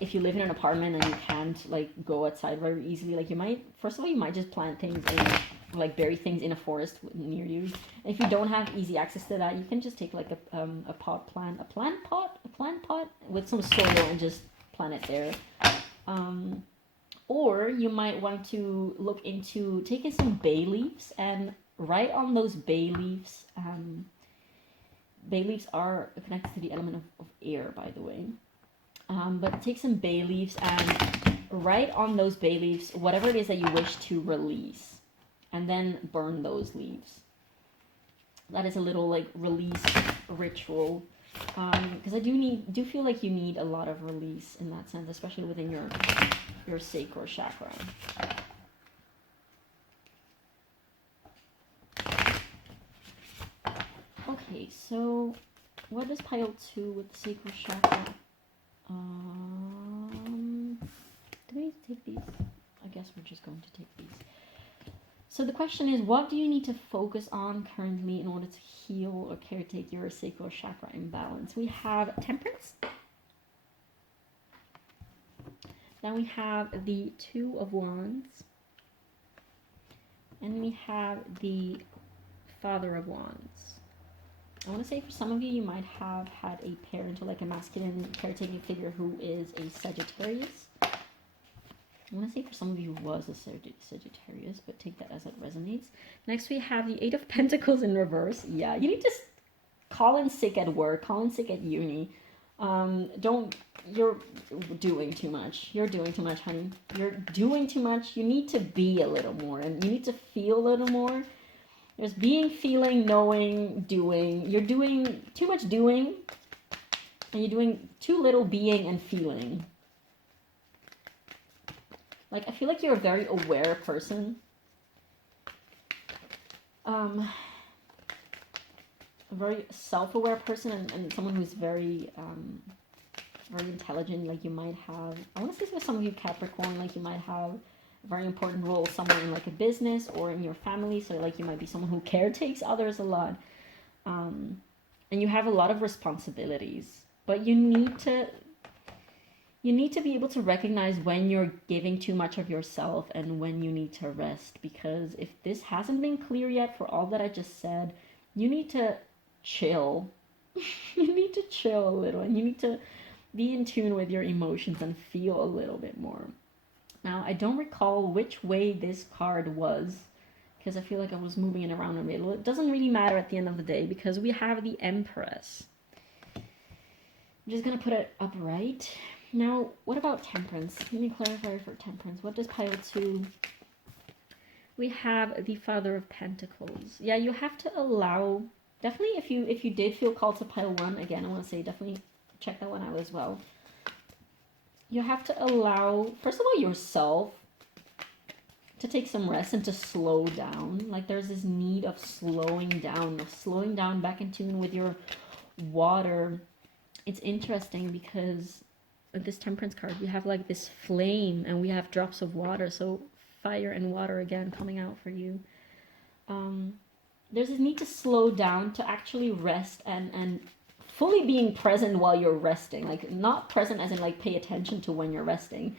if you live in an apartment and you can't like go outside very easily, like, you might, first of all, you might just plant things in, like, bury things in a forest near you. And if you don't have easy access to that, you can just take like a plant pot with some soil and just plant it there. Or you might want to look into taking some bay leaves and write on those bay leaves. Bay leaves are connected to the element of air, by the way. But take some bay leaves and write on those bay leaves whatever it is that you wish to release. And then burn those leaves. that is a little like release ritual, because I do feel like you need a lot of release in that sense, especially within your sacral chakra. Okay, so what does pile 2 with the sacral chakra? Do we take these? I guess we're just going to take these. So the question is, what do you need to focus on currently in order to heal or caretake your sacral chakra imbalance? We have temperance. Then we have the 2 of Wands. And we have the Father of Wands. I want to say for some of you, you might have had a parent or like a masculine caretaking figure who is a Sagittarius. I want to say for some of you was a Sagittarius, but take that as it resonates. Next we have the 8 of Pentacles in reverse. Yeah, you need to call in sick at work, call in sick at uni. You're doing too much. You're doing too much, honey. You're doing too much. You need to be a little more, and you need to feel a little more. There's being, feeling, knowing, doing. You're doing too much doing, and you're doing too little being and feeling. Like, I feel like you're a very aware person. A very self-aware person, and someone who's very, very intelligent. Like, you might have, I want to say for some of you Capricorn, like you might have a very important role somewhere in like a business or in your family. So like you might be someone who caretakes others a lot. And you have a lot of responsibilities, but you need to be able to recognize when you're giving too much of yourself and when you need to rest. Because if this hasn't been clear yet for all that I just said, you need to chill. You need to chill a little, and you need to be in tune with your emotions and feel a little bit more. Now, I don't recall which way this card was, because I feel like I was moving it around a little. It doesn't really matter at the end of the day, because we have the Empress. I'm just going to put it upright. Now, what about temperance? Let me clarify for temperance. What does pile 2? We have the Father of Pentacles. Yeah, you have to allow, definitely if you did feel called to pile 1, again, I want to say definitely check that one out as well. You have to allow, first of all, yourself to take some rest and to slow down. Like, there's this need of slowing down back in tune with your water. It's interesting because with this temperance card, we have like this flame and we have drops of water. So fire and water again coming out for you. There's this need to slow down, to actually rest and fully being present while you're resting. Like, not present as in like pay attention to when you're resting.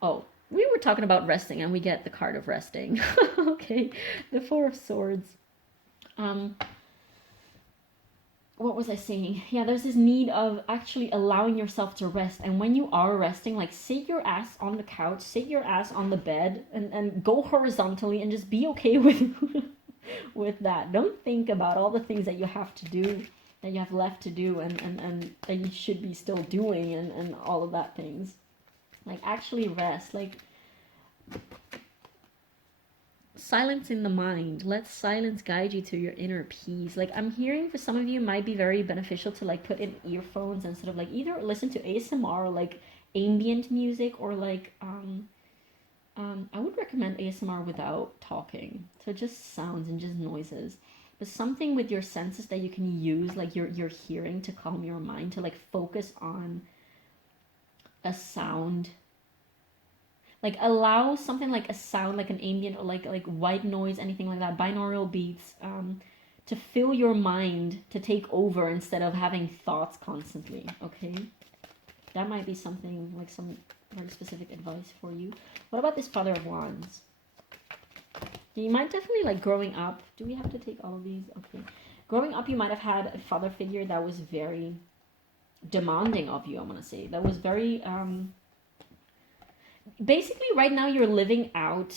Oh, we were talking about resting and we get the card of resting. Okay, the 4 of Swords. What was I saying? Yeah, there's this need of actually allowing yourself to rest. And when you are resting, like, sit your ass on the couch, sit your ass on the bed, and go horizontally and just be okay with that. Don't think about all the things that you have to do, that you have left to do, and that you should be still doing, and all of that things. Like, actually rest. Like, silence in the mind. Let silence guide you to your inner peace. Like, I'm hearing for some of you, it might be very beneficial to like put in earphones and sort of like either listen to ASMR or like ambient music, or like I would recommend ASMR without talking, so just sounds and just noises, but something with your senses that you can use, like your hearing, to calm your mind, to like focus on a sound. Like, allow something like a sound, like an ambient or like white noise, anything like that, binaural beats, to fill your mind, to take over instead of having thoughts constantly, okay? That might be something, like some very specific advice for you. What about this Father of Wands? You might definitely, like, growing up, do we have to take all of these? Okay. Growing up, you might have had a father figure that was very demanding of you, I'm going to say. That was very, basically right now you're living out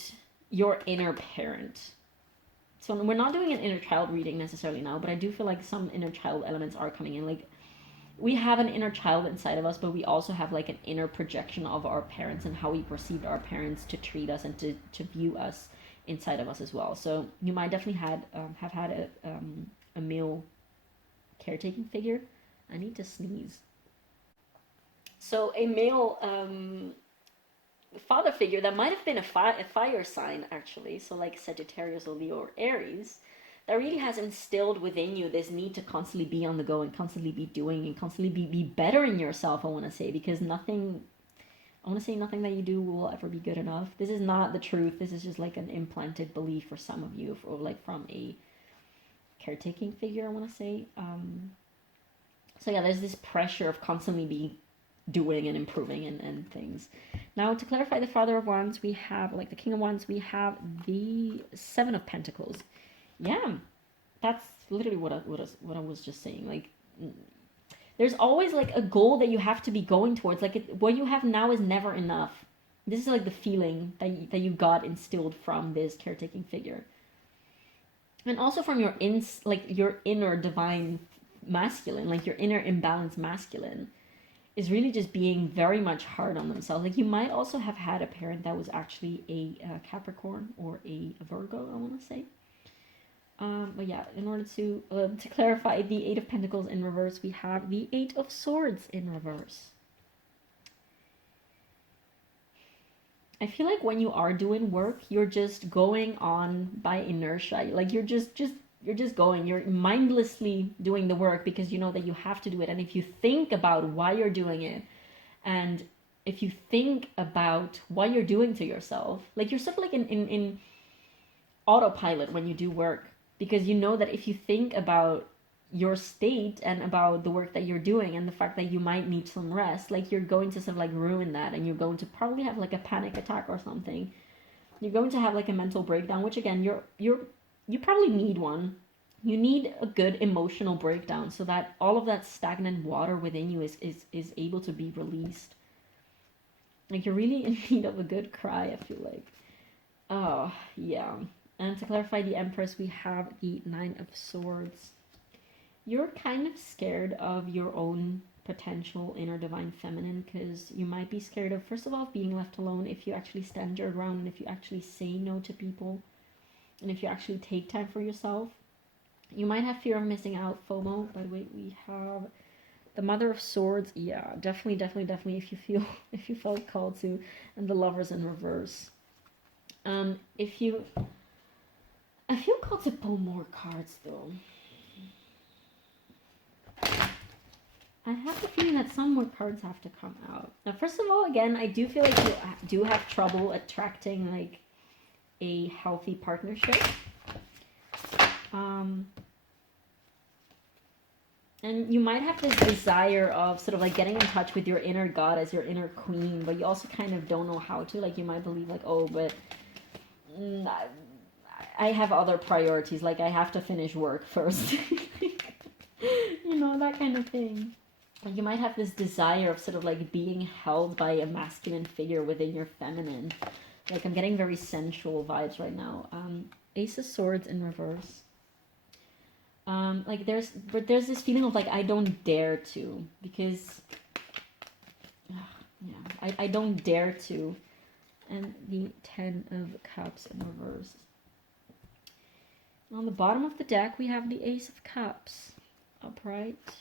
your inner parent. So we're not doing an inner child reading necessarily now, but I do feel like some inner child elements are coming in. Like, we have an inner child inside of us, but we also have like an inner projection of our parents and how we perceived our parents to treat us and to view us inside of us as well. So you might definitely have had a a male caretaking figure. I need to sneeze. So a male father figure that might have been a fire sign, actually, so like Sagittarius or Leo or Aries, that really has instilled within you this need to constantly be on the go and constantly be doing and constantly be bettering yourself, I want to say, because nothing that you do will ever be good enough. This is not the truth. This is just like an implanted belief for some of you, or like from a caretaking figure, I want to say. So yeah, there's this pressure of constantly be doing and improving and things. Now, to clarify the Father of Wands, we have, like the King of Wands, we have the Seven of Pentacles. Yeah, that's literally what I was just saying. Like, there's always like a goal that you have to be going towards. Like, what you have now is never enough. This is like the feeling that you got instilled from this caretaking figure, and also from your inner divine masculine, like your inner imbalanced masculine, is really just being very much hard on themselves. Like, you might also have had a parent that was actually a Capricorn or a Virgo, I want to say. But yeah, in order to clarify the Eight of Pentacles in reverse, we have the Eight of Swords in reverse. I feel like when you are doing work, you're just going on by inertia. Like, you're just going. You're mindlessly doing the work because you know that you have to do it. And if you think about why you're doing it, and if you think about what you're doing to yourself, like, you're sort of like in autopilot when you do work, because you know that if you think about your state and about the work that you're doing and the fact that you might need some rest, like, you're going to sort of like ruin that, and you're going to probably have like a panic attack or something. You're going to have like a mental breakdown, which again, you probably need one. You need a good emotional breakdown so that all of that stagnant water within you is able to be released. Like, you're really in need of a good cry, I feel like. Oh, yeah. And to clarify the Empress, we have the Nine of Swords. You're kind of scared of your own potential inner divine feminine, because you might be scared of, first of all, being left alone if you actually stand your ground, and if you actually say no to people, and if you actually take time for yourself. You might have fear of missing out, FOMO. By the way, we have the Mother of Swords. Yeah, definitely if you felt called to. And the Lovers in reverse. I feel called to pull more cards, though. I have the feeling that some more cards have to come out. Now, first of all, again, I do feel like you do have trouble attracting like a healthy partnership. And you might have this desire of sort of like getting in touch with your inner goddess, your inner queen, but you also kind of don't know how to. Like, you might believe like, oh, but I have other priorities. Like, I have to finish work first. You know, that kind of thing. Like, you might have this desire of sort of like being held by a masculine figure within your feminine. Like, I'm getting very sensual vibes right now. Ace of Swords in reverse. Like, there's this feeling of like, I don't dare to, because yeah, I don't dare to. And the Ten of Cups in reverse. On the bottom of the deck, we have the Ace of Cups upright,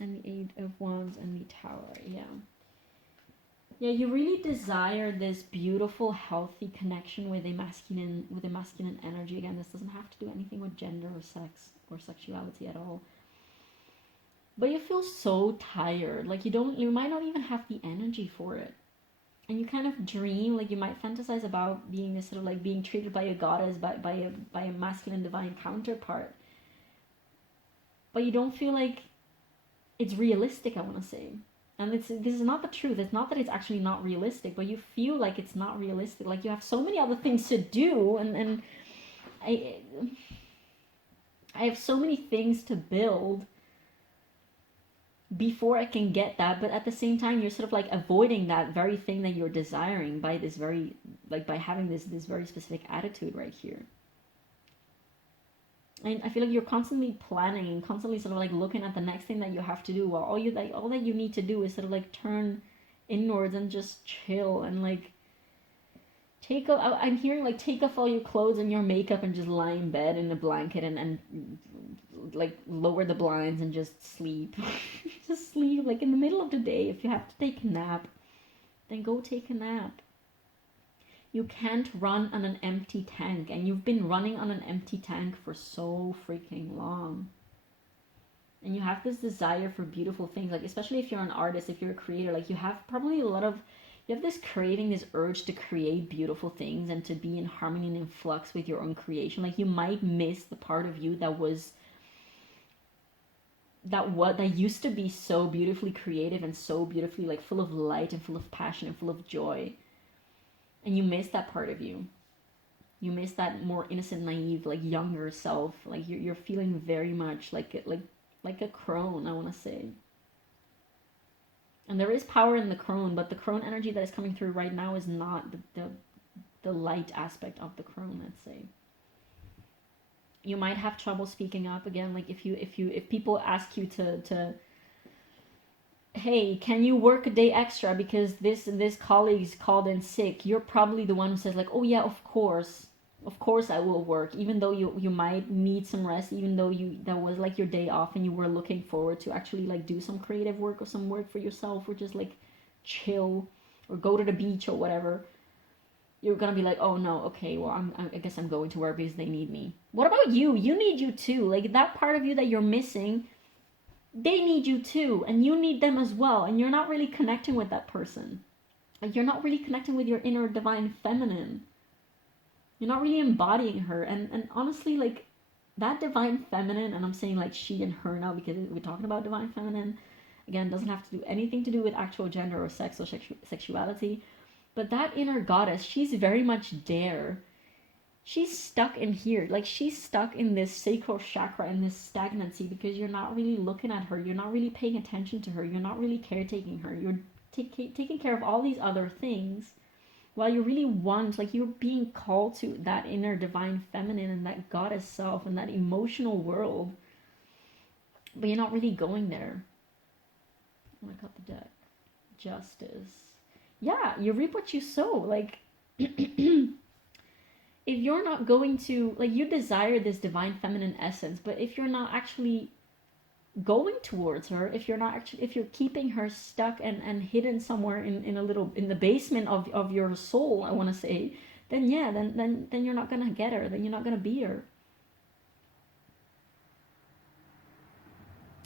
and the Eight of Wands and the Tower. Yeah, you really desire this beautiful, healthy connection with a masculine energy. Again, this doesn't have to do anything with gender or sex or sexuality at all. But you feel so tired. Like, you might not even have the energy for it. And you kind of dream, like, you might fantasize about being this sort of like being treated by a goddess, by a masculine divine counterpart. But you don't feel like it's realistic, I want to say. And this is not the truth. It's not that it's actually not realistic, but you feel like it's not realistic. Like, you have so many other things to do, and I have so many things to build before I can get that. But at the same time, you're sort of like avoiding that very thing that you're desiring by this very, like, by having this very specific attitude right here. And I feel like you're constantly planning and constantly sort of like looking at the next thing that you have to do, while all that you need to do is sort of like turn inwards and just chill and like I'm hearing like take off all your clothes and your makeup and just lie in bed in a blanket and like lower the blinds and just sleep. Just sleep, like in the middle of the day. If you have to take a nap, then go take a nap. You can't run on an empty tank, and you've been running on an empty tank for so freaking long. And you have this desire for beautiful things, like especially if you're an artist, if you're a creator, like you have probably you have this craving, this urge to create beautiful things and to be in harmony and in flux with your own creation. Like you might miss the part of you that used to be so beautifully creative and so beautifully like full of light and full of passion and full of joy. And you miss that part of you. You miss that more innocent, naive, like younger self. Like you're feeling very much like a crone, I want to say. And there is power in the crone, but the crone energy that is coming through right now is not the light aspect of the crone, let's say. You might have trouble speaking up again, like if people ask you to hey, can you work a day extra because this colleague's called in sick, you're probably the one who says like, oh yeah, of course I will work, even though you might need some rest, even though that was like your day off and you were looking forward to actually like do some creative work or some work for yourself or just like chill or go to the beach or whatever. You're gonna be like, oh no, okay, well I guess I'm going to work because they need me. What about you? You need you too. Like that part of you that you're missing, they need you too, and you need them as well, and you're not really connecting with that person. Like you're not really connecting with your inner divine feminine. You're not really embodying her, and honestly, like that divine feminine, and I'm saying like she and her now because we're talking about divine feminine, again, doesn't have to do anything to do with actual gender or sex or sexuality, but that inner goddess, she's very much there. She's stuck in here, like she's stuck in this sacral chakra, in this stagnancy, because you're not really looking at her, you're not really paying attention to her, you're not really caretaking her, you're taking care of all these other things, while you really want, like you're being called to that inner divine feminine and that goddess self and that emotional world, but you're not really going there. Oh, I got the deck. Justice. Yeah, you reap what you sow. Like if you're not going to, like, you desire this divine feminine essence, but if you're not actually going towards her, if you're keeping her stuck and hidden somewhere in the basement of your soul, I want to say, then yeah, then you're not gonna get her, then you're not gonna be her.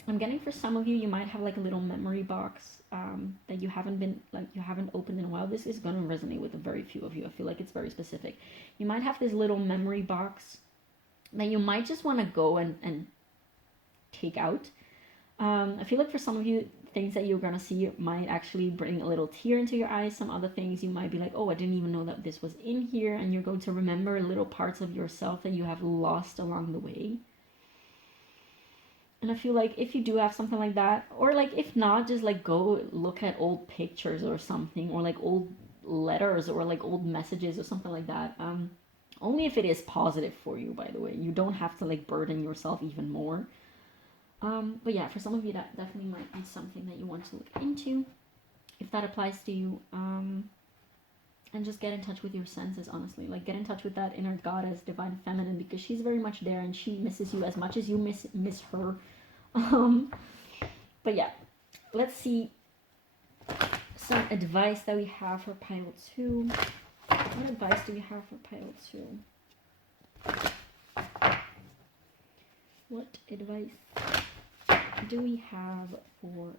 I'm getting for some of you, you might have like a little memory box that you haven't opened in a while. This is going to resonate with a very few of you. I feel like it's very specific. You might have this little memory box that you might just want to go and take out. I feel like for some of you, things that you're going to see might actually bring a little tear into your eyes. Some other things you might be like, oh, I didn't even know that this was in here. And you're going to remember little parts of yourself that you have lost along the way. And I feel like if you do have something like that, or like if not, just like go look at old pictures or something, or like old letters or like old messages or something like that. Only if it is positive for you, by the way. You don't have to like burden yourself even more. But yeah, for some of you that definitely might be something that you want to look into, if that applies to you. And just get in touch with your senses, honestly. Like, get in touch with that inner goddess, divine feminine, because she's very much there and she misses you as much as you miss her. But yeah, let's see some advice that we have for pile 2. What advice do we have for pile 2? What advice do we have for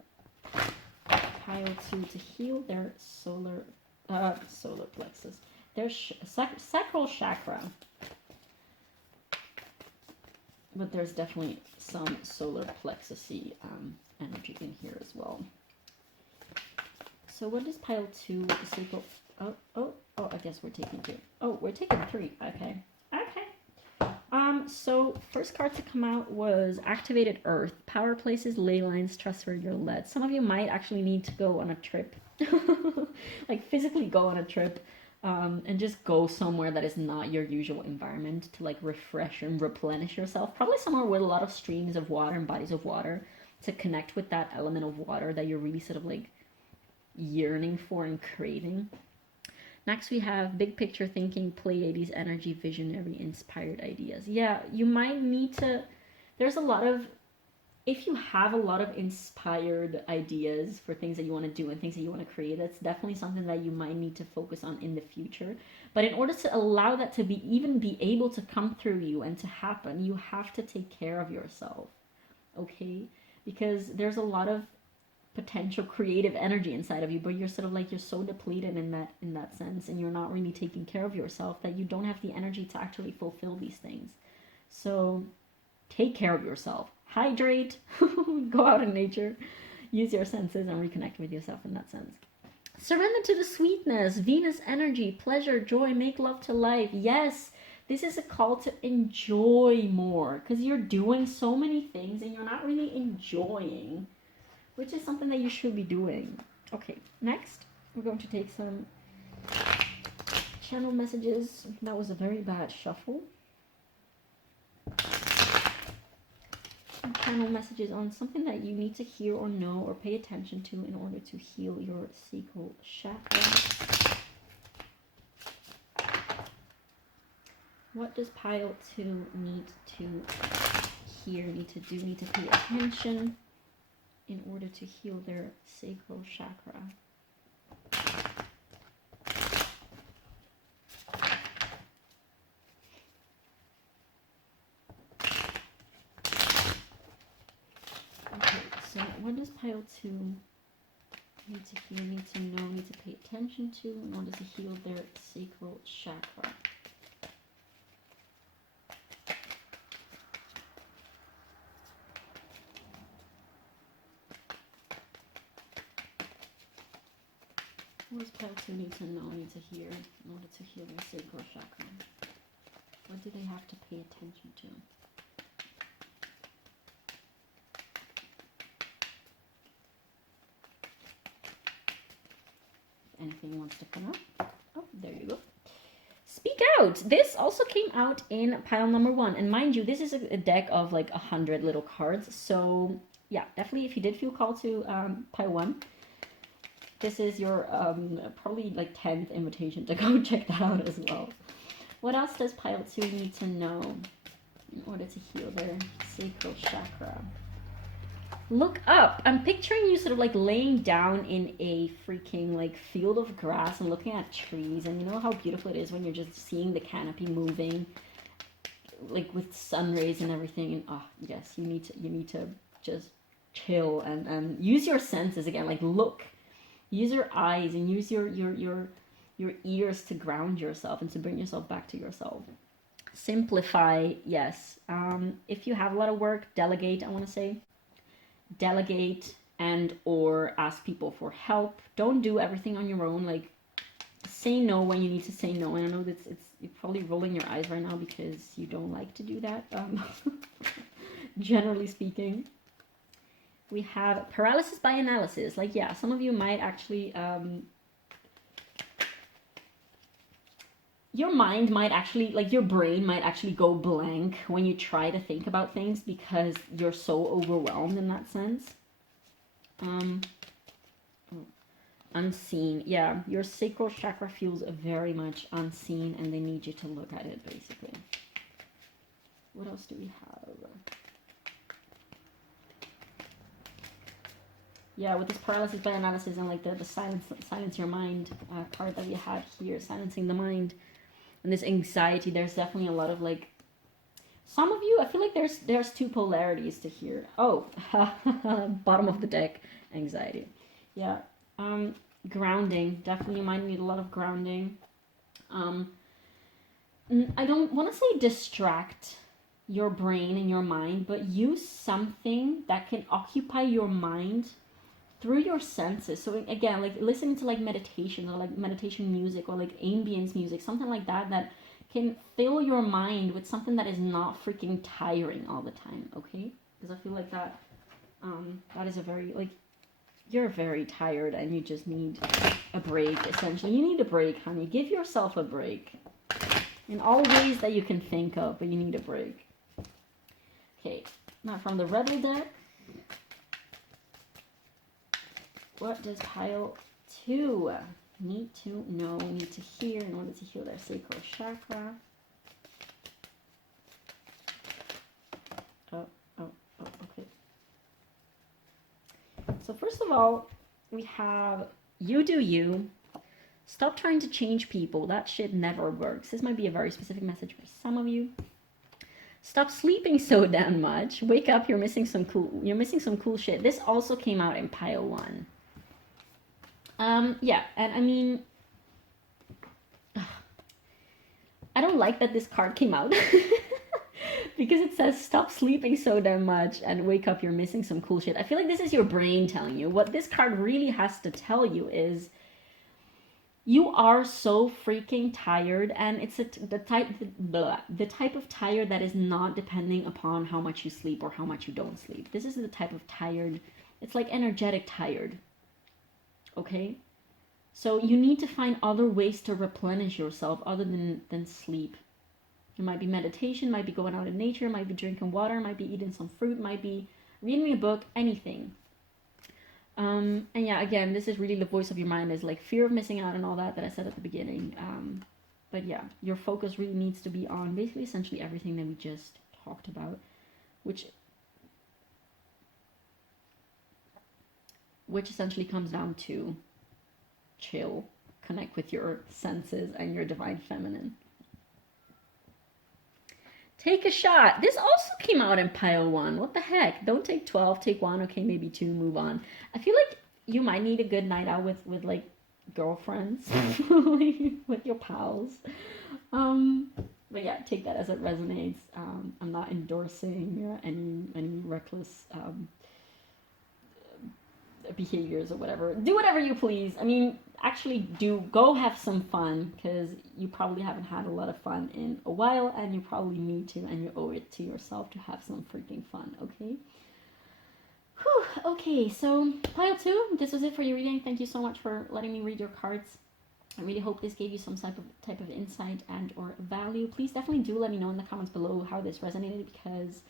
pile 2 to heal their solar plexus, their sacral chakra? But there's definitely some solar plexus-y energy in here as well. So what is pile 2? The sacral. Oh, I guess we're taking 2. Oh, we're taking 3. Okay. So first card to come out was Activated Earth. Power places, ley lines, trust where you're led. Some of you might actually need to go on a trip. Like physically go on a trip and just go somewhere that is not your usual environment to like refresh and replenish yourself. Probably somewhere with a lot of streams of water and bodies of water to connect with that element of water that you're really sort of like yearning for and craving. Next we have big picture thinking, Pleiades energy, visionary, inspired ideas. Yeah, you might need to, there's a lot of, if you have a lot of inspired ideas for things that you want to do and things that you want to create, that's definitely something that you might need to focus on in the future. But in order to allow that to be even be able to come through you and to happen, you have to take care of yourself, okay? Because there's a lot of potential creative energy inside of you, but you're sort of like, you're so depleted in that sense, and you're not really taking care of yourself, that you don't have the energy to actually fulfill these things. So take care of yourself. Hydrate, go out in nature, use your senses and reconnect with yourself in that sense. Surrender to the sweetness, Venus energy, pleasure, joy, make love to life. Yes, this is a call to enjoy more, because you're doing so many things and you're not really enjoying, which is something that you should be doing. Okay, next we're going to take some channel messages. That was a very bad shuffle. Channel messages on something that you need to hear or know or pay attention to in order to heal your sacral chakra. What does pile 2 need to hear, need to do, need to pay attention in order to heal their sacral chakra? So what does pile 2 need to hear, need to know, need to pay attention to in order to heal their sacral chakra? What does pile 2 need to know, need to hear in order to heal their sacral chakra? What do they have to pay attention to? Anything wants to come up? Oh, there you go. Speak out. This also came out in pile number 1, and mind you, this is a deck of like 100 little cards. So yeah, definitely, if you did feel called to pile 1, this is your probably like 10th invitation to go check that out as well. What else does pile 2 need to know in order to heal their sacral chakra? Look up. I'm picturing you sort of like laying down in a freaking like field of grass and looking at trees, and you know how beautiful it is when you're just seeing the canopy moving, like with sun rays and everything. And oh yes, you need to just chill and use your senses again. Like look, use your eyes and use your ears to ground yourself and to bring yourself back to yourself. Simplify, yes. If you have a lot of work, delegate. I want to say. Delegate and or ask people for help. Don't do everything on your own. Like say no when you need to say no. And I know that you're probably rolling your eyes right now because you don't like to do that. Generally speaking, we have paralysis by analysis. Like yeah, some of you might actually your mind might actually, like your brain might actually go blank when you try to think about things because you're so overwhelmed in that sense. Unseen. Yeah, your sacral chakra feels very much unseen and they need you to look at it basically. What else do we have? Yeah, with this paralysis by analysis and like the silence your mind card that we had here, silencing the mind. And this anxiety, there's definitely a lot of like, some of you, I feel like there's 2 polarities to here. Oh, bottom of the deck, anxiety. Yeah, grounding, definitely you might need a lot of grounding. I don't want to say distract your brain and your mind, but use something that can occupy your mind through your senses. So again, like listening to like meditation or like meditation music or like ambience music, something like that can fill your mind with something that is not freaking tiring all the time, okay? Because I feel like that is a very, like, you're very tired and you just need a break, essentially. You need a break, honey. Give yourself a break. In all ways that you can think of, but you need a break. Okay, now from the Rebel deck, what does pile 2 need to know, need to hear in order to heal their sacral chakra? Oh, okay. So first of all, we have you do you. Stop trying to change people. That shit never works. This might be a very specific message for some of you. Stop sleeping so damn much. Wake up, you're missing some cool shit. This also came out in pile 1. Yeah, and I mean, I don't like that this card came out. Because it says stop sleeping so damn much and wake up, you're missing some cool shit. I feel like this is your brain telling you. What this card really has to tell you is you are so freaking tired, and it's the type of tired that is not depending upon how much you sleep or how much you don't sleep. This is the type of tired, it's like energetic tired. Okay? So you need to find other ways to replenish yourself other than sleep. It might be meditation, might be going out in nature, might be drinking water, might be eating some fruit, might be reading a book, anything. And yeah, again, this is really the voice of your mind, is like fear of missing out and all that I said at the beginning. But yeah, your focus really needs to be on basically essentially everything that we just talked about, which essentially comes down to chill, connect with your senses and your divine feminine. Take a shot. This also came out in pile 1. What the heck? Don't take 12, take 1. Okay, maybe 2, move on. I feel like you might need a good night out with like girlfriends, with your pals. But yeah, take that as it resonates. I'm not endorsing any reckless behaviors or whatever. Do whatever you please. I mean, actually go have some fun, because you probably haven't had a lot of fun in a while, and you probably need to, and you owe it to yourself to have some freaking fun. Okay. Whew, okay, so pile 2, this was it for your reading. Thank you so much for letting me read your cards. I really hope this gave you some type of insight and or value. Please definitely do let me know in the comments below how this resonated, because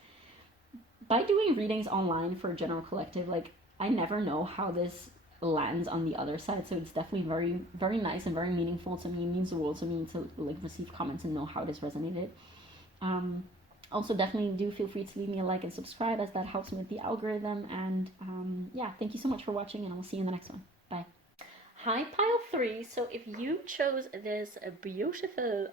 by doing readings online for a general collective, like, I never know how this lands on the other side, so it's definitely very, very nice and very meaningful to me. It means the world to me to like receive comments and know how this resonated. Also, definitely do feel free to leave me a like and subscribe, as that helps me with the algorithm. And yeah, thank you so much for watching, and I will see you in the next one. Bye. Hi, pile 3. So if you chose this beautiful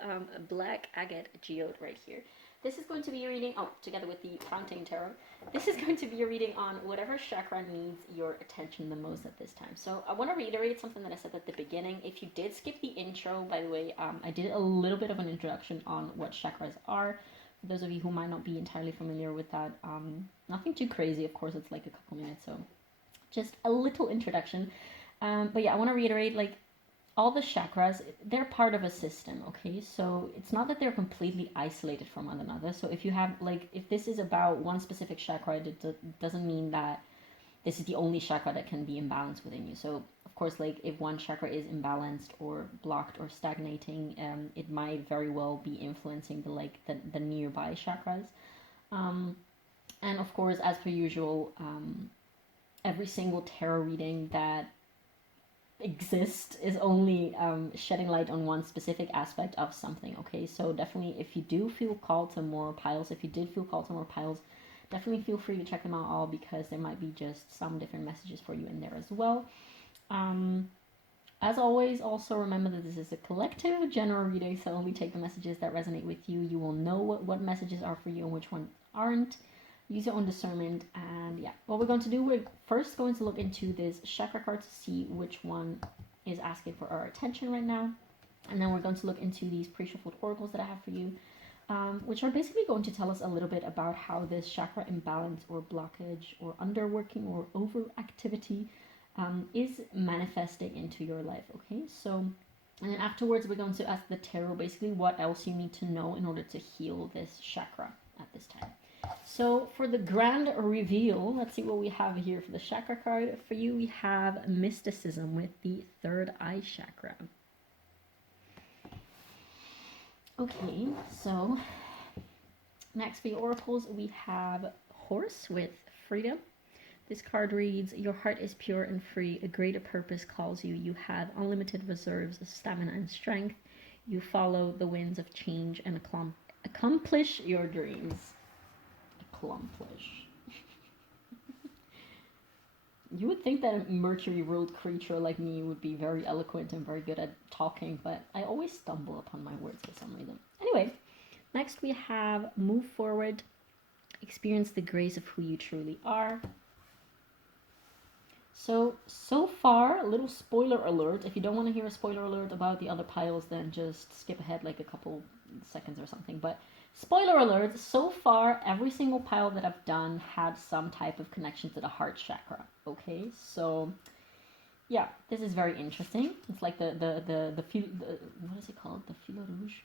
black agate geode right here, this is going to be a reading, together with the Fountain Tarot, this is going to be a reading on whatever chakra needs your attention the most at this time. So I want to reiterate something that I said at the beginning. If you did skip the intro, by the way, I did a little bit of an introduction on what chakras are. For those of you who might not be entirely familiar with that, nothing too crazy, of course, it's like a couple minutes, so just a little introduction. But yeah, I want to reiterate, like, all the chakras, they're part of a system, okay? So it's not that they're completely isolated from one another. So if you have, like, if this is about one specific chakra, it doesn't mean that this is the only chakra that can be imbalanced within you. So, of course, like, if one chakra is imbalanced or blocked or stagnating, it might very well be influencing the nearby chakras. And of course, as per usual, every single tarot reading that exist is only shedding light on one specific aspect of something, okay? So definitely, if you do feel called to more piles, definitely feel free to check them out all, because there might be just some different messages for you in there as well. As always, also remember that this is a collective general reading, so only take the messages that resonate with you. You will know what messages are for you and which ones aren't. Use your own discernment. And yeah, what we're going to do, we're first going to look into this chakra card to see which one is asking for our attention right now. And then we're going to look into these pre-shuffled oracles that I have for you, which are basically going to tell us a little bit about how this chakra imbalance or blockage or underworking or overactivity is manifesting into your life, okay? So, and then afterwards, we're going to ask the tarot basically what else you need to know in order to heal this chakra at this time. So for the grand reveal, let's see what we have here for the chakra card. For you, we have mysticism with the third eye chakra. Okay, so next for your oracles, we have horse with freedom. This card reads, your heart is pure and free. A greater purpose calls you. You have unlimited reserves of stamina and strength. You follow the winds of change and accomplish your dreams. Accomplish. You would think that a Mercury ruled creature like me would be very eloquent and very good at talking, but I always stumble upon my words for some reason. Anyway, next we have move forward, experience the grace of who you truly are. So far, a little spoiler alert. If you don't want to hear a spoiler alert about the other piles, then just skip ahead like a couple seconds or something. But spoiler alert, so far, every single pile that I've done had some type of connection to the heart chakra. Okay, so yeah, this is very interesting. It's like the what is it called? The fil rouge?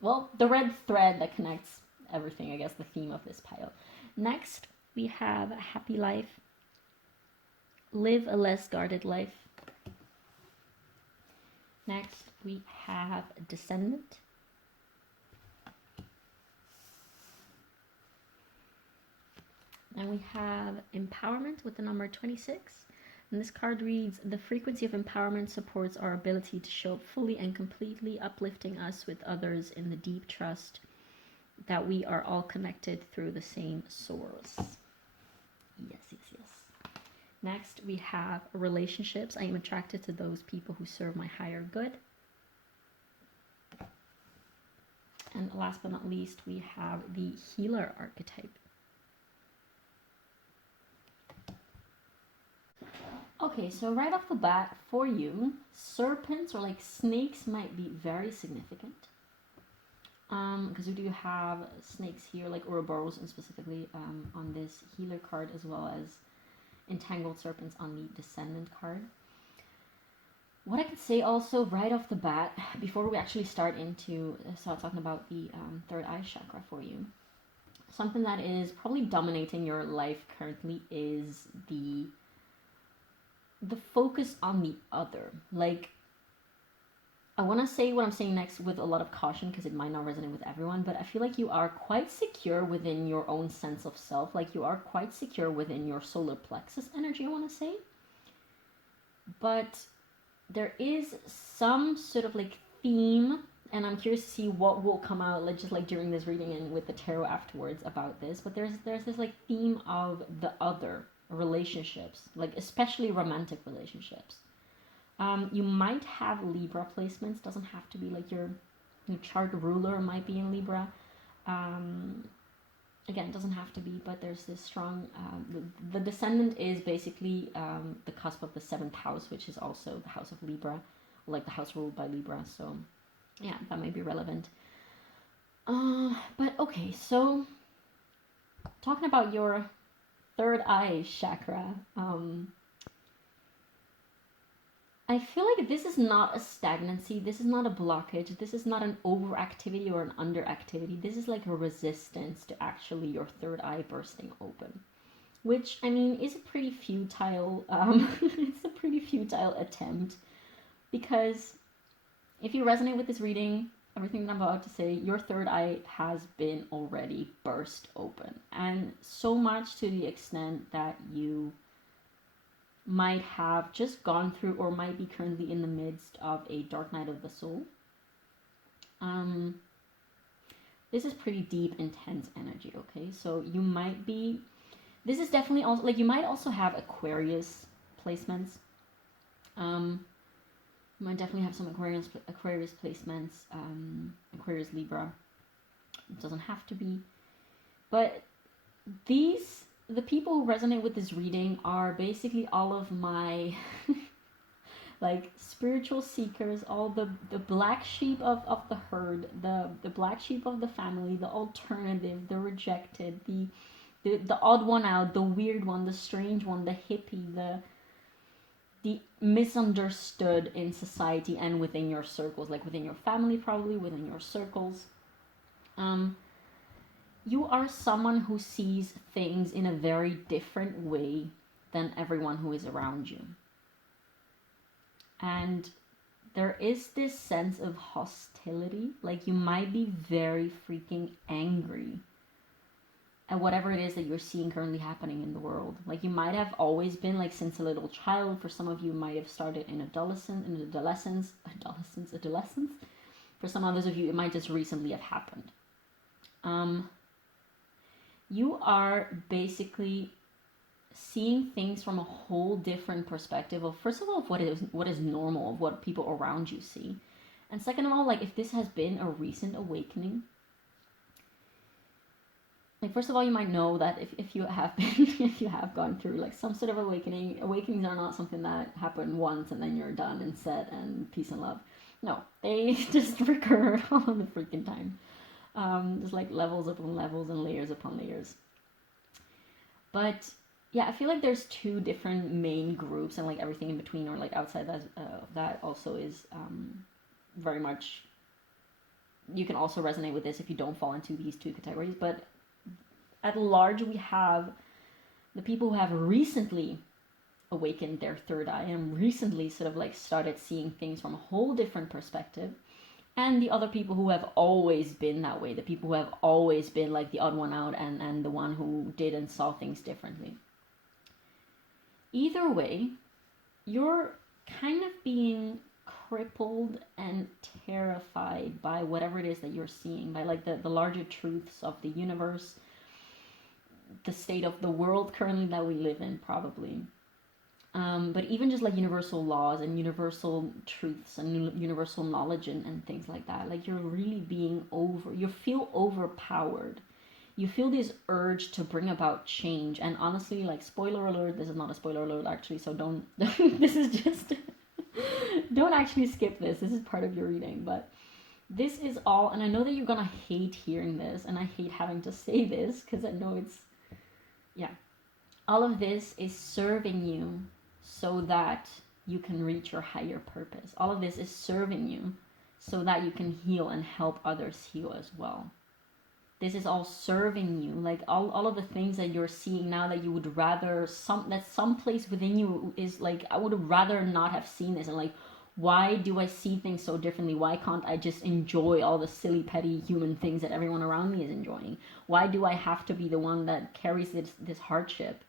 Well, the red thread that connects everything, I guess, the theme of this pile. Next, we have a happy life. Live a less guarded life. Next, we have descendant. And we have empowerment with the number 26. And this card reads, the frequency of empowerment supports our ability to show up fully and completely, uplifting us with others in the deep trust that we are all connected through the same source. Yes, yes, yes. Next, we have relationships. I am attracted to those people who serve my higher good. And last but not least, we have the healer archetype. Okay, so right off the bat, for you, serpents or like snakes might be very significant. Because we do have snakes here, like Ouroboros, and specifically on this healer card, as well as entangled serpents on the descendant card. What I could say also right off the bat, before we actually start talking about the third eye chakra for you, something that is probably dominating your life currently is the focus on the other. Like, I want to say what I'm saying next with a lot of caution because it might not resonate with everyone, but I feel like you are quite secure within your own sense of self. Like, you are quite secure within your solar plexus energy, I want to say. But there is some sort of like theme, and I'm curious to see what will come out like just like during this reading and with the tarot afterwards about this. But there's this like theme of the other relationships, like especially romantic relationships. You might have Libra placements. Doesn't have to be like your chart ruler might be in Libra. Again, doesn't have to be, but there's this strong. The descendant is basically the cusp of the 7th house, which is also the house of Libra, like the house ruled by Libra. So, yeah, that might be relevant. But okay, so talking about your third eye chakra. I feel like this is not a stagnancy, this is not a blockage, this is not an overactivity or an underactivity. This is like a resistance to actually your third eye bursting open. Which, I mean, is a pretty futile, it's a pretty futile attempt. Because if you resonate with this reading, everything that I'm about to say, your third eye has been already burst open. And so much to the extent that you might have just gone through or might be currently in the midst of a dark night of the soul. This is pretty deep, intense energy, okay? So you might be, this is definitely also, like you might also have Aquarius placements. You might definitely have some Aquarius placements, Aquarius Libra. It doesn't have to be. But the people who resonate with this reading are basically all of my like spiritual seekers, all the black sheep of the herd, the black sheep of the family, the alternative, the rejected, the odd one out, the weird one, the strange one, the hippie, the misunderstood in society and within your circles, like within your family, probably within your circles. You are someone who sees things in a very different way than everyone who is around you. And there is this sense of hostility, like you might be very freaking angry at whatever it is that you're seeing currently happening in the world. Like, you might have always been like since a little child. For some of you, might have started in adolescence. For some others of you, it might just recently have happened. You are basically seeing things from a whole different perspective of, first of all, of what is normal, of what people around you see, and second of all, like, if this has been a recent awakening, like, first of all, you might know that if you have been if you have gone through like some sort of awakenings are not something that happen once and then you're done and set and peace and love. No, they just recur all the freaking time. Just like levels upon levels and layers upon layers. But yeah, I feel like there's two different main groups, and like everything in between or like outside that also is very much, you can also resonate with this if you don't fall into these two categories. But at large, we have the people who have recently awakened their third eye and recently sort of like started seeing things from a whole different perspective, and the other people who have always been that way, the people who have always been like the odd one out and the one who did and saw things differently. Either way, you're kind of being crippled and terrified by whatever it is that you're seeing, by like the larger truths of the universe, the state of the world currently that we live in, probably. But even just like universal laws and universal truths and universal knowledge and things like that, like, you're really being you feel overpowered. You feel this urge to bring about change. And honestly, like, spoiler alert, this is not a spoiler alert actually, so don't, this is just, don't actually skip this. This is part of your reading, but this is all, and I know that you're gonna hate hearing this, and I hate having to say this, because I know it's, yeah. All of this is serving you so that you can reach your higher purpose. All of this is serving you so that you can heal and help others heal as well. This is all serving you. Like, all of the things that you're seeing now that you would rather, that someplace within you is like, I would rather not have seen this. And like, why do I see things so differently? Why can't I just enjoy all the silly, petty human things that everyone around me is enjoying? Why do I have to be the one that carries this hardship?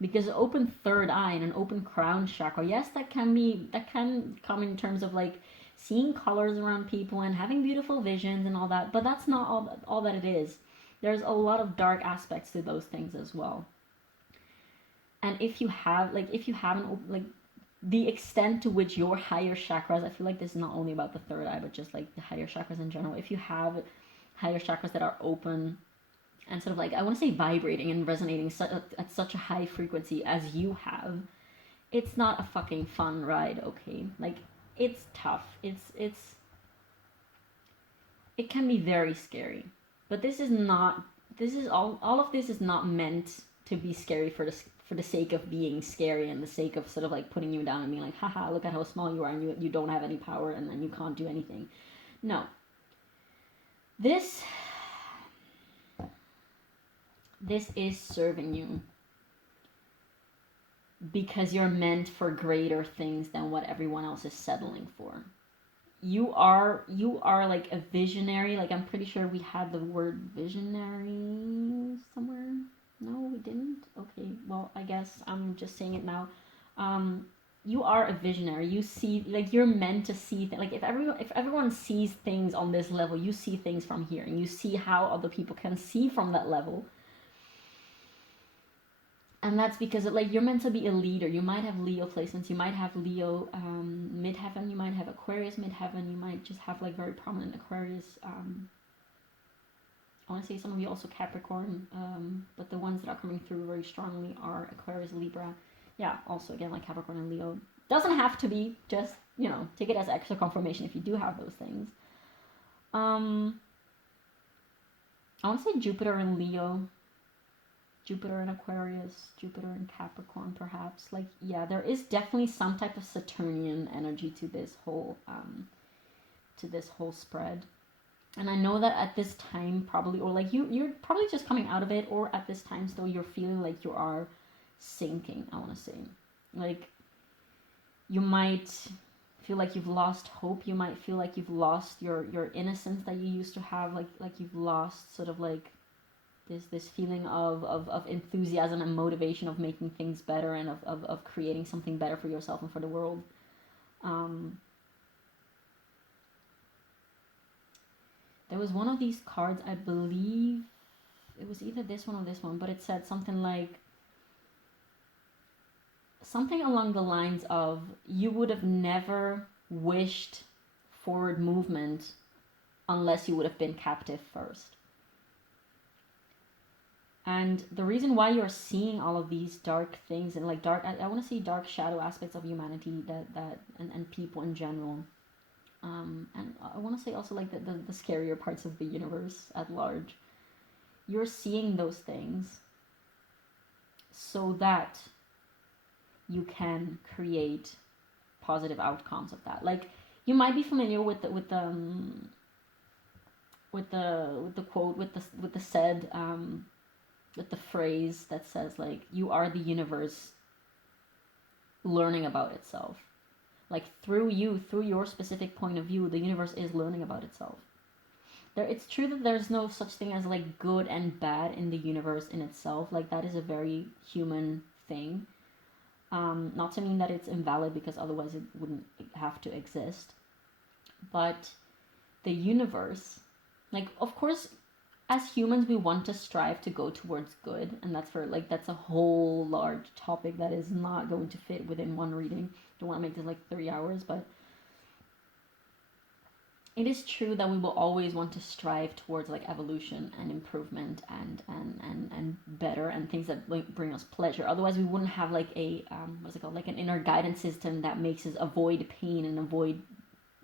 Because an open third eye and an open crown chakra, yes, that can come in terms of like seeing colors around people and having beautiful visions and all that, but that's not all that it is. There's a lot of dark aspects to those things as well. And if you haven't, like, the extent to which your higher chakras, I feel like this is not only about the third eye, but just like the higher chakras in general. If you have higher chakras that are open and sort of like, I want to say vibrating and resonating at such a high frequency as you have, it's not a fucking fun ride, okay? Like, it's tough. It can be very scary. But all of this is not meant to be scary for the sake of being scary and the sake of sort of like putting you down and being like, haha, look at how small you are and you don't have any power and then you can't do anything. No. This is serving you because you're meant for greater things than what everyone else is settling for. You are like a visionary. Like, I'm pretty sure we had the word visionary somewhere. No, we didn't? Okay, well, I guess I'm just saying it now. You are a visionary. You see, like, you're meant to see like, if everyone sees things on this level, you see things from here, and you see how other people can see from that level. And that's because, like, you're meant to be a leader. You might have Leo placements. You might have Leo midheaven. You might have Aquarius midheaven. You might just have, like, very prominent Aquarius. I want to say some of you also Capricorn. But the ones that are coming through very strongly are Aquarius, Libra. Yeah, also, again, like Capricorn and Leo. Doesn't have to be. Just, take it as extra confirmation if you do have those things. I want to say Jupiter and Leo. Jupiter in Aquarius, Jupiter in Capricorn, perhaps. Like, yeah, there is definitely some type of Saturnian energy to this whole spread. And I know that at this time, probably, or like you're probably just coming out of it, or at this time still you're feeling like you are sinking, I want to say. Like, you might feel like you've lost hope. You might feel like you've lost your innocence that you used to have. Like you've lost sort of like this feeling of enthusiasm and motivation of making things better and of creating something better for yourself and for the world. There was one of these cards, I believe it was either this one or this one, but it said something like, something along the lines of, you would have never wished forward movement unless you would have been captive first. And the reason why you're seeing all of these dark things and like dark, I want to say dark shadow aspects of humanity and people in general. And I want to say also like the scarier parts of the universe at large. You're seeing those things so that you can create positive outcomes of that. Like, you might be familiar with the quote, with the phrase that says like, you are the universe learning about itself. Like, through your specific point of view, the universe is learning about itself. It's true that there's no such thing as like good and bad in the universe in itself. Like, that is a very human thing. Not to mean that it's invalid, because otherwise it wouldn't have to exist. But the universe, like, of course, as humans, we want to strive to go towards good, and that's a whole large topic that is not going to fit within one reading. Don't want to make this like 3 hours, but it is true that we will always want to strive towards like evolution and improvement and better and things that like bring us pleasure. Otherwise, we wouldn't have like a like an inner guidance system that makes us avoid pain and avoid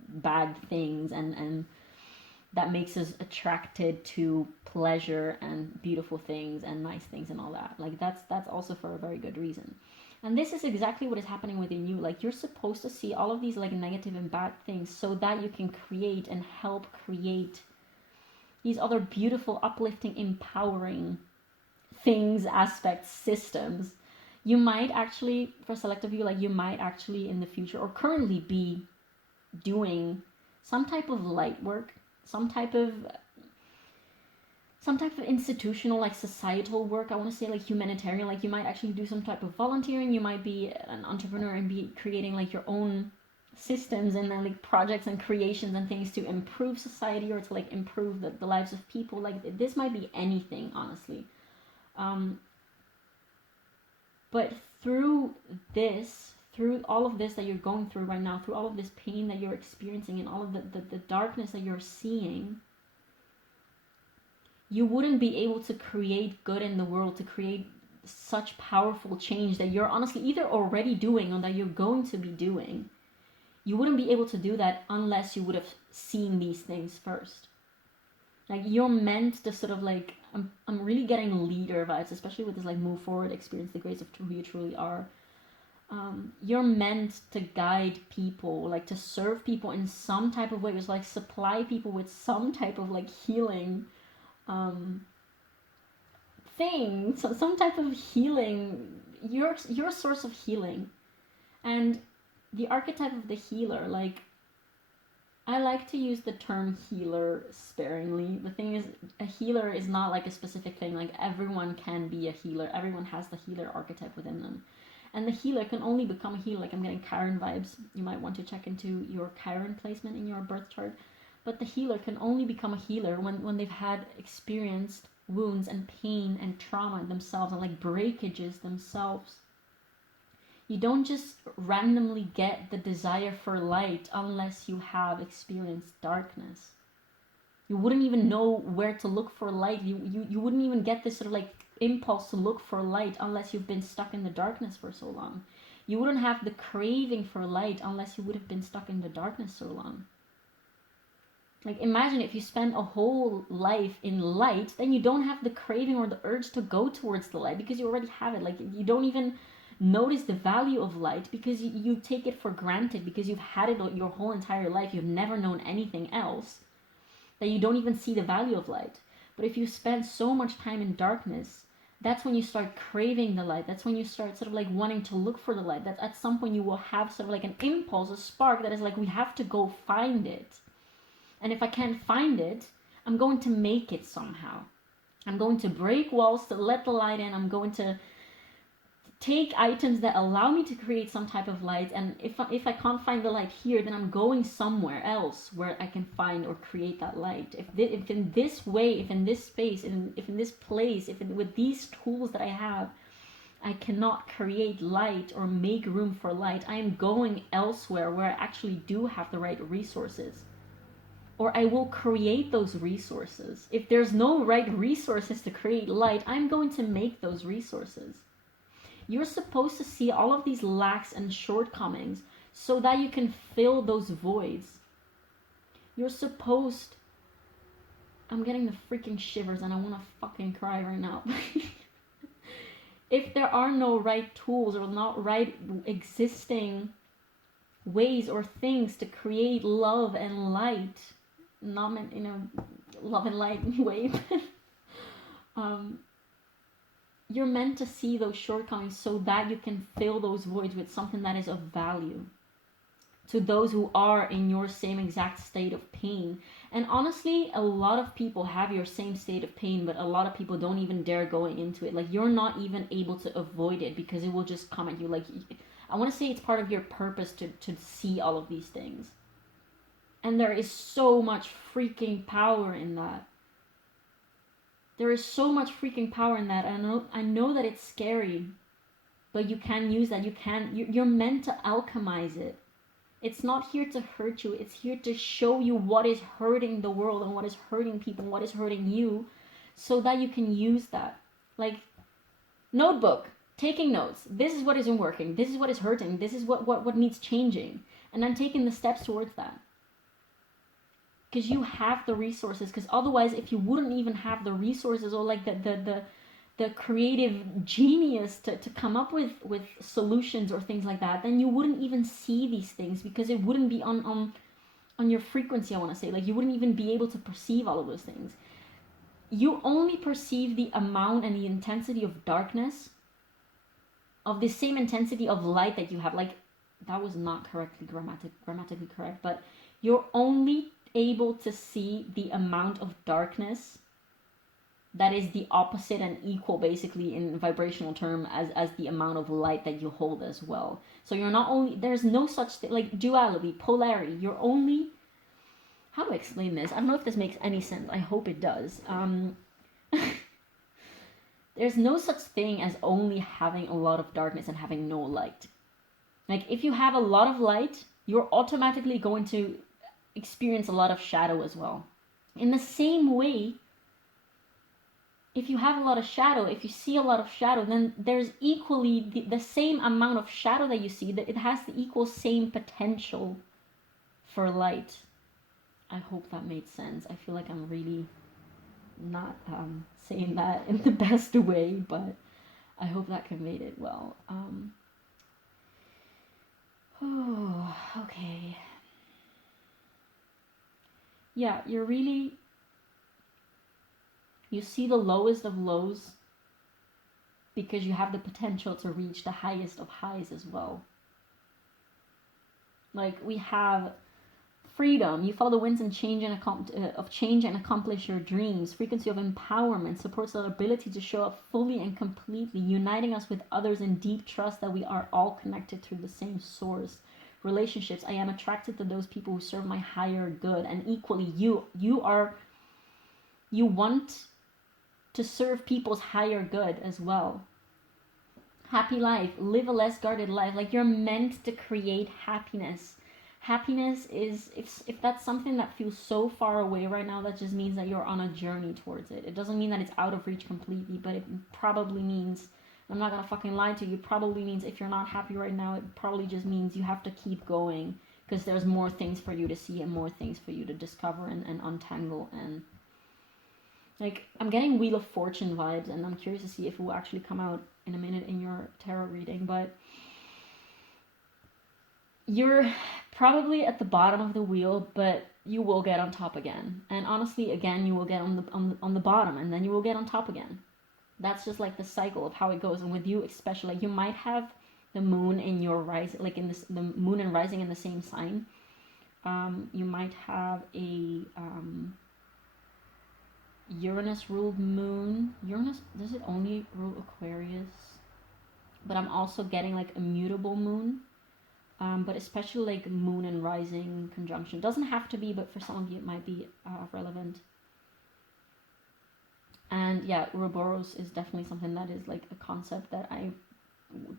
bad things and that makes us attracted to pleasure and beautiful things and nice things and all that. Like, that's also for a very good reason. And this is exactly what is happening within you. Like, you're supposed to see all of these like negative and bad things so that you can create and help create these other beautiful, uplifting, empowering things, aspects, systems. You might actually, for selective you, like, you might actually in the future or currently be doing some type of light work, some type of institutional, like societal work. I want to say like humanitarian. Like, you might actually do some type of volunteering. You might be an entrepreneur and be creating like your own systems and then like projects and creations and things to improve society or to like improve the lives of people. Like, this might be anything, honestly. But through all of this that you're going through right now, through all of this pain that you're experiencing and all of the darkness that you're seeing, you wouldn't be able to create good in the world, to create such powerful change that you're honestly either already doing or that you're going to be doing. You wouldn't be able to do that unless you would have seen these things first. Like, you're meant to sort of like, I'm really getting leader vibes, especially with this like move forward experience, the grace of who you truly are. You're meant to guide people, like to serve people in some type of way. It's like supply people with some type of like healing thing, so some type of healing. You're a source of healing. And the archetype of the healer, like, I like to use the term healer sparingly. The thing is, a healer is not like a specific thing. Like, everyone can be a healer. Everyone has the healer archetype within them. And the healer can only become a healer. Like, I'm getting Chiron vibes. You might want to check into your Chiron placement in your birth chart. But the healer can only become a healer when they've had experienced wounds and pain and trauma themselves and like breakages themselves. You don't just randomly get the desire for light unless you have experienced darkness. You wouldn't even know where to look for light. You wouldn't even get this sort of like impulse to look for light unless you've been stuck in the darkness for so long. You wouldn't have the craving for light unless you would have been stuck in the darkness so long. Like, imagine if you spend a whole life in light, then you don't have the craving or the urge to go towards the light because you already have it. Like, you don't even notice the value of light because you take it for granted because you've had it your whole entire life. You've never known anything else, that you don't even see the value of light. But if you spend so much time in darkness, that's when you start craving the light. That's when you start sort of like wanting to look for the light. That at some point you will have sort of like an impulse, a spark that is like, we have to go find it. And if I can't find it, I'm going to make it somehow. I'm going to break walls to let the light in. I'm going to take items that allow me to create some type of light, and if I can't find the light here, then I'm going somewhere else where I can find or create that light. If in this way, if in this space, if in this place, with these tools that I have, I cannot create light or make room for light, I am going elsewhere where I actually do have the right resources. Or I will create those resources. If there's no right resources to create light, I'm going to make those resources. You're supposed to see all of these lacks and shortcomings so that you can fill those voids. You're supposed... I'm getting the freaking shivers and I want to fucking cry right now. If there are no right tools or not right existing ways or things to create love and light, not in a love and light way, but you're meant to see those shortcomings so that you can fill those voids with something that is of value to those who are in your same exact state of pain. And honestly, a lot of people have your same state of pain, but a lot of people don't even dare going into it. Like, you're not even able to avoid it because it will just come at you. Like, I want to say it's part of your purpose to see all of these things. And there is so much freaking power in that. There is so much freaking power in that. I know that it's scary, but you can use that. You're meant to alchemize it. It's not here to hurt you. It's here to show you what is hurting the world and what is hurting people and what is hurting you, so that you can use that. Like, notebook, taking notes. This is what isn't working. This is what is hurting. This is what needs changing. And then taking the steps towards that. Because you have the resources. Because otherwise, if you wouldn't even have the resources or like the creative genius to come up with solutions or things like that, then you wouldn't even see these things, because it wouldn't be on your frequency, I want to say. Like, you wouldn't even be able to perceive all of those things. You only perceive the amount and the intensity of darkness of the same intensity of light that you have. Like, that was not correctly grammatically correct, but you're only able to see the amount of darkness that is the opposite and equal, basically, in vibrational term, as the amount of light that you hold as well. So you're not only... There's no such thing like duality, polarity. You're only... How do I explain this? I don't know if this makes any sense. I hope it does. There's no such thing as only having a lot of darkness and having no light. Like, if you have a lot of light, you're automatically going to experience a lot of shadow as well. In the same way, if you have a lot of shadow, if you see a lot of shadow, then there's equally the same amount of shadow that you see, that it has the equal same potential for light. I hope that made sense. I feel like I'm really not saying that in the best way, but I hope that conveyed it well. Okay. Yeah, you're really... You see the lowest of lows because you have the potential to reach the highest of highs as well. Like, we have freedom. You follow the winds and change and accomplish your dreams. Frequency of empowerment supports our ability to show up fully and completely, uniting us with others in deep trust that we are all connected through the same source. Relationships. I am attracted to those people who serve my higher good. And equally, you want to serve people's higher good as well. Happy life. Live a less guarded life. Like, you're meant to create happiness. Happiness is, if that's something that feels so far away right now, that just means that you're on a journey towards it. It doesn't mean that it's out of reach completely, but it probably means, I'm not gonna fucking lie to you, it probably means if you're not happy right now, it probably just means you have to keep going, because there's more things for you to see and more things for you to discover and untangle. And like, I'm getting Wheel of Fortune vibes, and I'm curious to see if it will actually come out in a minute in your tarot reading, but you're probably at the bottom of the wheel, but you will get on top again. And honestly, again, you will get on the bottom, and then you will get on top again. That's just like the cycle of how it goes. And with you especially, like, you might have the moon in your rising, like in this, the moon and rising in the same sign. You might have a Uranus ruled moon. Uranus, does it only rule Aquarius? But I'm also getting like a mutable moon. But especially like moon and rising conjunction. Doesn't have to be, but for some of you it might be relevant. And yeah, Ouroboros is definitely something that is like a concept that I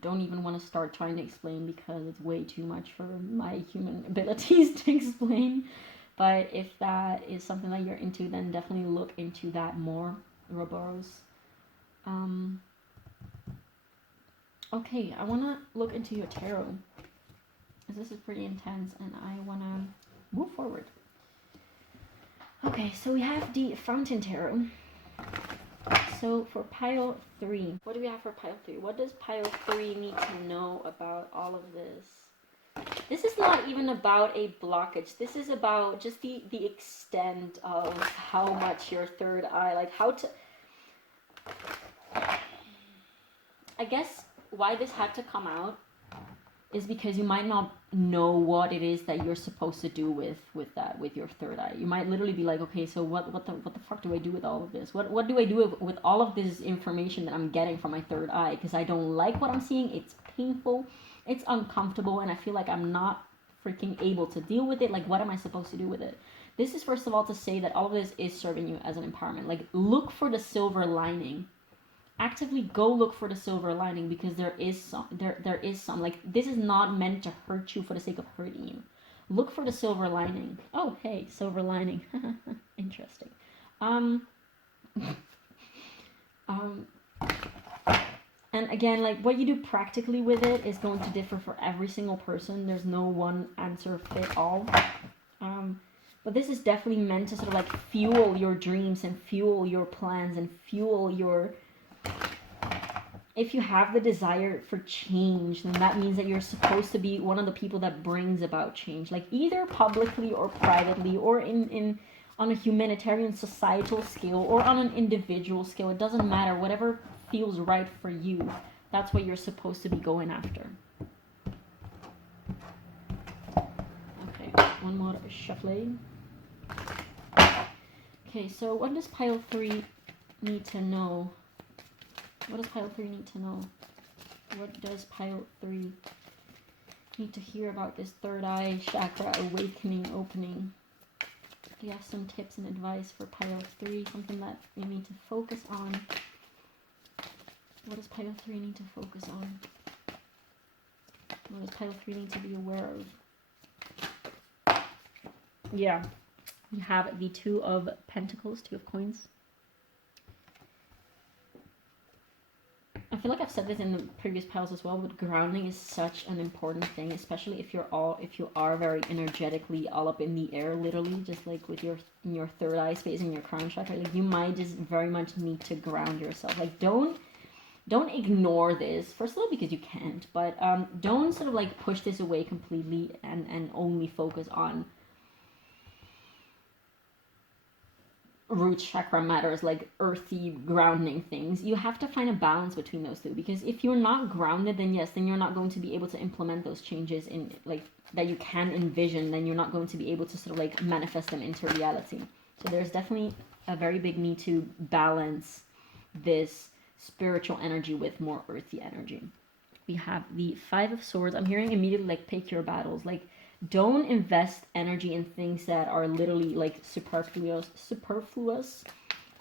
don't even want to start trying to explain because it's way too much for my human abilities to explain. But if that is something that you're into, then definitely look into that more, Ouroboros. Okay, I want to look into your tarot, because this is pretty intense and I want to move forward. Okay, so we have the Fountain Tarot. So for pile 3, what do we have for pile 3? What does pile 3 need to know about all of this? This is not even about a blockage. This is about just the extent of how much your third eye, like how to... I guess why this had to come out is because you might not know what it is that you're supposed to do with your third eye. You might literally be like, okay, so what the fuck do I do with all of this? What do I do with all of this information that I'm getting from my third eye? Because I don't like what I'm seeing. It's painful. It's uncomfortable, and I feel like I'm not freaking able to deal with it. Like, what am I supposed to do with it? This is first of all to say that all of this is serving you as an empowerment. Like, look for the silver lining. Actively go look for the silver lining, because there is some. Like, this is not meant to hurt you for the sake of hurting you. Look for the silver lining. Oh, hey, silver lining. Interesting. And again, like, what you do practically with it is going to differ for every single person. There's no one answer fit all. But this is definitely meant to sort of like fuel your dreams and fuel your plans and fuel your... If you have the desire for change, then that means that you're supposed to be one of the people that brings about change, like either publicly or privately, or on a humanitarian societal scale, or on an individual scale. It doesn't matter. Whatever feels right for you, that's what you're supposed to be going after. Okay, one more shuffling. Okay, so what does pile 3 need to know? What does pile 3 need to know? What does pile 3 need to hear about this third eye chakra awakening, opening? Do you have some tips and advice for pile 3? Something that you need to focus on? What does pile 3 need to focus on? What does pile 3 need to be aware of? Yeah. You have the 2 of Pentacles, 2 of Coins. I feel like I've said this in the previous piles as well, but grounding is such an important thing, especially if you are very energetically all up in the air, literally, just like with your third eye space and your crown chakra. Like, you might just very much need to ground yourself. Like, don't ignore this. First of all, because you can't, but don't sort of like push this away completely and only focus on root chakra matters, like earthy grounding things. You have to find a balance between those two, because if you're not grounded, then yes, then you're not going to be able to implement those changes in like that you can envision. Then you're not going to be able to sort of like manifest them into reality. So there's definitely a very big need to balance this spiritual energy with more earthy energy. We have the 5 of Swords. I'm hearing immediately like pick your battles. Like, don't invest energy in things that are literally like superfluous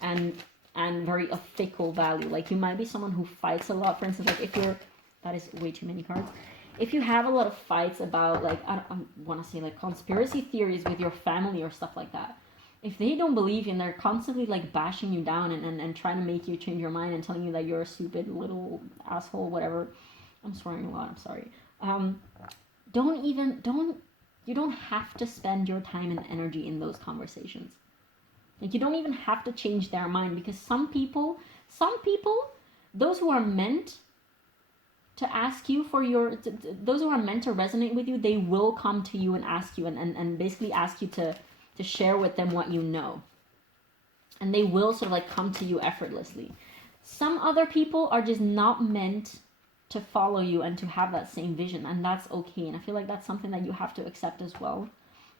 and very of fickle value. Like, you might be someone who fights a lot. For instance, like if you're... That is way too many cards. If you have a lot of fights about, like, I want to say like conspiracy theories with your family or stuff like that. If they don't believe you and they're constantly like bashing you down and trying to make you change your mind and telling you that you're a stupid little asshole, whatever. I'm swearing a lot, I'm sorry. You don't have to spend your time and energy in those conversations. Like, you don't even have to change their mind, because some people, those who are meant to ask you for those who are meant to resonate with you, they will come to you and ask you and basically ask you to share with them what you know. And they will sort of like come to you effortlessly. Some other people are just not meant to follow you and to have that same vision, and that's okay. And I feel like that's something that you have to accept as well.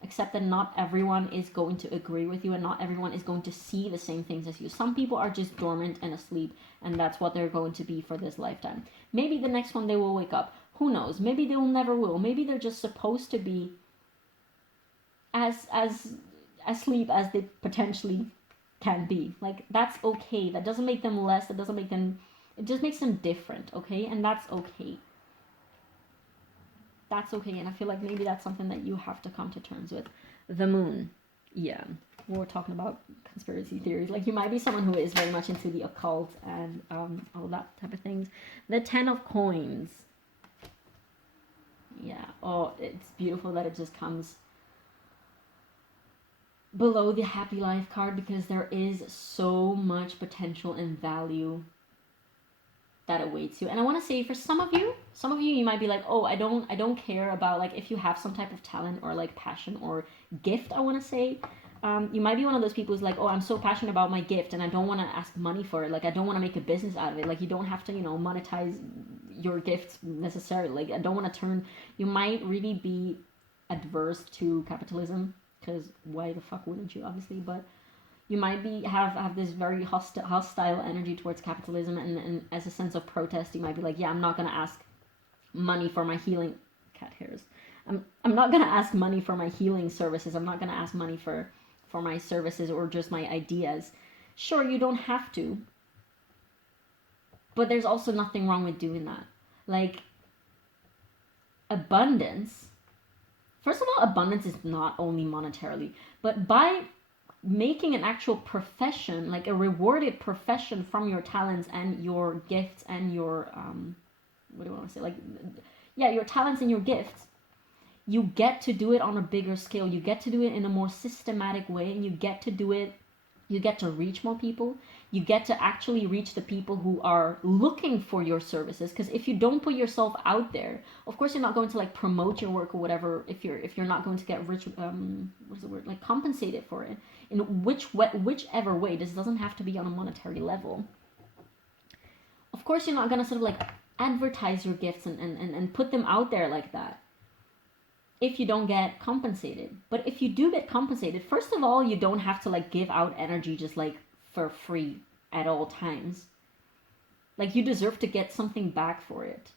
Accept that not everyone is going to agree with you and not everyone is going to see the same things as you. Some people are just dormant and asleep, and that's what they're going to be for this lifetime. Maybe the next one they will wake up. Who knows? Maybe they will never will. Maybe they're just supposed to be as asleep as they potentially can be. Like, that's okay. That doesn't make them less. That doesn't make them... It just makes them different, okay? And that's okay. That's okay. And I feel like maybe that's something that you have to come to terms with. The moon. Yeah. We're talking about conspiracy theories. Like, you might be someone who is very much into the occult and all that type of things. The 10 of coins. Yeah. Oh, it's beautiful that it just comes below the happy life card, because there is so much potential and value that awaits you. And I want to say, for some of you you might be like, oh, I don't care about, like, if you have some type of talent or like passion or gift. I want to say you might be one of those people who's like, oh, I'm so passionate about my gift and I don't want to ask money for it. Like, I don't want to make a business out of it. Like, you don't have to, monetize your gifts necessarily. Like, I don't want to turn... You might really be adverse to capitalism, because why the fuck wouldn't you, obviously? But you might be have this very hostile energy towards capitalism, and as a sense of protest, you might be like, yeah, I'm not gonna ask money for my healing... Cat hairs. I'm not gonna ask money for my healing services. I'm not gonna ask money for my services or just my ideas. Sure, you don't have to, but there's also nothing wrong with doing that. Like, abundance... First of all, abundance is not only monetarily, but by making an actual profession, like a rewarded profession from your talents and your gifts and your, what do I want to say? Like, yeah, your talents and your gifts, you get to do it on a bigger scale. You get to do it in a more systematic way, and you get to do it, you get to reach more people. You get to actually reach the people who are looking for your services. Because if you don't put yourself out there, of course you're not going to like promote your work or whatever. If you're not going to get rich, what's the word? Like, compensated for it in whichever way. This doesn't have to be on a monetary level. Of course you're not going to sort of like advertise your gifts and put them out there like that if you don't get compensated. But if you do get compensated, first of all, you don't have to like give out energy just like for free at all times. Like, you deserve to get something back for it.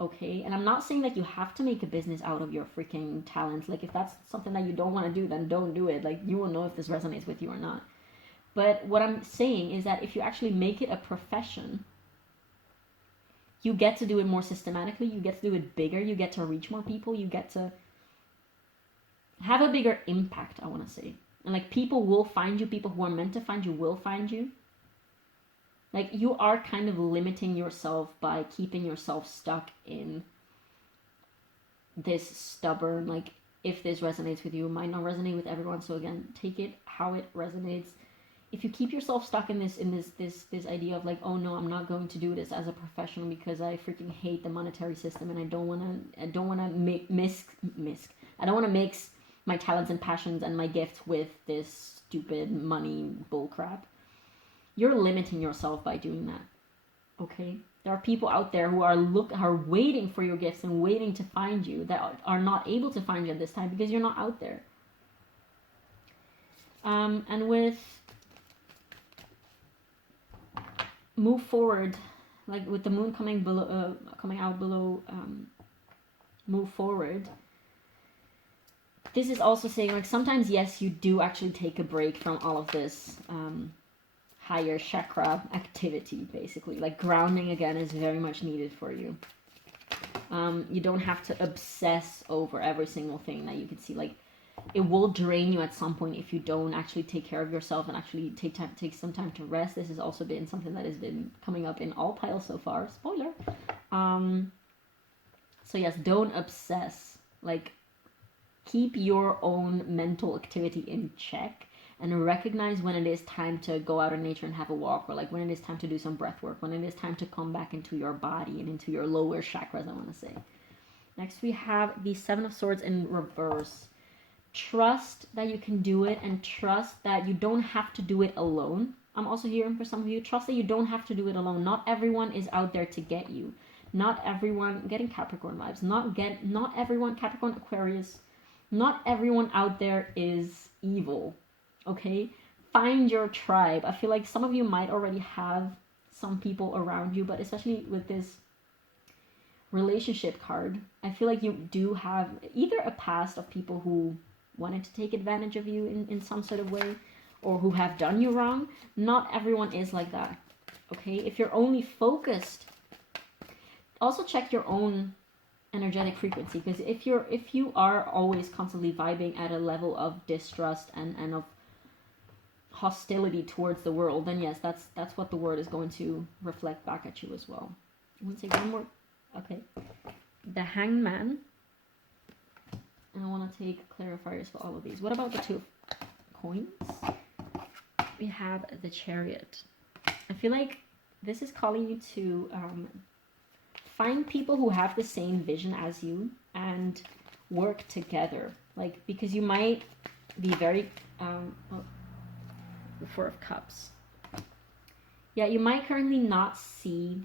Okay? And I'm not saying that you have to make a business out of your freaking talents. Like, if that's something that you don't want to do, then don't do it. Like, you will know if this resonates with you or not. But what I'm saying is that if you actually make it a profession, you get to do it more systematically, you get to do it bigger, you get to reach more people, you get to have a bigger impact, I want to say. And like, people will find you, people who are meant to find you will find you. Like, you are kind of limiting yourself by keeping yourself stuck in this stubborn, like, if this resonates with you, it might not resonate with everyone. So again, take it how it resonates. If you keep yourself stuck in this idea of like, oh no, I'm not going to do this as a professional because I freaking hate the monetary system and I don't want to mix my talents and passions and my gifts with this stupid money bullcrap, you're limiting yourself by doing that. Okay? There are people out there who are waiting for your gifts and waiting to find you, that are not able to find you at this time because you're not out there. And with move forward, like with the moon coming out below, move forward. This is also saying, like, sometimes, yes, you do actually take a break from all of this higher chakra activity, basically. Like, grounding, again, is very much needed for you. You don't have to obsess over every single thing that you can see. Like, it will drain you at some point if you don't actually take care of yourself and actually take some time to rest. This has also been something that has been coming up in all piles so far. Spoiler. So yes, don't obsess. Like, keep your own mental activity in check and recognize when it is time to go out in nature and have a walk, or like when it is time to do some breath work, when it is time to come back into your body and into your lower chakras, I want to say. Next we have the Seven of Swords in reverse. Trust that you can do it, and trust that you don't have to do it alone. I'm also hearing for some of you, trust that you don't have to do it alone. Not everyone is out there to get you. Not everyone, getting Capricorn vibes, not everyone, Capricorn, Aquarius, Not everyone out there is evil, okay? Find your tribe. I feel like some of you might already have some people around you, but especially with this relationship card, I feel like you do have either a past of people who wanted to take advantage of you in some sort of way, or who have done you wrong. Not everyone is like that, okay? If you're only focused, also check your own energetic frequency, because if you are always constantly vibing at a level of distrust and of hostility towards the world, then yes, that's what the word is going to reflect back at you as well. I want to say one more. Okay, the Hangman, and I want to take clarifiers for all of these. What about the Two of Coins? We have the Chariot. I feel like this is calling you to find people who have the same vision as you and work together. Like, because you might be very the Four of Cups. Yeah, you might currently not see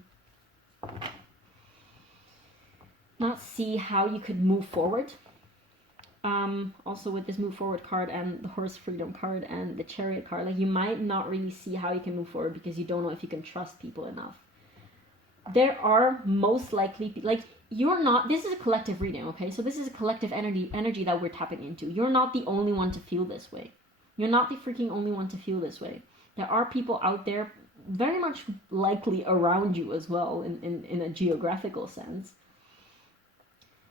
how you could move forward. Also with this move forward card and the Horse Freedom card and the Chariot card, like, you might not really see how you can move forward because you don't know if you can trust people enough. There are most likely, like, you're not, this is a collective reading, okay? So this is a collective energy that we're tapping into. You're not the only one to feel this way. You're not the freaking only one to feel this way. There are people out there very much likely around you as well, in a geographical sense,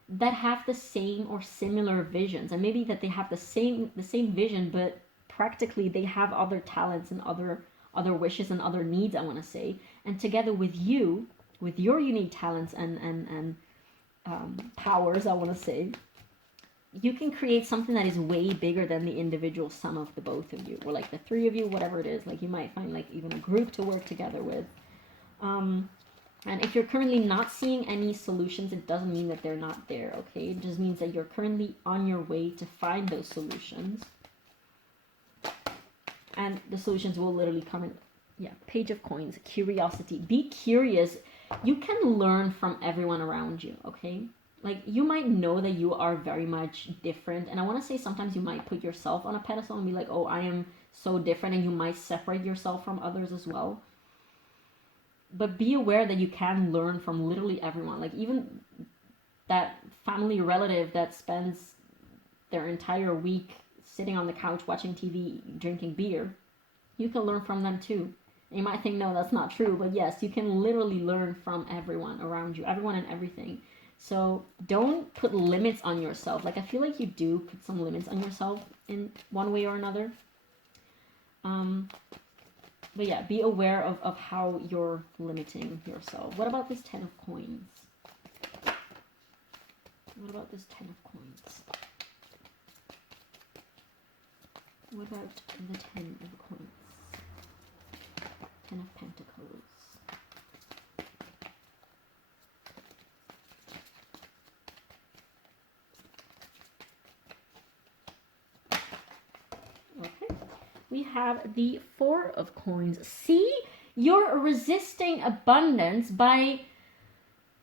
that have the same or similar visions, and maybe that they have the same vision, but practically they have other talents and other wishes and other needs, I want to say, and together with you, with your unique talents and powers, I want to say, you can create something that is way bigger than the individual sum of the both of you, or like the three of you, whatever it is. Like, you might find like even a group to work together with. And if you're currently not seeing any solutions, it doesn't mean that they're not there, okay? It just means that you're currently on your way to find those solutions. And the solutions will literally come in. Yeah, Page of Coins, curiosity. Be curious. You can learn from everyone around you, okay? Like, you might know that you are very much different. And I want to say sometimes you might put yourself on a pedestal and be like, oh, I am so different. And you might separate yourself from others as well. But be aware that you can learn from literally everyone. Like, even that family relative that spends their entire week sitting on the couch watching TV, drinking beer, you can learn from them too. And you might think, no, that's not true. But yes, you can literally learn from everyone around you, everyone and everything. So don't put limits on yourself. Like, I feel like you do put some limits on yourself in one way or another. But yeah, be aware of how you're limiting yourself. What about this 10 of Coins? What about this 10 of Coins? What about the 10 of Coins? 10 of Pentacles. Okay. We have the Four of Coins. See, you're resisting abundance by,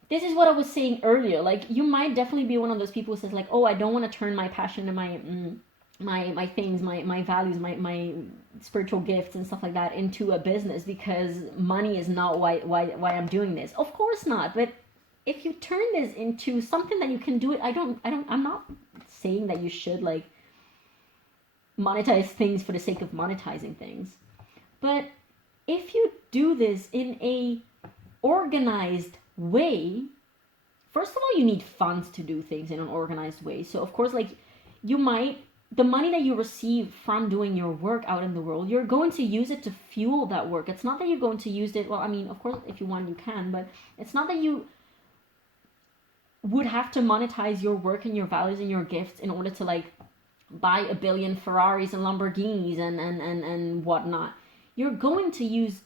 this is what I was saying earlier. Like, you might definitely be one of those people who says like, oh, I don't want to turn my passion and my things, my values, my spiritual gifts and stuff like that into a business because money is not why I'm doing this. Of course not. But if you turn this into something that you can do it, I'm not saying that you should like monetize things for the sake of monetizing things. But if you do this in a organized way, first of all, you need funds to do things in an organized way. So of course, like, you might, the money that you receive from doing your work out in the world, you're going to use it to fuel that work. It's not that you're going to use it, well, I mean, of course, if you want, you can, but it's not that you would have to monetize your work and your values and your gifts in order to like buy a billion Ferraris and Lamborghinis and whatnot. You're going to use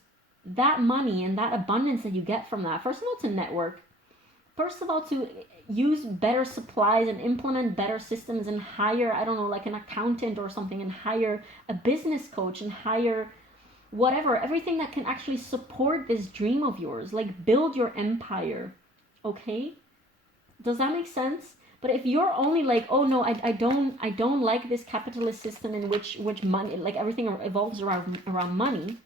that money and that abundance that you get from that, first of all, to network. First of all, to use better supplies and implement better systems and hire, I don't know, like an accountant or something, and hire a business coach and hire whatever, everything that can actually support this dream of yours. Like, build your empire, okay? Does that make sense? But if you're only like, oh no, I don't like this capitalist system in which money, like everything evolves around money,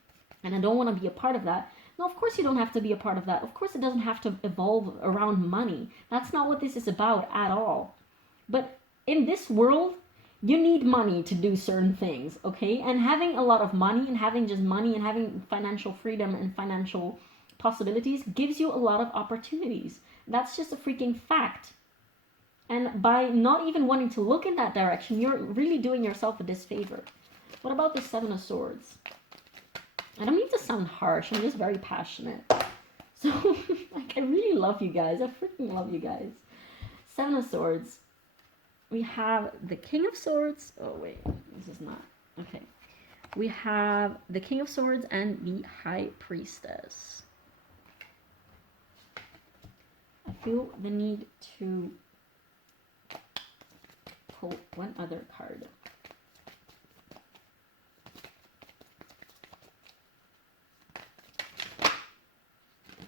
and I don't want to be a part of that. No, of course you don't have to be a part of that. Of course it doesn't have to evolve around money. That's not what this is about at all. But in this world, you need money to do certain things, okay? And having a lot of money and having just money and having financial freedom and financial possibilities gives you a lot of opportunities. That's just a freaking fact. And by not even wanting to look in that direction, you're really doing yourself a disfavor. What about the Seven of Swords? I don't mean to sound harsh, I'm just very passionate. So, like, I really love you guys. I freaking love you guys. Seven of Swords. We have the King of Swords. Oh, wait. This is not. Okay. We have the King of Swords and the High Priestess. I feel the need to pull one other card.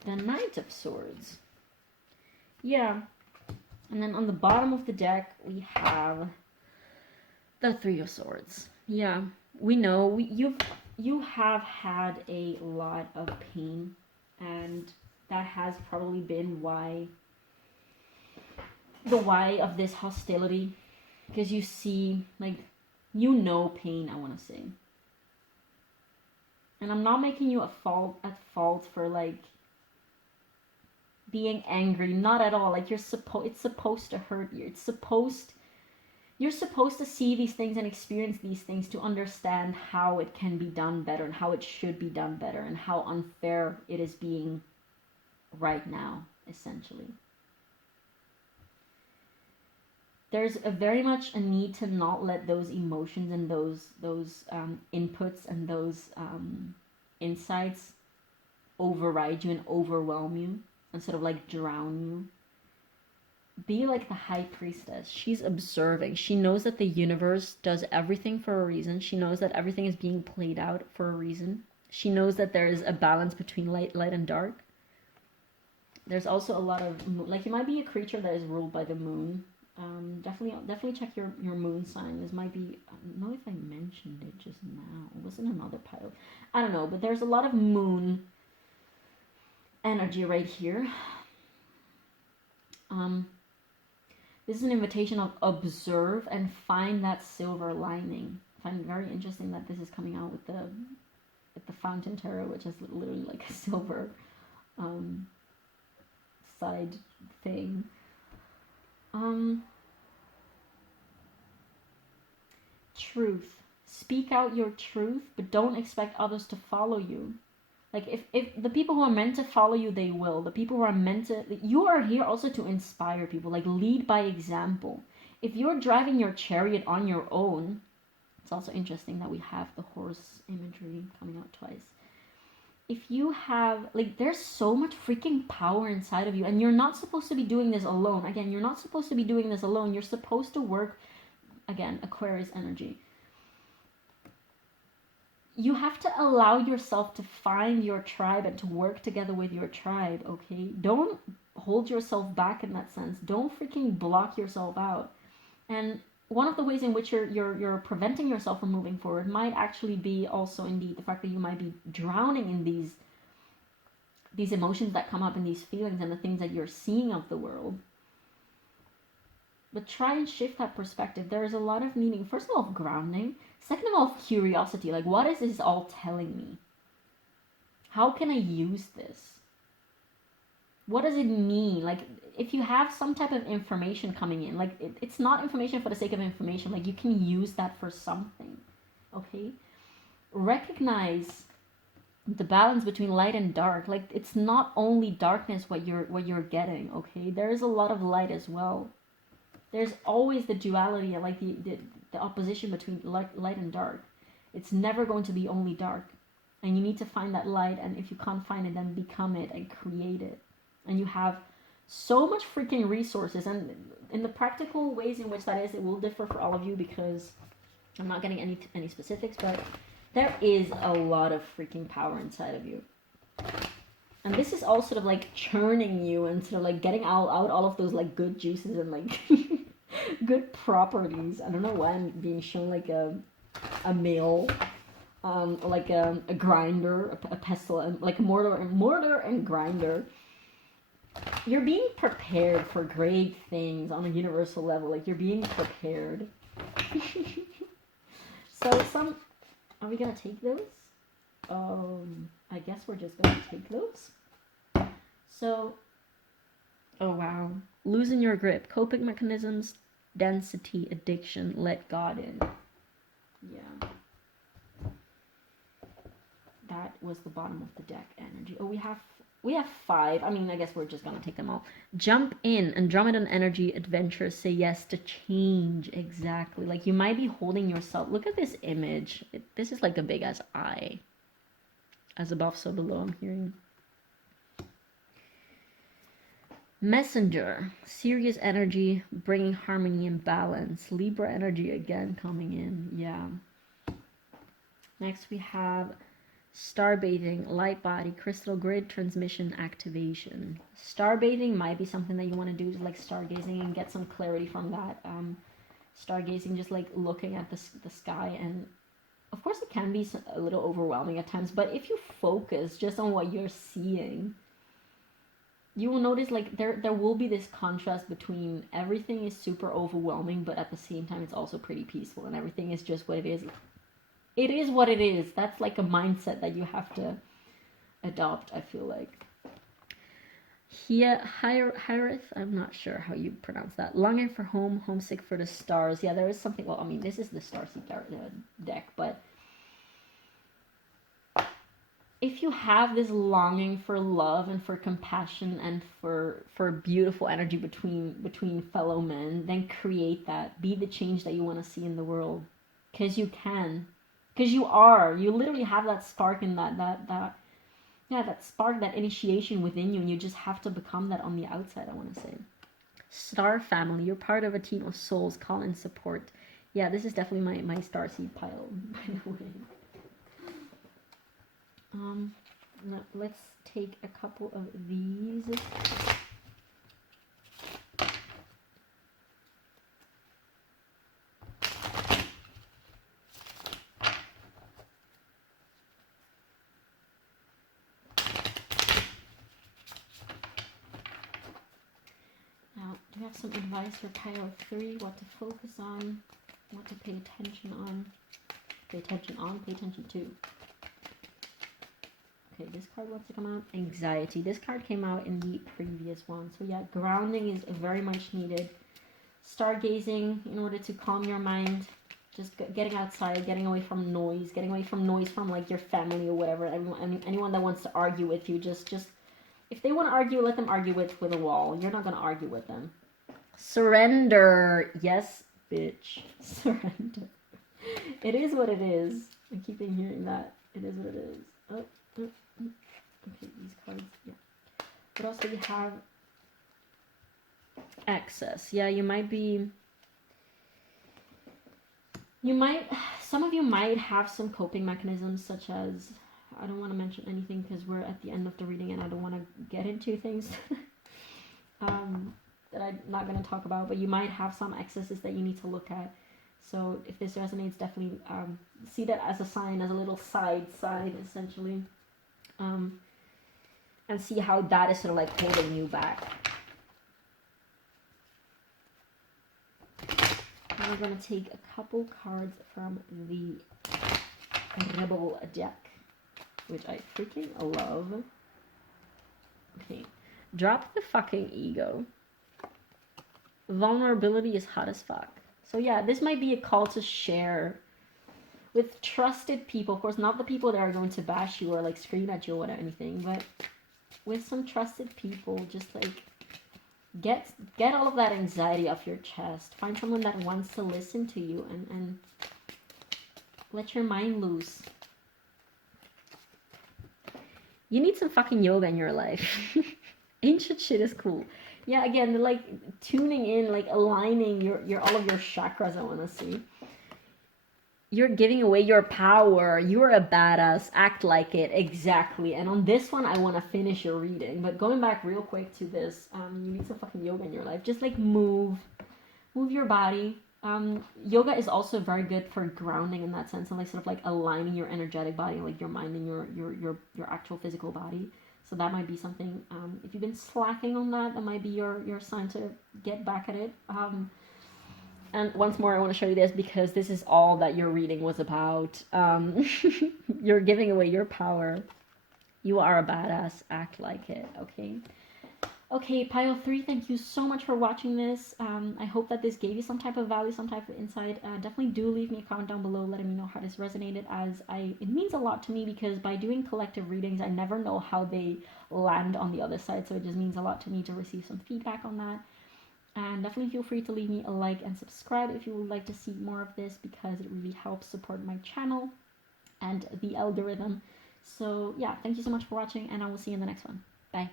The Knight of Swords. Yeah. And then on the bottom of the deck, we have the Three of Swords. Yeah, we know you have had a lot of pain, and that has probably been the why of this hostility, because you see, like, you know pain, I want to say. And I'm not making you at fault for, like, being angry, not at all. Like, it's supposed to hurt you. You're supposed to see these things and experience these things to understand how it can be done better and how it should be done better and how unfair it is being right now, essentially. There's very much a need to not let those emotions and those inputs and those insights override you and overwhelm you, instead of like drown you. Be like the High Priestess. She's observing. She knows that the universe does everything for a reason. She knows that everything is being played out for a reason. She knows that there is a balance between light and dark. There's also a lot of, like, you might be a creature that is ruled by the moon. Definitely check your moon sign. This might be, I don't know if I mentioned it just now. It was in another pile. I don't know, but there's a lot of moon energy right here. This is an invitation of observe and find that silver lining. I find it very interesting that this is coming out with the Fountain Tarot, which is literally like a silver side thing. Truth. Speak out your truth, but don't expect others to follow you. Like, if the people who are meant to follow you, they will. The people who are meant to... You are here also to inspire people. Like, lead by example. If you're driving your chariot on your own... It's also interesting that we have the horse imagery coming out twice. If you have... Like, there's so much freaking power inside of you. And you're not supposed to be doing this alone. Again, you're not supposed to be doing this alone. You're supposed to work... Again, Aquarius energy. You have to allow yourself to find your tribe and to work together with your tribe, okay? Don't hold yourself back in that sense. Don't freaking block yourself out. And one of the ways in which you're preventing yourself from moving forward might actually be also indeed the fact that you might be drowning in these emotions that come up and these feelings and the things that you're seeing of the world. But try and shift that perspective. There's a lot of meaning. First of all, grounding. Second of all, curiosity. Like, what is this all telling me? How can I use this? What does it mean? Like, if you have some type of information coming in, like, it's not information for the sake of information. Like, you can use that for something, okay? Recognize the balance between light and dark. Like, it's not only darkness what you're getting, okay? There is a lot of light as well. There's always the duality, like the opposition between light and dark. It's never going to be only dark. And you need to find that light, and if you can't find it, then become it and create it. And you have so much freaking resources, and in the practical ways in which that is, it will differ for all of you, because I'm not getting any specifics, but there is a lot of freaking power inside of you. And this is all sort of like churning you and sort of like getting out all of those like good juices and like Good properties. I don't know why I'm being shown like a mill, like a grinder, a pestle, like a mortar and grinder. You're being prepared for great things on a universal level. Like, you're being prepared. So are we gonna take those? I guess we're just gonna take those. So, oh wow. Losing your grip, coping mechanisms, density, addiction, let God in. Yeah. That was the bottom of the deck energy. Oh, we have 5. I mean, I guess we're just gonna take them all. Jump in, Andromedan energy, adventurous, say yes to change. Exactly. Like, you might be holding yourself. Look at this image. This is like a big ass eye. As above, so below, I'm hearing. Messenger, serious energy, bringing harmony and balance. Libra energy again coming in. Yeah. Next we have starbathing, light body, crystal grid transmission activation. Starbathing might be something that you want to do, like stargazing, and get some clarity from that. Stargazing, just like looking at the sky, and of course it can be a little overwhelming at times, but if you focus just on what you're seeing, you will notice like there will be this contrast between everything is super overwhelming, but at the same time it's also pretty peaceful, and everything is just what it is. It is what it is. That's like a mindset that you have to adopt, I feel like. Here, Hirith, I'm not sure how you pronounce that. Longing for home, homesick for the stars. Yeah, there is something, well, I mean, this is the Starseed deck, but if you have this longing for love and for compassion and for beautiful energy between fellow men, then create that. Be the change that you want to see in the world. Because you can. Because you are. You literally have that spark and that spark, that initiation within you, and you just have to become that on the outside, I want to say. Star family. You're part of a team of souls. Call in support. Yeah, this is definitely my starseed pile, by the way. Now let's take a couple of these. Now, do you have some advice for pile 3? What to focus on? What to pay attention on? Pay attention on, pay attention to. Okay, this card wants to come out. Anxiety. This card came out in the previous one. So yeah, grounding is very much needed. Stargazing in order to calm your mind. Just getting outside, getting away from noise. Getting away from noise from like your family or whatever. Anyone that wants to argue with you, just if they want to argue, let them argue with a wall. You're not going to argue with them. Surrender. Yes, bitch. Surrender. It is what it is. I keep hearing that. It is what it is. Oh. Okay, these cards, yeah. But also you have access. Yeah, some of you might have some coping mechanisms, such as, I don't want to mention anything because we're at the end of the reading and I don't want to get into things that I'm not going to talk about, but you might have some excesses that you need to look at. So if this resonates, definitely see that as a sign, as a little side, essentially. And see how that is sort of like holding you back. Now we're going to take a couple cards from the Rebel deck, which I freaking love. Okay, drop the fucking ego. Vulnerability is hot as fuck. So yeah, this might be a call to share with trusted people. Of course, not the people that are going to bash you or like scream at you or anything, but with some trusted people, just like get all of that anxiety off your chest. Find someone that wants to listen to you and let your mind loose. You need some fucking yoga in your life. Ancient shit is cool. Yeah, again, like tuning in, like aligning your all of your chakras, I want to see. You're giving away your power. You're a badass. Act like it. Exactly. And on this one, I want to finish your reading. But going back real quick to this, you need some fucking yoga in your life. Just like move. move your body. Yoga is also very good for grounding in that sense, and like sort of like aligning your energetic body, like your mind and your actual physical body. So that might be something. If you've been slacking on that, that might be your sign to get back at it. And once more, I want to show you this because this is all that your reading was about. You're giving away your power. You are a badass. Act like it, okay? Okay, Pile 3, thank you so much for watching this. I hope that this gave you some type of value, some type of insight. Definitely do leave me a comment down below letting me know how this resonated, as it means a lot to me, because by doing collective readings, I never know how they land on the other side, so it just means a lot to me to receive some feedback on that. And definitely feel free to leave me a like and subscribe if you would like to see more of this, because it really helps support my channel and the algorithm. So yeah, thank you so much for watching, and I will see you in the next one. Bye.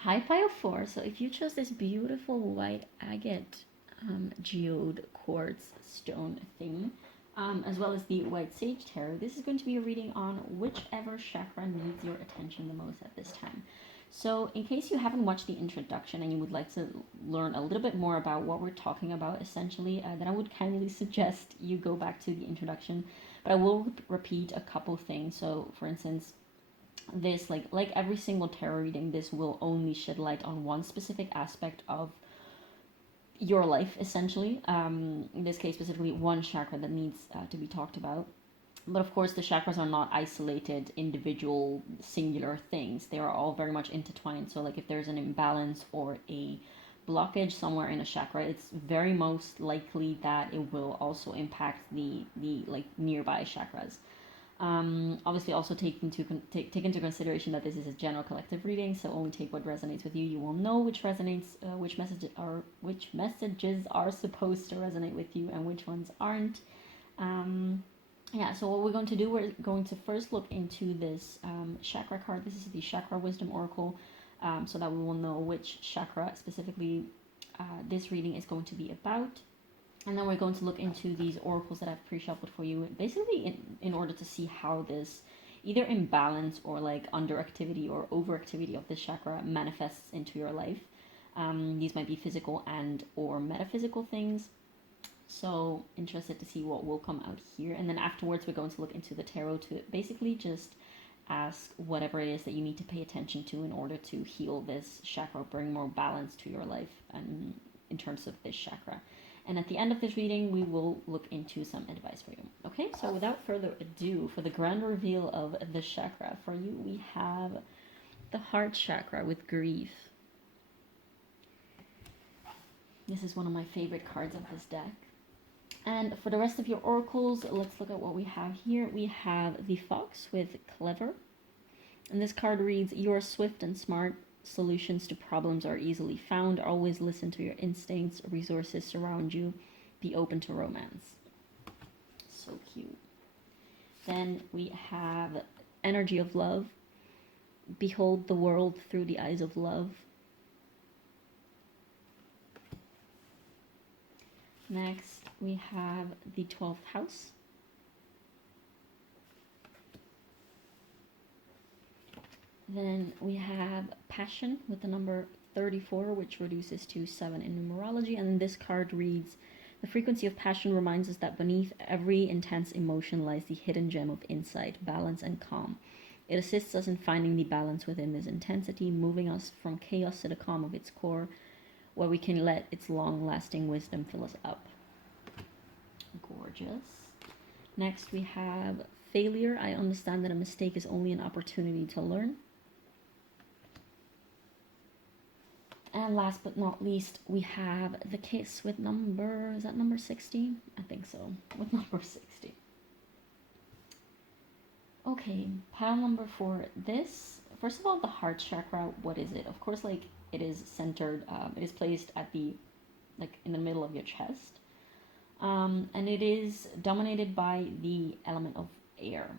Hi, Pile 4. So if you chose this beautiful white agate geode quartz stone thing, as well as the white sage tarot, this is going to be a reading on whichever chakra needs your attention the most at this time. So in case you haven't watched the introduction and you would like to learn a little bit more about what we're talking about essentially, then I would kindly suggest you go back to the introduction, but I will repeat a couple things. So for instance, this, like every single tarot reading, this will only shed light on one specific aspect of your life essentially. In this case specifically, one chakra that needs to be talked about. But of course, the chakras are not isolated, individual, singular things. They are all very much intertwined. So like if there's an imbalance or a blockage somewhere in a chakra, it's very most likely that it will also impact the like nearby chakras. Obviously also take into consideration that this is a general collective reading, so only take what resonates with you. You will know which resonates, which messages are supposed to resonate with you and which ones aren't. Yeah, so what we're going to do, we're going to first look into this chakra card. This is the Chakra Wisdom Oracle, so that we will know which chakra specifically this reading is going to be about. And then we're going to look into these oracles that I've pre-shuffled for you, basically in order to see how this either imbalance or like underactivity or overactivity of this chakra manifests into your life. These might be physical and or metaphysical things. So interested to see what will come out here. And then afterwards, we're going to look into the tarot to basically just ask whatever it is that you need to pay attention to in order to heal this chakra, bring more balance to your life and in terms of this chakra. And at the end of this reading, we will look into some advice for you. Okay, so without further ado, for the grand reveal of the chakra, for you, we have the heart chakra with grief. This is one of my favorite cards of this deck. And for the rest of your oracles, let's look at what we have here. We have the fox with clever. And this card reads, you are swift and smart. Solutions to problems are easily found. Always listen to your instincts. Resources surround you. Be open to romance. So cute. Then we have energy of love. Behold the world through the eyes of love. Next, we have the 12th house. Then we have passion with the number 34, which reduces to 7 in numerology. And this card reads, the frequency of passion reminds us that beneath every intense emotion lies the hidden gem of insight, balance, and calm. It assists us in finding the balance within this intensity, moving us from chaos to the calm of its core, where we can let its long-lasting wisdom fill us up. Gorgeous. Next, we have failure. I understand that a mistake is only an opportunity to learn. And last but not least, we have the kiss with number, is that number 60? I think so, with number 60. Okay, pile number for this. First of all, the heart chakra, what is it? Of course, like, it is centered, it is placed at the, like, in the middle of your chest. And it is dominated by the element of air.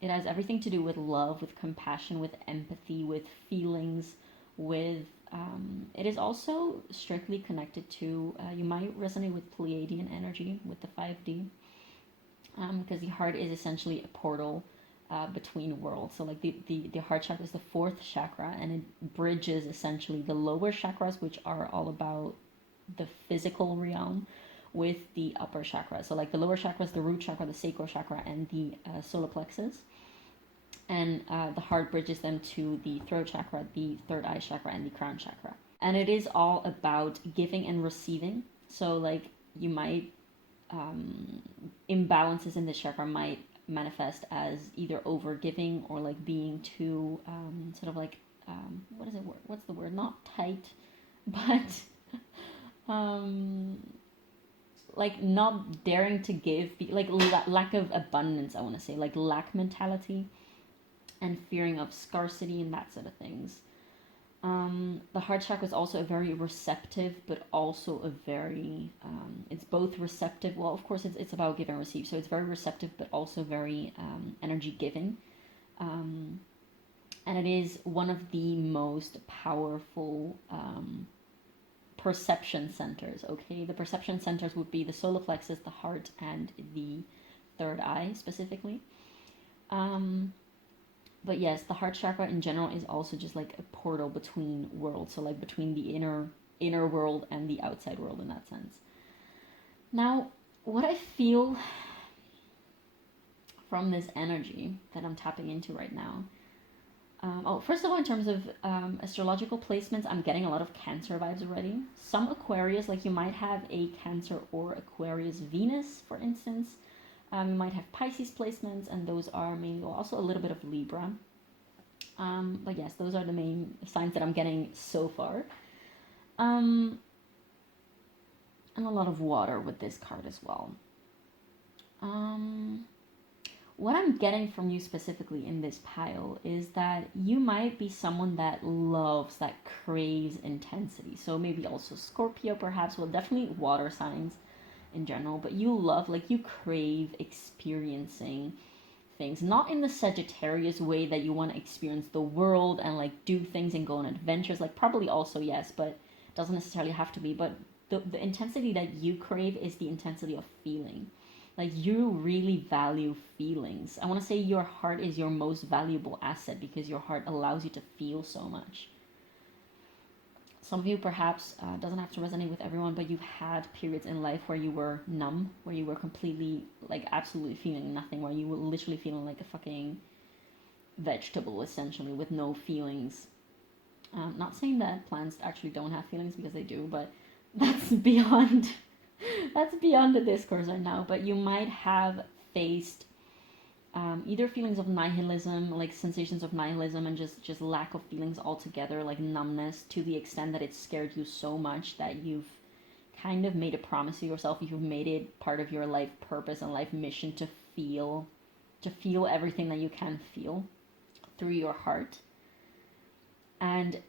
It has everything to do with love, with compassion, with empathy, with feelings, with it is also strictly connected to, you might resonate with Pleiadian energy, with the 5D, because the heart is essentially a portal between worlds. So like the heart chakra is the 4th chakra, and it bridges essentially the lower chakras, which are all about the physical realm with the upper chakra. So like the lower chakras, the root chakra, the sacral chakra, and the solar plexus. And the heart bridges them to the throat chakra, the third eye chakra, and the crown chakra. And it is all about giving and receiving. So like you might, imbalances in this chakra might manifest as either over giving or like being too sort of like what's the word, not tight, but like not daring to give, like lack of abundance, I want to say, like lack mentality and fearing of scarcity and that sort of things. The heart chakra is also a very receptive, but also a very, it's both receptive. Well, of course, it's about give and receive. So it's very receptive, but also very energy giving. And it is one of the most powerful perception centers, okay? The perception centers would be the solar plexus, the heart, and the third eye specifically. But yes, the heart chakra in general is also just like a portal between worlds. So like between the inner world and the outside world in that sense. Now, what I feel from this energy that I'm tapping into right now. First of all, in terms of astrological placements, I'm getting a lot of Cancer vibes already. Some Aquarius, like you might have a Cancer or Aquarius Venus, for instance. You might have Pisces placements, and those are mainly also a little bit of Libra. But yes, those are the main signs that I'm getting so far. And a lot of water with this card as well. What I'm getting from you specifically in this pile is that you might be someone that loves, that craves intensity. So maybe also Scorpio perhaps, well, definitely water signs in general, but you love, like you crave experiencing things, not in the Sagittarius way that you want to experience the world and like do things and go on adventures, like probably also yes, but doesn't necessarily have to be. But the intensity that you crave is the intensity of feeling. Like you really value feelings. I want to say your heart is your most valuable asset because your heart allows you to feel so much. Some of you perhaps, doesn't have to resonate with everyone, but you've had periods in life where you were numb, where you were completely, like absolutely feeling nothing, where you were literally feeling like a fucking vegetable essentially with no feelings. Not saying that plants actually don't have feelings, because they do, but that's beyond that's beyond the discourse right now. But you might have faced either feelings of nihilism, like sensations of nihilism, and just lack of feelings altogether, like numbness, to the extent that it scared you so much that you've kind of made a promise to yourself, you've made it part of your life purpose and life mission to feel everything that you can feel through your heart. And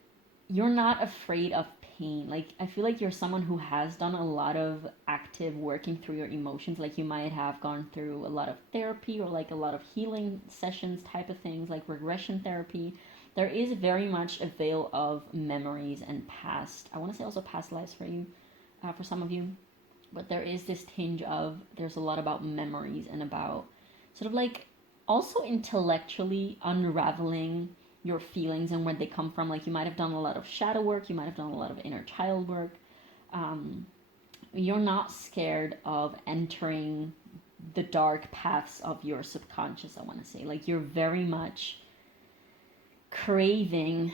you're not afraid of pain. Like I feel like you're someone who has done a lot of active working through your emotions. Like you might have gone through a lot of therapy or like a lot of healing sessions type of things, like regression therapy. There is very much a veil of memories and past, I want to say also past lives for you, for some of you, but there is this tinge of, there's a lot about memories and about sort of like also intellectually unraveling your feelings and where they come from. Like you might have done a lot of shadow work, you might have done a lot of inner child work. You're not scared of entering the dark paths of your subconscious, I want to say. Like you're very much craving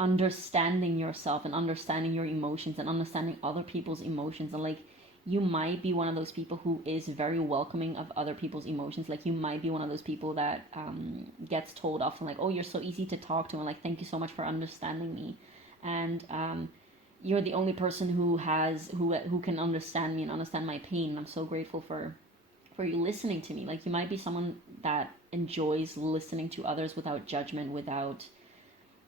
understanding yourself and understanding your emotions and understanding other people's emotions. And like you might be one of those people who is very welcoming of other people's emotions. Like you might be one of those people that gets told often like, oh, you're so easy to talk to, and like, thank you so much for understanding me. And you're the only person who can understand me and understand my pain. And I'm so grateful for you listening to me. Like you might be someone that enjoys listening to others without judgment, without,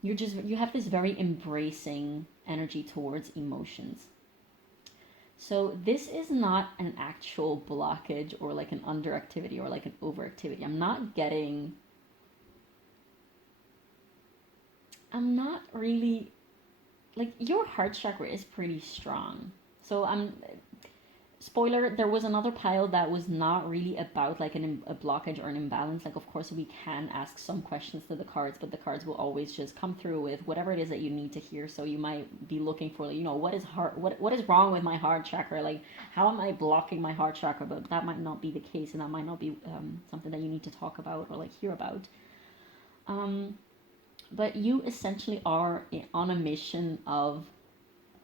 you have this very embracing energy towards emotions. So this is not an actual blockage or like an underactivity or like an overactivity. I'm not really, like your heart chakra is pretty strong. So spoiler, there was another pile that was not really about like a blockage or an imbalance. Like, of course, we can ask some questions to the cards, but the cards will always just come through with whatever it is that you need to hear. So you might be looking for, you know, what is what is wrong with my heart chakra? Like, how am I blocking my heart chakra? But that might not be the case, and that might not be something that you need to talk about or like hear about. But you essentially are on a mission of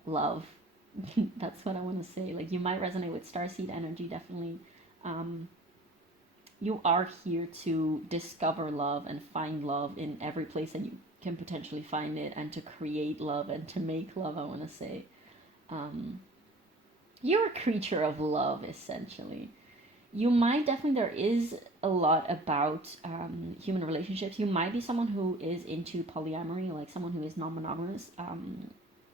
love. That's what I want to say. Like, you might resonate with starseed energy, definitely. You are here to discover love and find love in every place that you can potentially find it, and to create love and to make love, I want to say. You're a creature of love, essentially. You might definitely, there is a lot about human relationships. You might be someone who is into polyamory, like someone who is non-monogamous.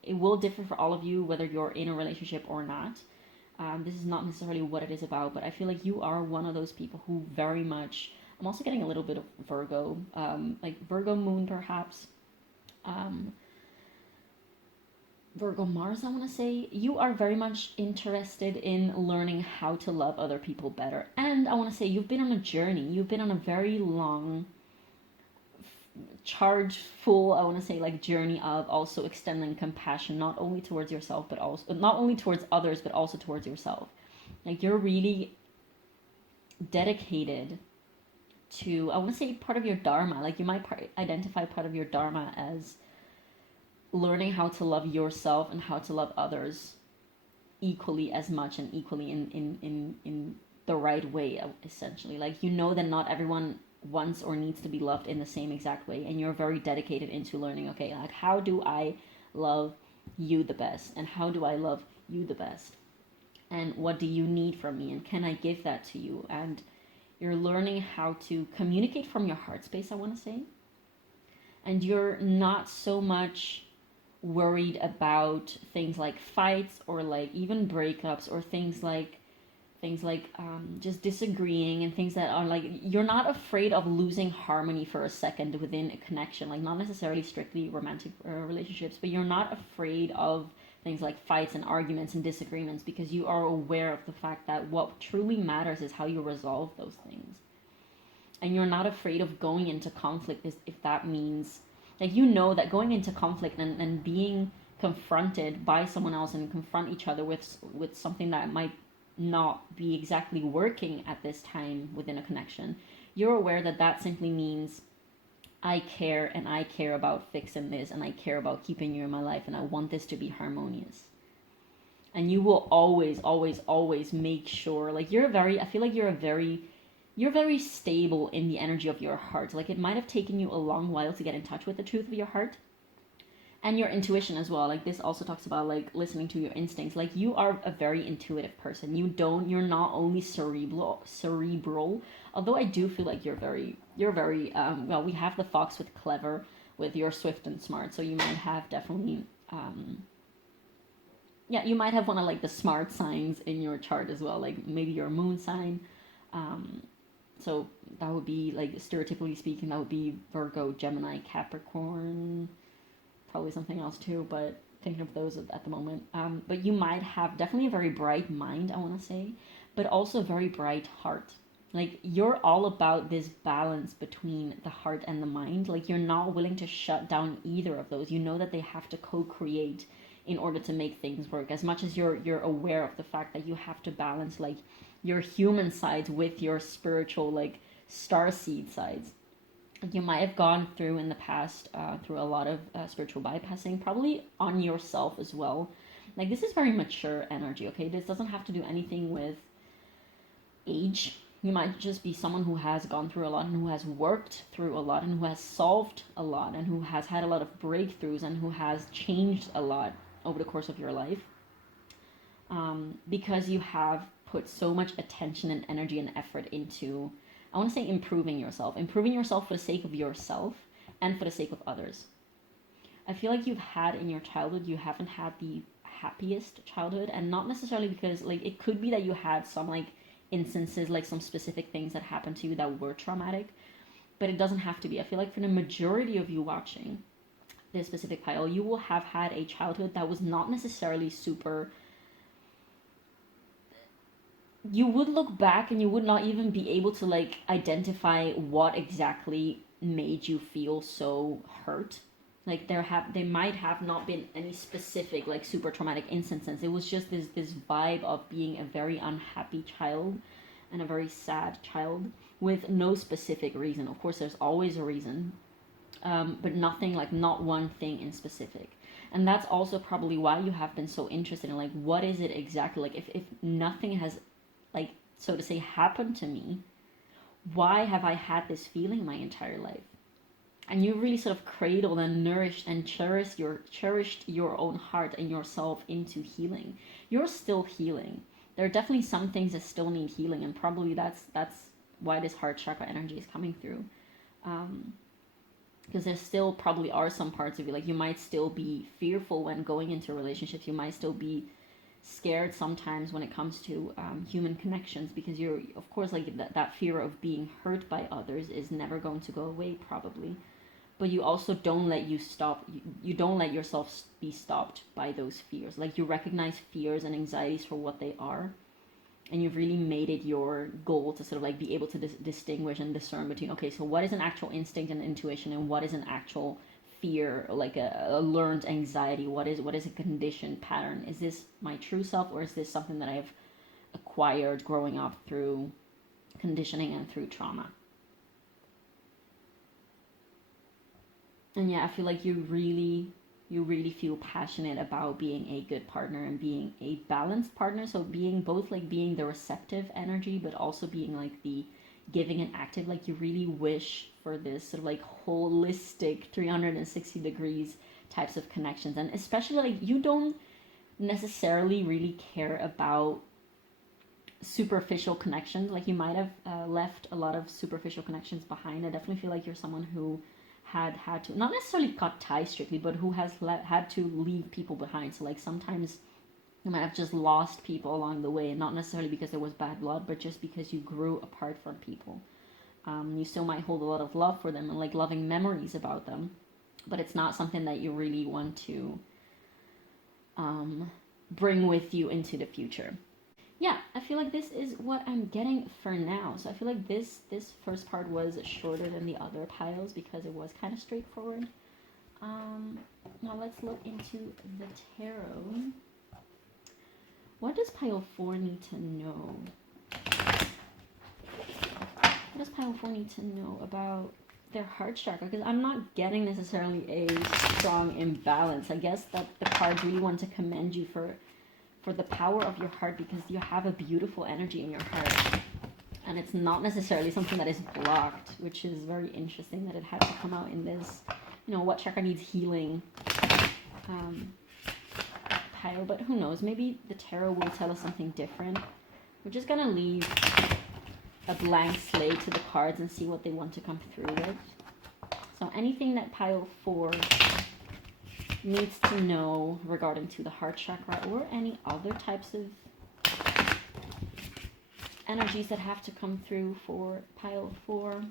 It will differ for all of you whether you're in a relationship or not. This is not necessarily what it is about, but I feel like you are one of those people who very much, I'm also getting a little bit of Virgo, like Virgo moon perhaps, Virgo Mars, I want to say. You are very much interested in learning how to love other people better. And I want to say you've been on a journey. You've been on a very long, charge full, I want to say, like, journey of also extending compassion, not only towards yourself, but also not only towards others, but also towards yourself. Like, you're really dedicated to, I want to say, part of your dharma. Like, you might identify part of your dharma as learning how to love yourself and how to love others equally as much and equally in the right way, essentially. Like, you know that not everyone wants or needs to be loved in the same exact way, and you're very dedicated into learning, okay, like, how do I love you the best, and how do I love you the best, and what do you need from me, and can I give that to you? And you're learning how to communicate from your heart space, I want to say. And you're not so much worried about things like fights or like even breakups, or things like just disagreeing, and things that are like, you're not afraid of losing harmony for a second within a connection, like not necessarily strictly romantic relationships, but you're not afraid of things like fights and arguments and disagreements, because you are aware of the fact that what truly matters is how you resolve those things. And you're not afraid of going into conflict, if that means, like, you know that going into conflict and being confronted by someone else, and confront each other with something that might not be exactly working at this time within a connection, you're aware that that simply means I care, and I care about fixing this, and I care about keeping you in my life, and I want this to be harmonious. And you will always, always, always make sure, like, I feel like you're very stable in the energy of your heart. Like, it might have taken you a long while to get in touch with the truth of your heart and your intuition as well. Like, this also talks about like listening to your instincts. Like, you are a very intuitive person. You're not only cerebral, although I do feel like you're very well, we have the fox with clever, with your swift and smart, so you might have definitely you might have one of like the smart signs in your chart as well, like maybe your moon sign. So that would be, like, stereotypically speaking, that would be Virgo, Gemini, Capricorn, probably something else too, but thinking of those at the moment. But you might have definitely a very bright mind, I want to say, but also a very bright heart. Like, you're all about this balance between the heart and the mind. Like, you're not willing to shut down either of those. You know that they have to co-create in order to make things work, as much as you're aware of the fact that you have to balance, like, your human sides with your spiritual, like, starseed sides. You might have gone through in the past through a lot of spiritual bypassing, probably on yourself as well. Like, this is very mature energy, okay? This doesn't have to do anything with age. You might just be someone who has gone through a lot, and who has worked through a lot, and who has solved a lot, and who has had a lot of breakthroughs, and who has changed a lot over the course of your life. Because you have put so much attention and energy and effort into, I want to say, improving yourself for the sake of yourself and for the sake of others. I feel like in your childhood, you haven't had the happiest childhood, and not necessarily because, like, it could be that you had some, like, instances, like some specific things that happened to you that were traumatic, but it doesn't have to be. I feel like for the majority of you watching this specific pile, you will have had a childhood that was not necessarily super you would look back and you would not even be able to like identify what exactly made you feel so hurt. Like they might have not been any specific like super traumatic instances. It was just this vibe of being a very unhappy child and a very sad child with no specific reason. Of course, there's always a reason, but nothing, like not one thing in specific. And that's also probably why you have been so interested in like, what is it exactly? Like if nothing has, like, so to say, happened to me, why have I had this feeling my entire life? And you really sort of cradled and nourished and cherished your own heart and yourself into healing. You're still healing. There are definitely some things that still need healing, and probably that's why this heart chakra energy is coming through. Because there still probably are some parts of you, like you might still be fearful when going into relationships. You might still be scared sometimes when it comes to human connections, because you're, of course, like that fear of being hurt by others is never going to go away probably. But you also don't let you don't let yourself be stopped by those fears. Like you recognize fears and anxieties for what they are, and you've really made it your goal to sort of like be able to distinguish and discern between, okay, so what is an actual instinct and intuition, and what is an actual fear, like a learned anxiety? What is a conditioned pattern? Is this my true self, or is this something that I've acquired growing up through conditioning and through trauma? And yeah, I feel like you really feel passionate about being a good partner and being a balanced partner. So being both like being the receptive energy, but also being like the giving and active. Like you really wish for this sort of like holistic 360 degrees types of connections. And especially like you don't necessarily really care about superficial connections. Like you might have left a lot of superficial connections behind. I definitely feel like you're someone who had to, not necessarily cut ties strictly, but who has had to leave people behind. So like sometimes you might have just lost people along the way, not necessarily because there was bad blood, but just because you grew apart from people. You still might hold a lot of love for them and like loving memories about them, but it's not something that you really want to bring with you into the future. Yeah, I feel like this is what I'm getting for now. So I feel like this first part was shorter than the other piles because it was kind of straightforward. Now let's look into the tarot. What does pile 4 need to know? What does pile 4 need to know about their heart chakra? Because I'm not getting necessarily a strong imbalance. I guess that the cards really want to commend you for the power of your heart, because you have a beautiful energy in your heart. And it's not necessarily something that is blocked, which is very interesting that it had to come out in this, you know, what chakra needs healing pile. But who knows, maybe the tarot will tell us something different. We're just gonna leave a blank slate to the cards and see what they want to come through with. So anything that pile 4 needs to know regarding to the heart chakra, or any other types of energies that have to come through for pile 4.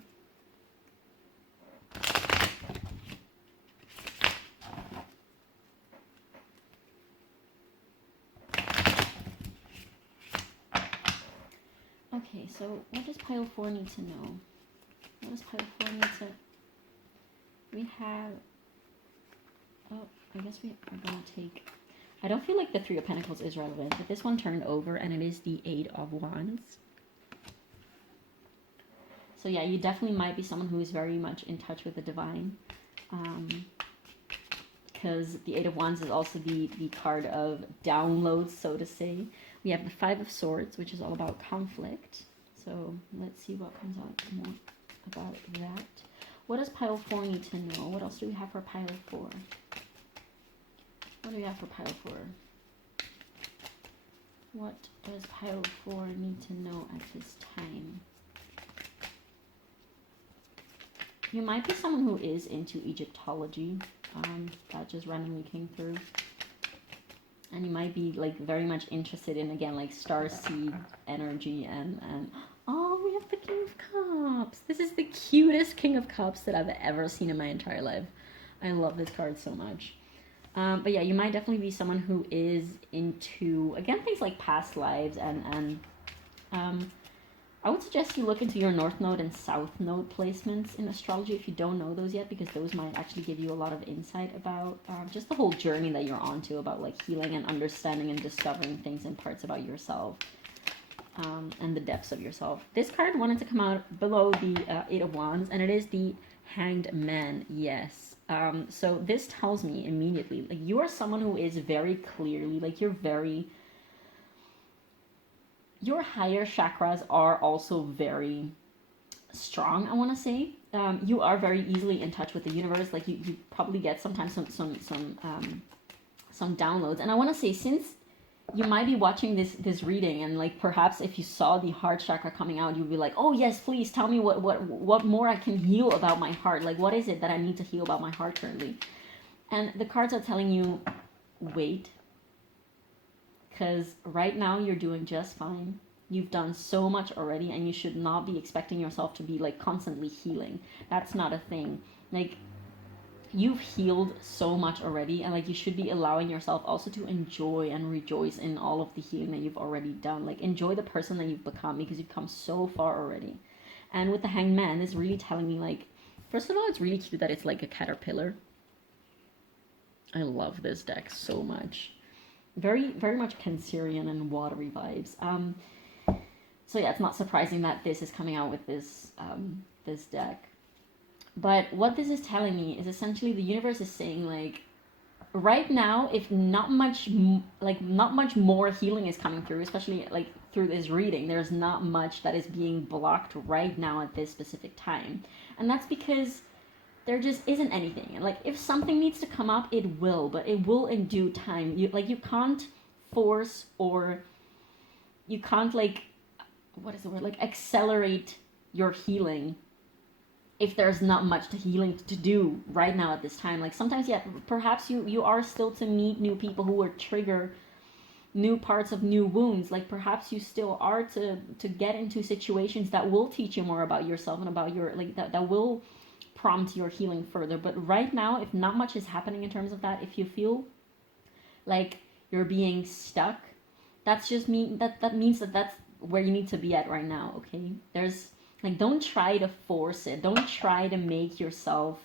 Okay, so what does pile 4 need to know? What does pile 4 need to... We have... Oh, I guess we are going to take... I don't feel like the 3 of Pentacles is relevant, but this one turned over, and it is the 8 of Wands. So yeah, you definitely might be someone who is very much in touch with the divine. Because the 8 of Wands is also the card of downloads, so to say. We have the 5 of Swords, which is all about conflict. So let's see what comes out more about that. What does pile 4 need to know? What else do we have for pile 4? What do we have for pile 4? What does pile 4 need to know at this time? You might be someone who is into Egyptology. That just randomly came through. And you might be like very much interested in, again, like star seed energy and oh, we have the King of Cups. This is the cutest King of Cups that I've ever seen in my entire life. I love this card so much. But yeah, you might definitely be someone who is into, again, things like past lives and I would suggest you look into your North Node and South Node placements in astrology if you don't know those yet, because those might actually give you a lot of insight about just the whole journey that you're on to, about like healing and understanding and discovering things and parts about yourself, and the depths of yourself. This card wanted to come out below the Eight of Wands, and it is the Hanged Man. Yes. So this tells me immediately, like, you are someone who is very clearly, like, your higher chakras are also very strong, I want to say. You are very easily in touch with the universe. Like, you probably get sometimes some downloads. And I want to say, since you might be watching this reading, and like perhaps if you saw the heart chakra coming out, you'd be like, oh yes, please tell me what more I can heal about my heart. Like, what is it that I need to heal about my heart currently? And the cards are telling you, wait. Because right now you're doing just fine. You've done so much already, and you should not be expecting yourself to be like constantly healing. That's not a thing. Like, you've healed so much already, and like you should be allowing yourself also to enjoy and rejoice in all of the healing that you've already done. Like, enjoy the person that you've become, because you've come so far already. And with the Hanged Man, it's really telling me, like, first of all, it's really cute that it's like a caterpillar. I love this deck so much. Very, very much Cancerian and watery vibes. So yeah, it's not surprising that this is coming out with this this deck. But what this is telling me is essentially the universe is saying, like, right now, if not much more healing is coming through, especially like through this reading, there's not much that is being blocked right now at this specific time, and that's because there just isn't anything. Like, if something needs to come up, it will, but it will in due time. You can't force, or you can't, like, what is the word, like, accelerate your healing if there's not much healing to do right now at this time. Like, sometimes, yeah, perhaps you are still to meet new people who will trigger new parts of new wounds. Like, perhaps you still are to get into situations that will teach you more about yourself and about your, like, that will prompt your healing further. But right now, if not much is happening in terms of that, if you feel like you're being stuck, that's just that means that that's where you need to be at right now. Okay, there's, like, don't try to force it. Don't try to make yourself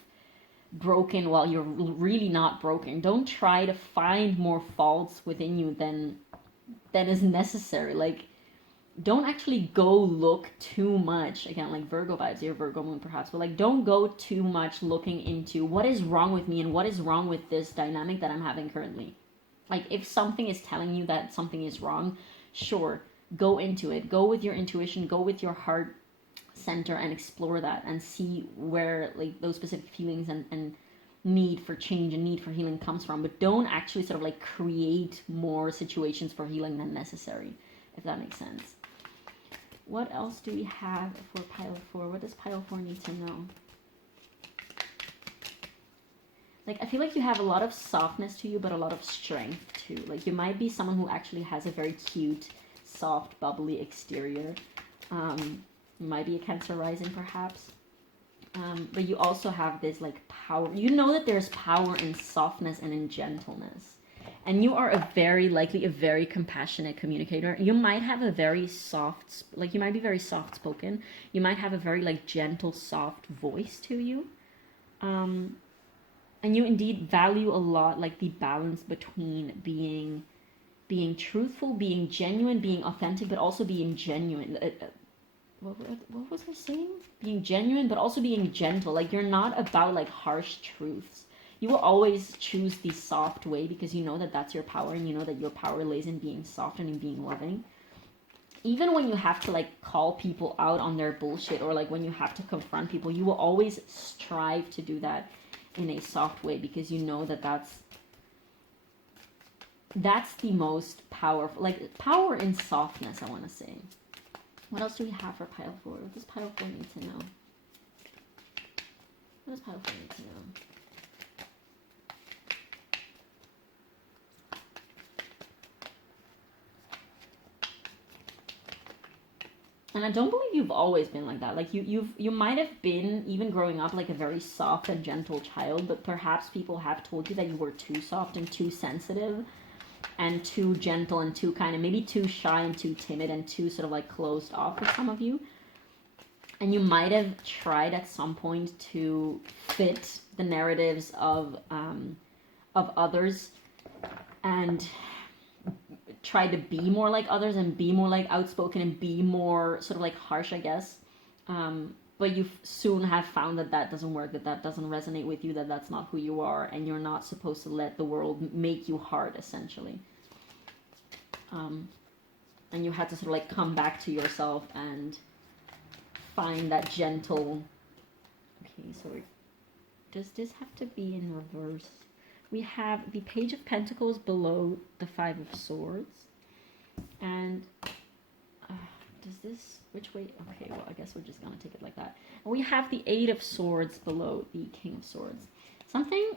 broken while you're really not broken. Don't try to find more faults within you than is necessary. Like, don't actually go look too much, again, like Virgo vibes, your Virgo moon perhaps, but like, don't go too much looking into what is wrong with me and what is wrong with this dynamic that I'm having currently. Like, if something is telling you that something is wrong, sure, go into it. Go with your intuition, go with your heart center, and explore that and see where, like, those specific feelings and need for change and need for healing comes from. But don't actually sort of like create more situations for healing than necessary, if that makes sense. What else do we have for pile 4? What does pile 4 need to know? Like, I feel like you have a lot of softness to you, but a lot of strength too. Like, you might be someone who actually has a very cute, soft, bubbly exterior. You might be a Cancer rising perhaps. But you also have this, like, power. You know that there's power in softness and in gentleness. And you are likely a very compassionate communicator. You might have a very soft, like, you might be very soft spoken. You might have a very, like, gentle, soft voice to you. And you indeed value a lot, like, the balance between being truthful, being genuine, being authentic, but also being genuine. What was I saying? Being genuine, but also being gentle. Like, you're not about, like, harsh truths. You will always choose the soft way, because you know that that's your power, and you know that your power lays in being soft and in being loving. Even when you have to, like, call people out on their bullshit, or like when you have to confront people, you will always strive to do that in a soft way, because you know that that's the most powerful, like, power in softness, I want to say. What else do we have for pile 4? What does pile 4 need to know? What does pile 4 need to know? And I don't believe you've always been like that. Like, you might have been, even growing up, like a very soft and gentle child, but perhaps people have told you that you were too soft and too sensitive. and too gentle and too kind, and maybe too shy and too timid and too sort of like closed off for some of you. And you might have tried at some point to fit the narratives of others and try to be more like others and be more like outspoken and be more sort of like harsh, I guess. But you soon have found that that doesn't work, that that doesn't resonate with you, that that's not who you are, and you're not supposed to let the world make you hard, essentially. And you had to sort of like come back to yourself and find that gentle... Okay, so does this have to be in reverse? We have the Page of Pentacles below the Five of Swords. And does this... Which way? Okay, well, I guess we're just going to take it like that. And we have the Eight of Swords below the King of Swords. Something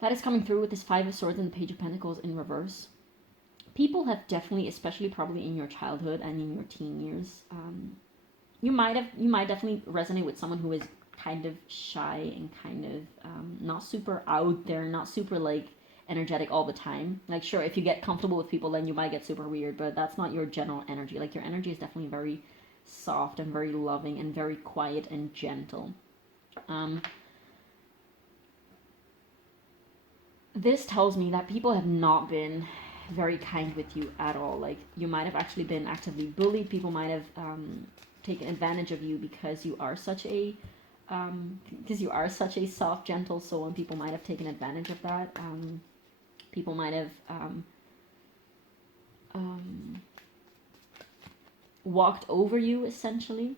that is coming through with this Five of Swords and the Page of Pentacles in reverse. People have definitely, especially probably in your childhood and in your teen years, you might definitely resonate with someone who is kind of shy and kind of not super out there, not super like energetic all the time. Like, sure, if you get comfortable with people, then you might get super weird, but that's not your general energy. Like, your energy is definitely very soft and very loving and very quiet and gentle. This tells me that people have not been very kind with you at all. Like, you might have actually been actively bullied. People might have taken advantage of you because you are such a soft, gentle soul, and people might have taken advantage of that. People might have walked over you, essentially.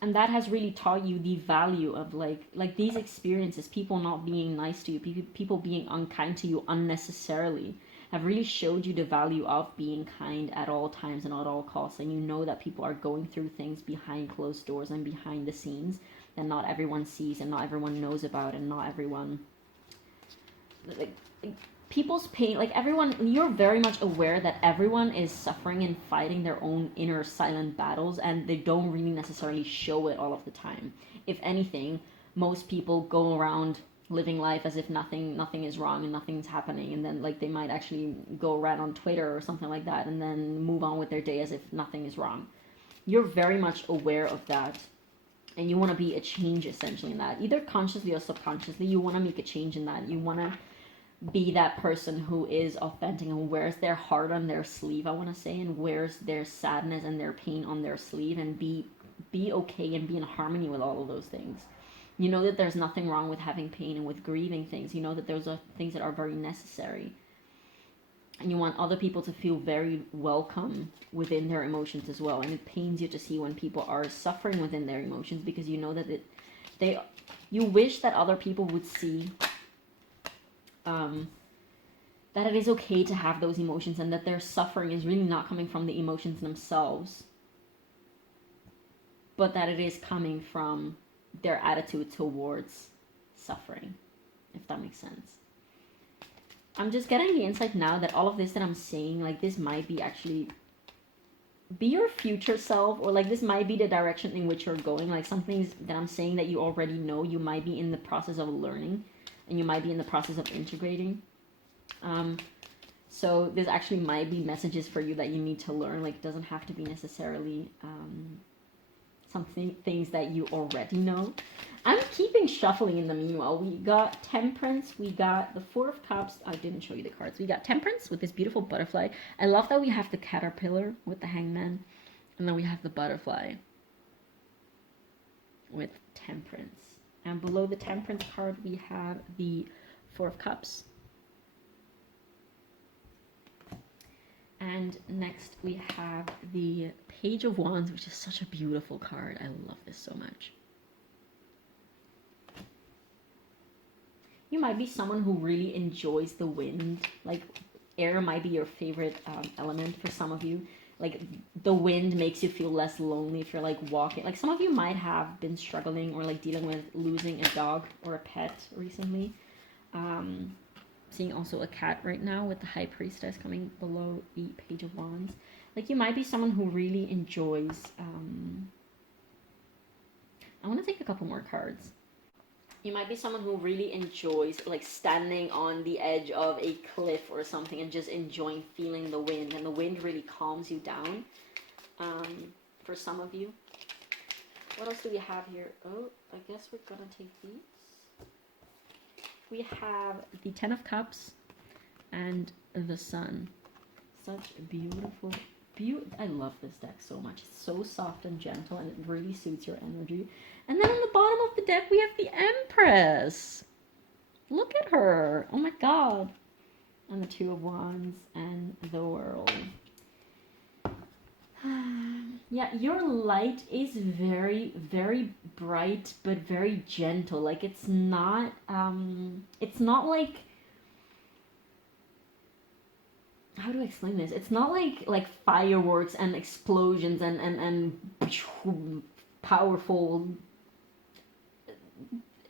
And that has really taught you the value of like these experiences, people not being nice to you, people being unkind to you unnecessarily, have really showed you the value of being kind at all times and at all costs. And you know that people are going through things behind closed doors and behind the scenes that not everyone sees and not everyone knows about, and not everyone... Like people's pain, like everyone, you're very much aware that everyone is suffering and fighting their own inner silent battles, and they don't really necessarily show it all of the time. If anything, most people go around living life as if nothing is wrong and nothing's happening, and then like they might actually go around on Twitter or something like that and then move on with their day as if nothing is wrong. You're very much aware of that, and you want to be a change essentially in that, either consciously or subconsciously. You want to make a change in that. You want to be that person who is authentic and wears their heart on their sleeve, I want to say, and wears their sadness and their pain on their sleeve, and be okay and be in harmony with all of those things. You know that there's nothing wrong with having pain and with grieving things. You know that those are things that are very necessary. And you want other people to feel very welcome within their emotions as well. And it pains you to see when people are suffering within their emotions, because you know that you wish that other people would see that it is okay to have those emotions, and that their suffering is really not coming from the emotions themselves, but that it is coming from their attitude towards suffering, if that makes sense. I'm just getting the insight now that all of this that I'm saying, like, this might be actually be your future self, or like this might be the direction in which you're going. Like, some things that I'm saying that you already know, you might be in the process of learning, and you might be in the process of integrating. So this actually might be messages for you that you need to learn. Like, it doesn't have to be necessarily things that you already know. I'm keeping shuffling in the meanwhile. We got Temperance, we got the Four of Cups. I didn't show you the cards. We got Temperance with this beautiful butterfly. I love that we have the Caterpillar with the Hangman, and then we have the butterfly with Temperance. And below the Temperance card, we have the Four of Cups. And next we have the Page of Wands, which is such a beautiful card. I love this so much. You might be someone who really enjoys the wind. Like, air might be your favorite element for some of you. Like, the wind makes you feel less lonely if you're like walking. Like, some of you might have been struggling or like dealing with losing a dog or a pet recently. Seeing also a cat right now with the High Priestess coming below the Page of Wands. Like, you might be someone who really enjoys... I want to take a couple more cards. You might be someone who really enjoys like standing on the edge of a cliff or something and just enjoying feeling the wind, and the wind really calms you down, for some of you. What else do we have here? Oh, I guess we're gonna take these. We have the Ten of Cups and the Sun. Such beautiful, I love this deck so much. It's so soft and gentle, and it really suits your energy. And then on the bottom of the deck, we have the Empress. Look at her. Oh my god. And the Two of Wands and the World. Yeah, your light is very, very bright, but very gentle. Like, it's not like, how do I explain this? It's not like fireworks and explosions and powerful,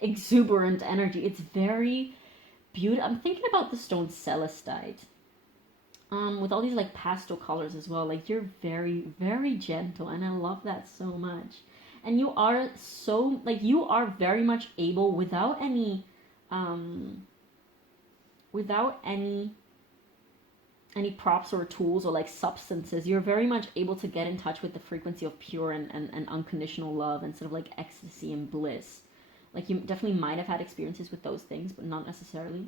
exuberant energy. It's very beautiful. I'm thinking about the stone celestite. With all these like pastel colors as well. Like, you're very, very gentle, and I love that so much. And you are so, like, you are very much able, without any props or tools or like substances, you're very much able to get in touch with the frequency of pure and unconditional love and sort of like ecstasy and bliss. Like, you definitely might have had experiences with those things, but not necessarily.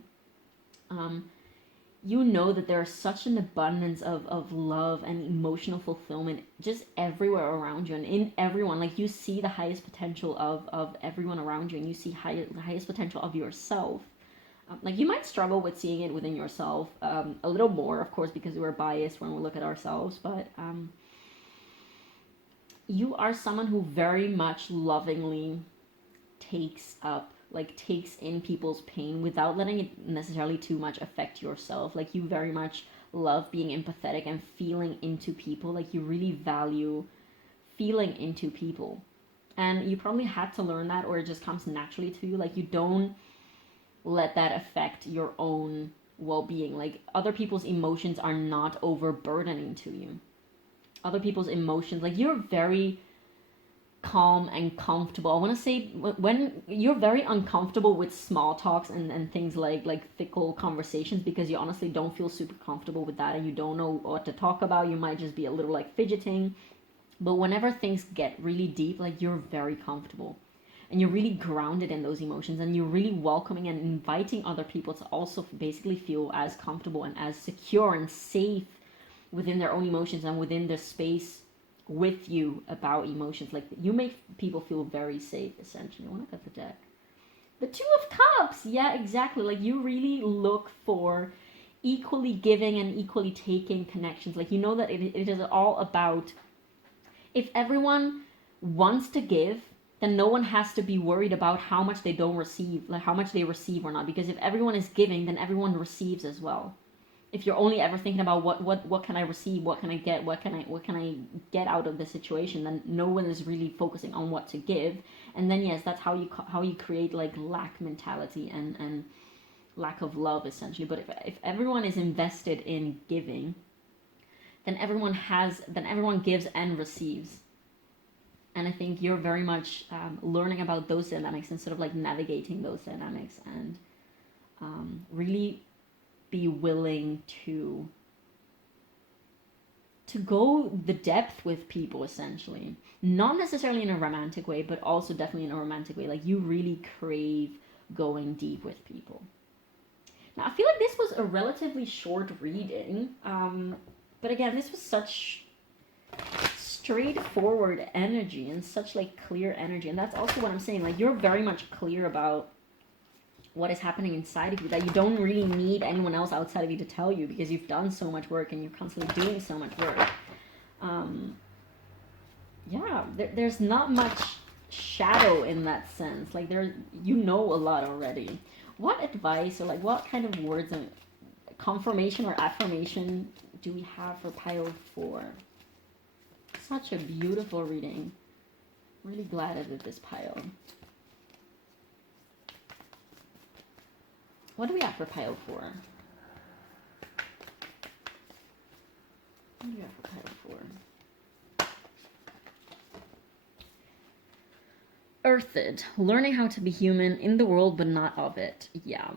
You know that there's such an abundance of love and emotional fulfillment just everywhere around you and in everyone. Like, you see the highest potential of everyone around you, and you see the highest potential of yourself. Like, you might struggle with seeing it within yourself a little more, of course, because we're biased when we look at ourselves, but you are someone who very much lovingly takes in people's pain without letting it necessarily too much affect yourself. Like, you very much love being empathetic and feeling into people. Like, you really value feeling into people. And you probably had to learn that, or it just comes naturally to you. Like, you don't let that affect your own well-being. Like, other people's emotions are not overburdening to you. Other people's emotions, like, you're very calm and comfortable. I want to say, when you're very uncomfortable with small talks and things like fickle conversations, because you honestly don't feel super comfortable with that, and you don't know what to talk about. You might just be a little like fidgeting. But whenever things get really deep, like, you're very comfortable, and you're really grounded in those emotions, and you're really welcoming and inviting other people to also basically feel as comfortable and as secure and safe within their own emotions and within the space with you about emotions. Like, you make people feel very safe, essentially. I want to cut the deck. The Two of Cups. Yeah, exactly. Like, you really look for equally giving and equally taking connections. Like, you know that it is all about, if everyone wants to give, then no one has to be worried about how much they don't receive, like how much they receive or not. Because if everyone is giving, then everyone receives as well. If you're only ever thinking about what can I receive, what can I get, what can I get out of the situation, then no one is really focusing on what to give. And then yes, that's how you create like lack mentality and lack of love, essentially. But if everyone is invested in giving, then everyone gives and receives. And I think you're very much learning about those dynamics and sort of like navigating those dynamics, and really be willing to go the depth with people, essentially. Not necessarily in a romantic way, but also definitely in a romantic way. Like, you really crave going deep with people. Now, I feel like this was a relatively short reading, but again, this was such straightforward energy and such like clear energy, and that's also what I'm saying. Like, you're very much clear about what is happening inside of you, that you don't really need anyone else outside of you to tell you, because you've done so much work and you're constantly doing so much work. There's not much shadow in that sense. Like, you know a lot already. What advice, or like what kind of words and confirmation or affirmation do we have for pile 4? Such a beautiful reading. Really glad I did this pile. What do we have for pile 4? What do we have for pile 4? Earthed, learning how to be human in the world but not of it. Yeah.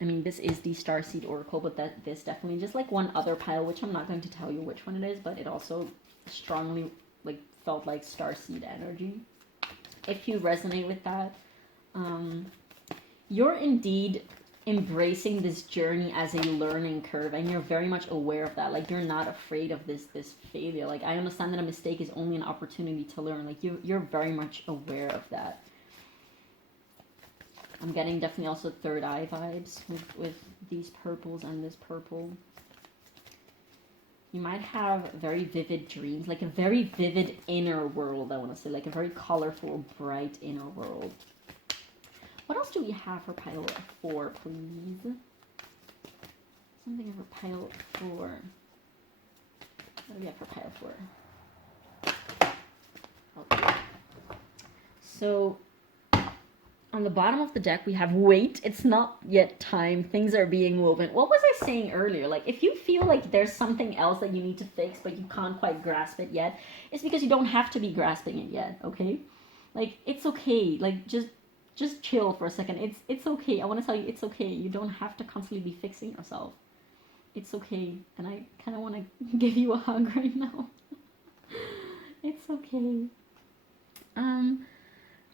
I mean, this is the Starseed Oracle, but this definitely just like one other pile, which I'm not going to tell you which one it is, but it also strongly like felt like Starseed energy. If you resonate with that, you're indeed embracing this journey as a learning curve, and you're very much aware of that. Like, you're not afraid of this failure. Like, I understand that a mistake is only an opportunity to learn. Like, you're very much aware of that. I'm getting definitely also third eye vibes with these purples and this purple. You might have very vivid dreams, like a very vivid inner world, I want to say, like a very colorful, bright inner world. What else do we have for pile 4, please? Something for pile 4. What do we have for pile 4? Okay. So, on the bottom of the deck, we have wait. It's not yet time. Things are being woven. What was I saying earlier? Like, if you feel like there's something else that you need to fix, but you can't quite grasp it yet, it's because you don't have to be grasping it yet, okay? Like, it's okay. Like, just chill for a second. It's okay. I want to tell you, it's okay. You don't have to constantly be fixing yourself. It's okay. And I kind of want to give you a hug right now. It's okay.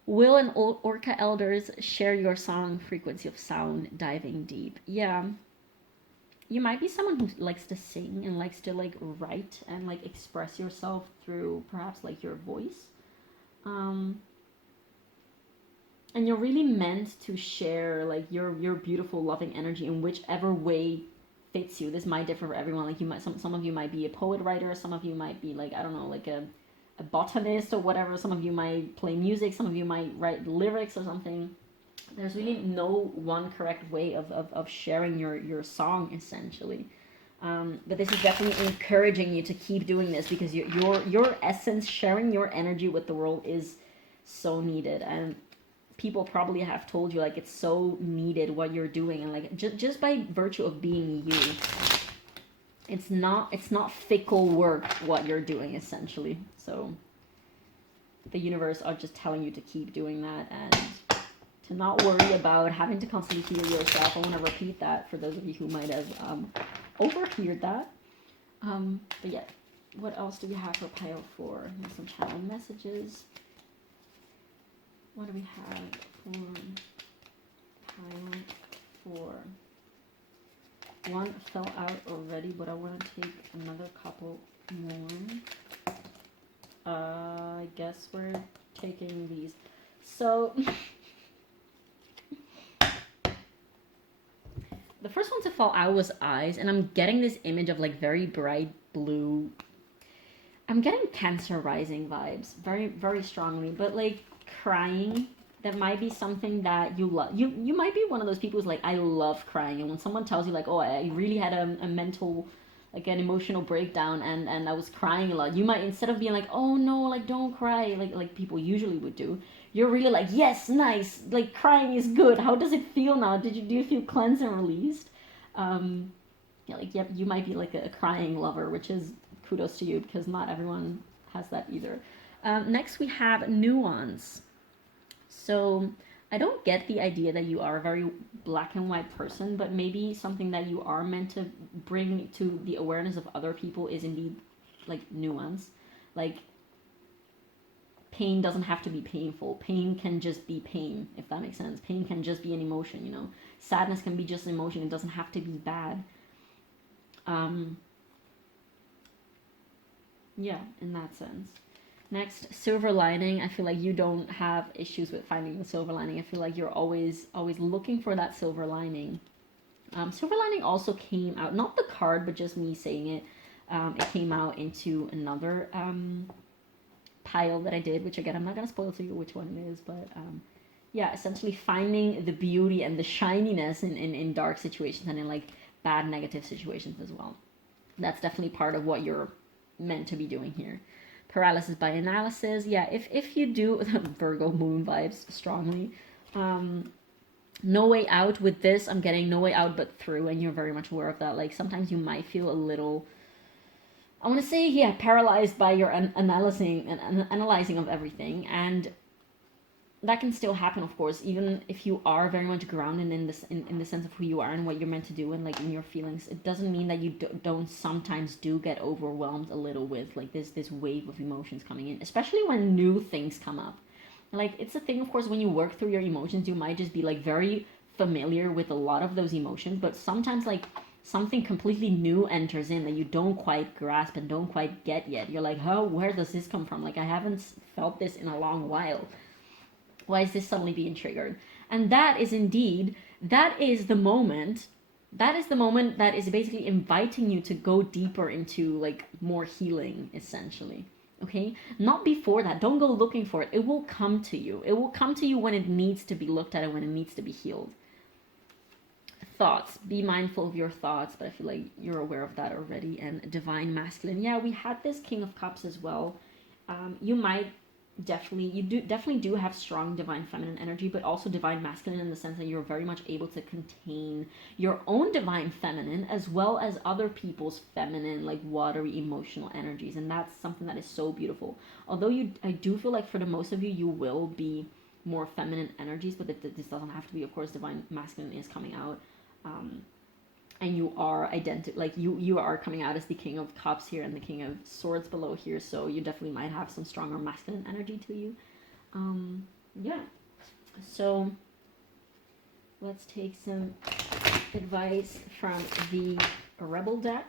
Will and Orca elders share your song, frequency of sound, diving deep? Yeah. You might be someone who likes to sing and likes to like write and like express yourself through perhaps like your voice. And you're really meant to share like your beautiful loving energy in whichever way fits you. This might differ for everyone. Like, you might, some of you might be a poet writer, some of you might be like, I don't know, like a botanist or whatever. Some of you might play music, some of you might write lyrics or something. There's really no one correct way of sharing your song, essentially. But this is definitely encouraging you to keep doing this, because your essence, sharing your energy with the world, is so needed. And people probably have told you like it's so needed what you're doing, and like just by virtue of being you, it's not fickle work what you're doing, essentially. So the universe are just telling you to keep doing that and to not worry about having to constantly hear yourself. I want to repeat that for those of you who might have overheard that. But yeah, what else do we have for pile 4? Here's some channel messages. What do we have for pile 4? One fell out already, but I want to take another couple more. I guess we're taking these. So the first one to fall out was eyes, and I'm getting this image of like very bright blue. I'm getting Cancer rising vibes very, very strongly, but like crying. That might be something that you love. You might be one of those people who's like, I love crying. And when someone tells you like, oh, I really had a mental, like an emotional breakdown and I was crying a lot, you might, instead of being like, oh no, like don't cry, like people usually would do, you're really like, yes, nice, like crying is good. How does it feel now? Do you feel cleansed and released? Yeah, like, yep, you might be like a crying lover, which is kudos to you, because not everyone has that either. Next we have nuance. So I don't get the idea that you are a very black and white person, but maybe something that you are meant to bring to the awareness of other people is indeed like nuance. Like, pain doesn't have to be painful. Pain can just be pain, if that makes sense. Pain can just be an emotion, you know. Sadness can be just an emotion. It doesn't have to be bad. Yeah, in that sense. Next, silver lining. I feel like you don't have issues with finding the silver lining. I feel like you're always looking for that silver lining. Silver lining also came out, not the card, but just me saying it. It came out into another pile that I did, which again, I'm not going to spoil to you which one it is, but yeah, essentially finding the beauty and the shininess in dark situations and in like bad negative situations as well. That's definitely part of what you're meant to be doing here. Paralysis by analysis. Yeah, if you do, Virgo moon vibes strongly. No way out with this. I'm getting no way out but through, and you're very much aware of that. Like, sometimes you might feel a little, I want to say, yeah, paralyzed by your analyzing of everything. And that can still happen, of course, even if you are very much grounded in this, in the sense of who you are and what you're meant to do, and like in your feelings. It doesn't mean that you don't sometimes do get overwhelmed a little with like this wave of emotions coming in, especially when new things come up. Like, it's a thing, of course, when you work through your emotions, you might just be like very familiar with a lot of those emotions, but sometimes like something completely new enters in that you don't quite grasp and don't quite get yet. You're like, oh, where does this come from? Like, I haven't felt this in a long while. Why is this suddenly being triggered? And that is indeed, that is the moment that is basically inviting you to go deeper into like more healing, essentially. Okay, not before that. Don't go looking for it. It will come to you. It will come to you when it needs to be looked at and when it needs to be healed. Thoughts, be mindful of your thoughts, but I feel like you're aware of that already. And divine masculine, yeah, we had this King of Cups as well. You might definitely do have strong divine feminine energy, but also divine masculine, in the sense that you're very much able to contain your own divine feminine as well as other people's feminine, like watery emotional energies. And that's something that is so beautiful. Although I do feel like for the most of you, you will be more feminine energies, but this doesn't have to be. Of course, divine masculine is coming out, and you are you are coming out as the King of Cups here and the King of Swords below here, so you definitely might have some stronger masculine energy to you. Yeah, so let's take some advice from the Rebel deck,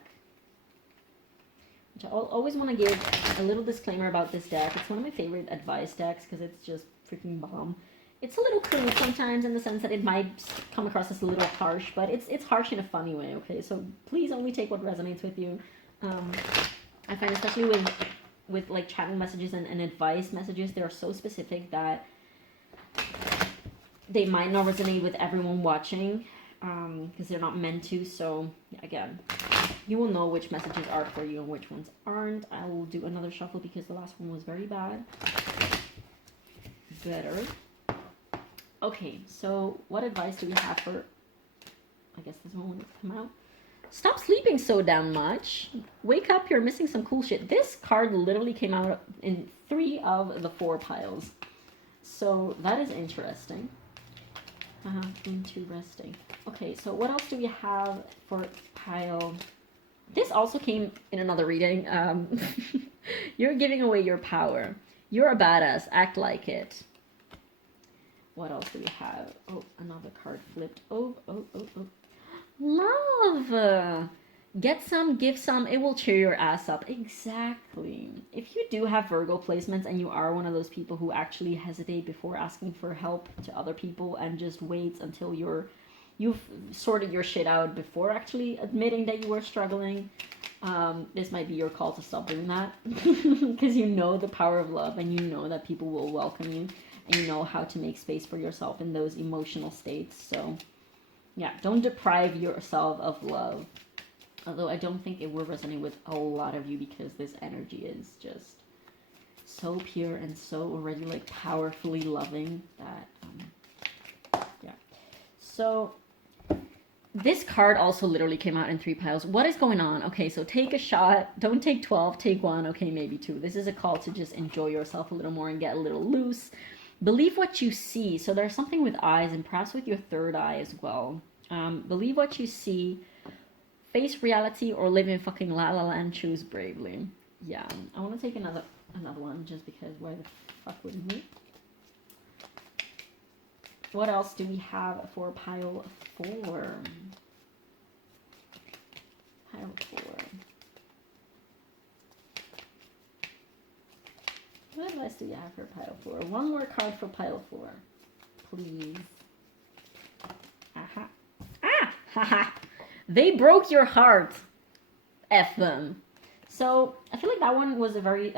which I always want to give a little disclaimer about this deck. It's one of my favorite advice decks because it's just freaking bomb. It's a little crude sometimes, in the sense that it might come across as a little harsh, but it's harsh in a funny way, okay? So please only take what resonates with you. I find, especially with like channel messages and advice messages, they are so specific that they might not resonate with everyone watching, because they're not meant to. So again, you will know which messages are for you and which ones aren't. I will do another shuffle because the last one was very bad. Better. Okay, so what advice do we have for, I guess this one will come out. Stop sleeping so damn much. Wake up, you're missing some cool shit. This card literally came out in 3 of the 4 piles. So that is interesting. Interesting. Okay, so what else do we have for pile? This also came in another reading. You're giving away your power. You're a badass. Act like it. What else do we have? Oh, another card flipped. Oh. Love! Get some, give some, it will cheer your ass up. Exactly. If you do have Virgo placements and you are one of those people who actually hesitate before asking for help to other people and just waits until you've sorted your shit out before actually admitting that you were struggling, this might be your call to stop doing that. Because you know the power of love, and you know that people will welcome you, and you know how to make space for yourself in those emotional states. So yeah, don't deprive yourself of love. Although I don't think it will resonate with a lot of you, because this energy is just so pure and so already like powerfully loving that yeah. So this card also literally came out in 3 piles. What is going on? Okay, so take a shot. Don't take 12, take 1, okay, maybe 2. This is a call to just enjoy yourself a little more and get a little loose. Believe what you see. So there's something with eyes, and perhaps with your third eye as well. Believe what you see. Face reality, or live in fucking La La Land. Choose bravely. Yeah, I want to take another one, just because why the fuck wouldn't we? What else do we have for pile 4? Pile 4. What advice do you have for pile 4? One more card for pile 4, please. Aha. Ah! Haha. They broke your heart. F them. So I feel like that one was a very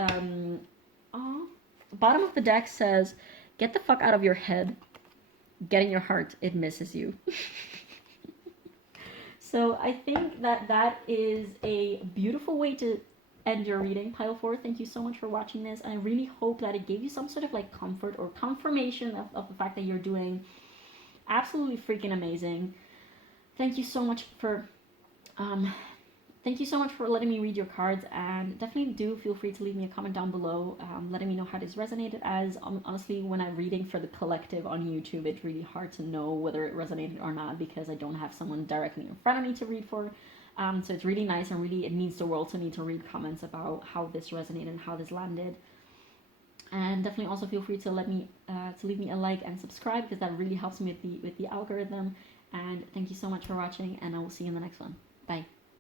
bottom of the deck says, get the fuck out of your head. Get in your heart. It misses you. So I think that is a beautiful way to end your reading, pile 4. Thank you so much for watching this. I really hope that it gave you some sort of like comfort or confirmation of the fact that you're doing absolutely freaking amazing. Thank you so much for thank you so much for letting me read your cards, and definitely do feel free to leave me a comment down below, letting me know how this resonated. As honestly, when I'm reading for the collective on YouTube, it's really hard to know whether it resonated or not because I don't have someone directly in front of me to read for. So it's really nice, and really it means the world to me to read comments about how this resonated and how this landed. And definitely also feel free to leave me a like and subscribe, because that really helps me with the algorithm. And thank you so much for watching, and I will see you in the next one. Bye.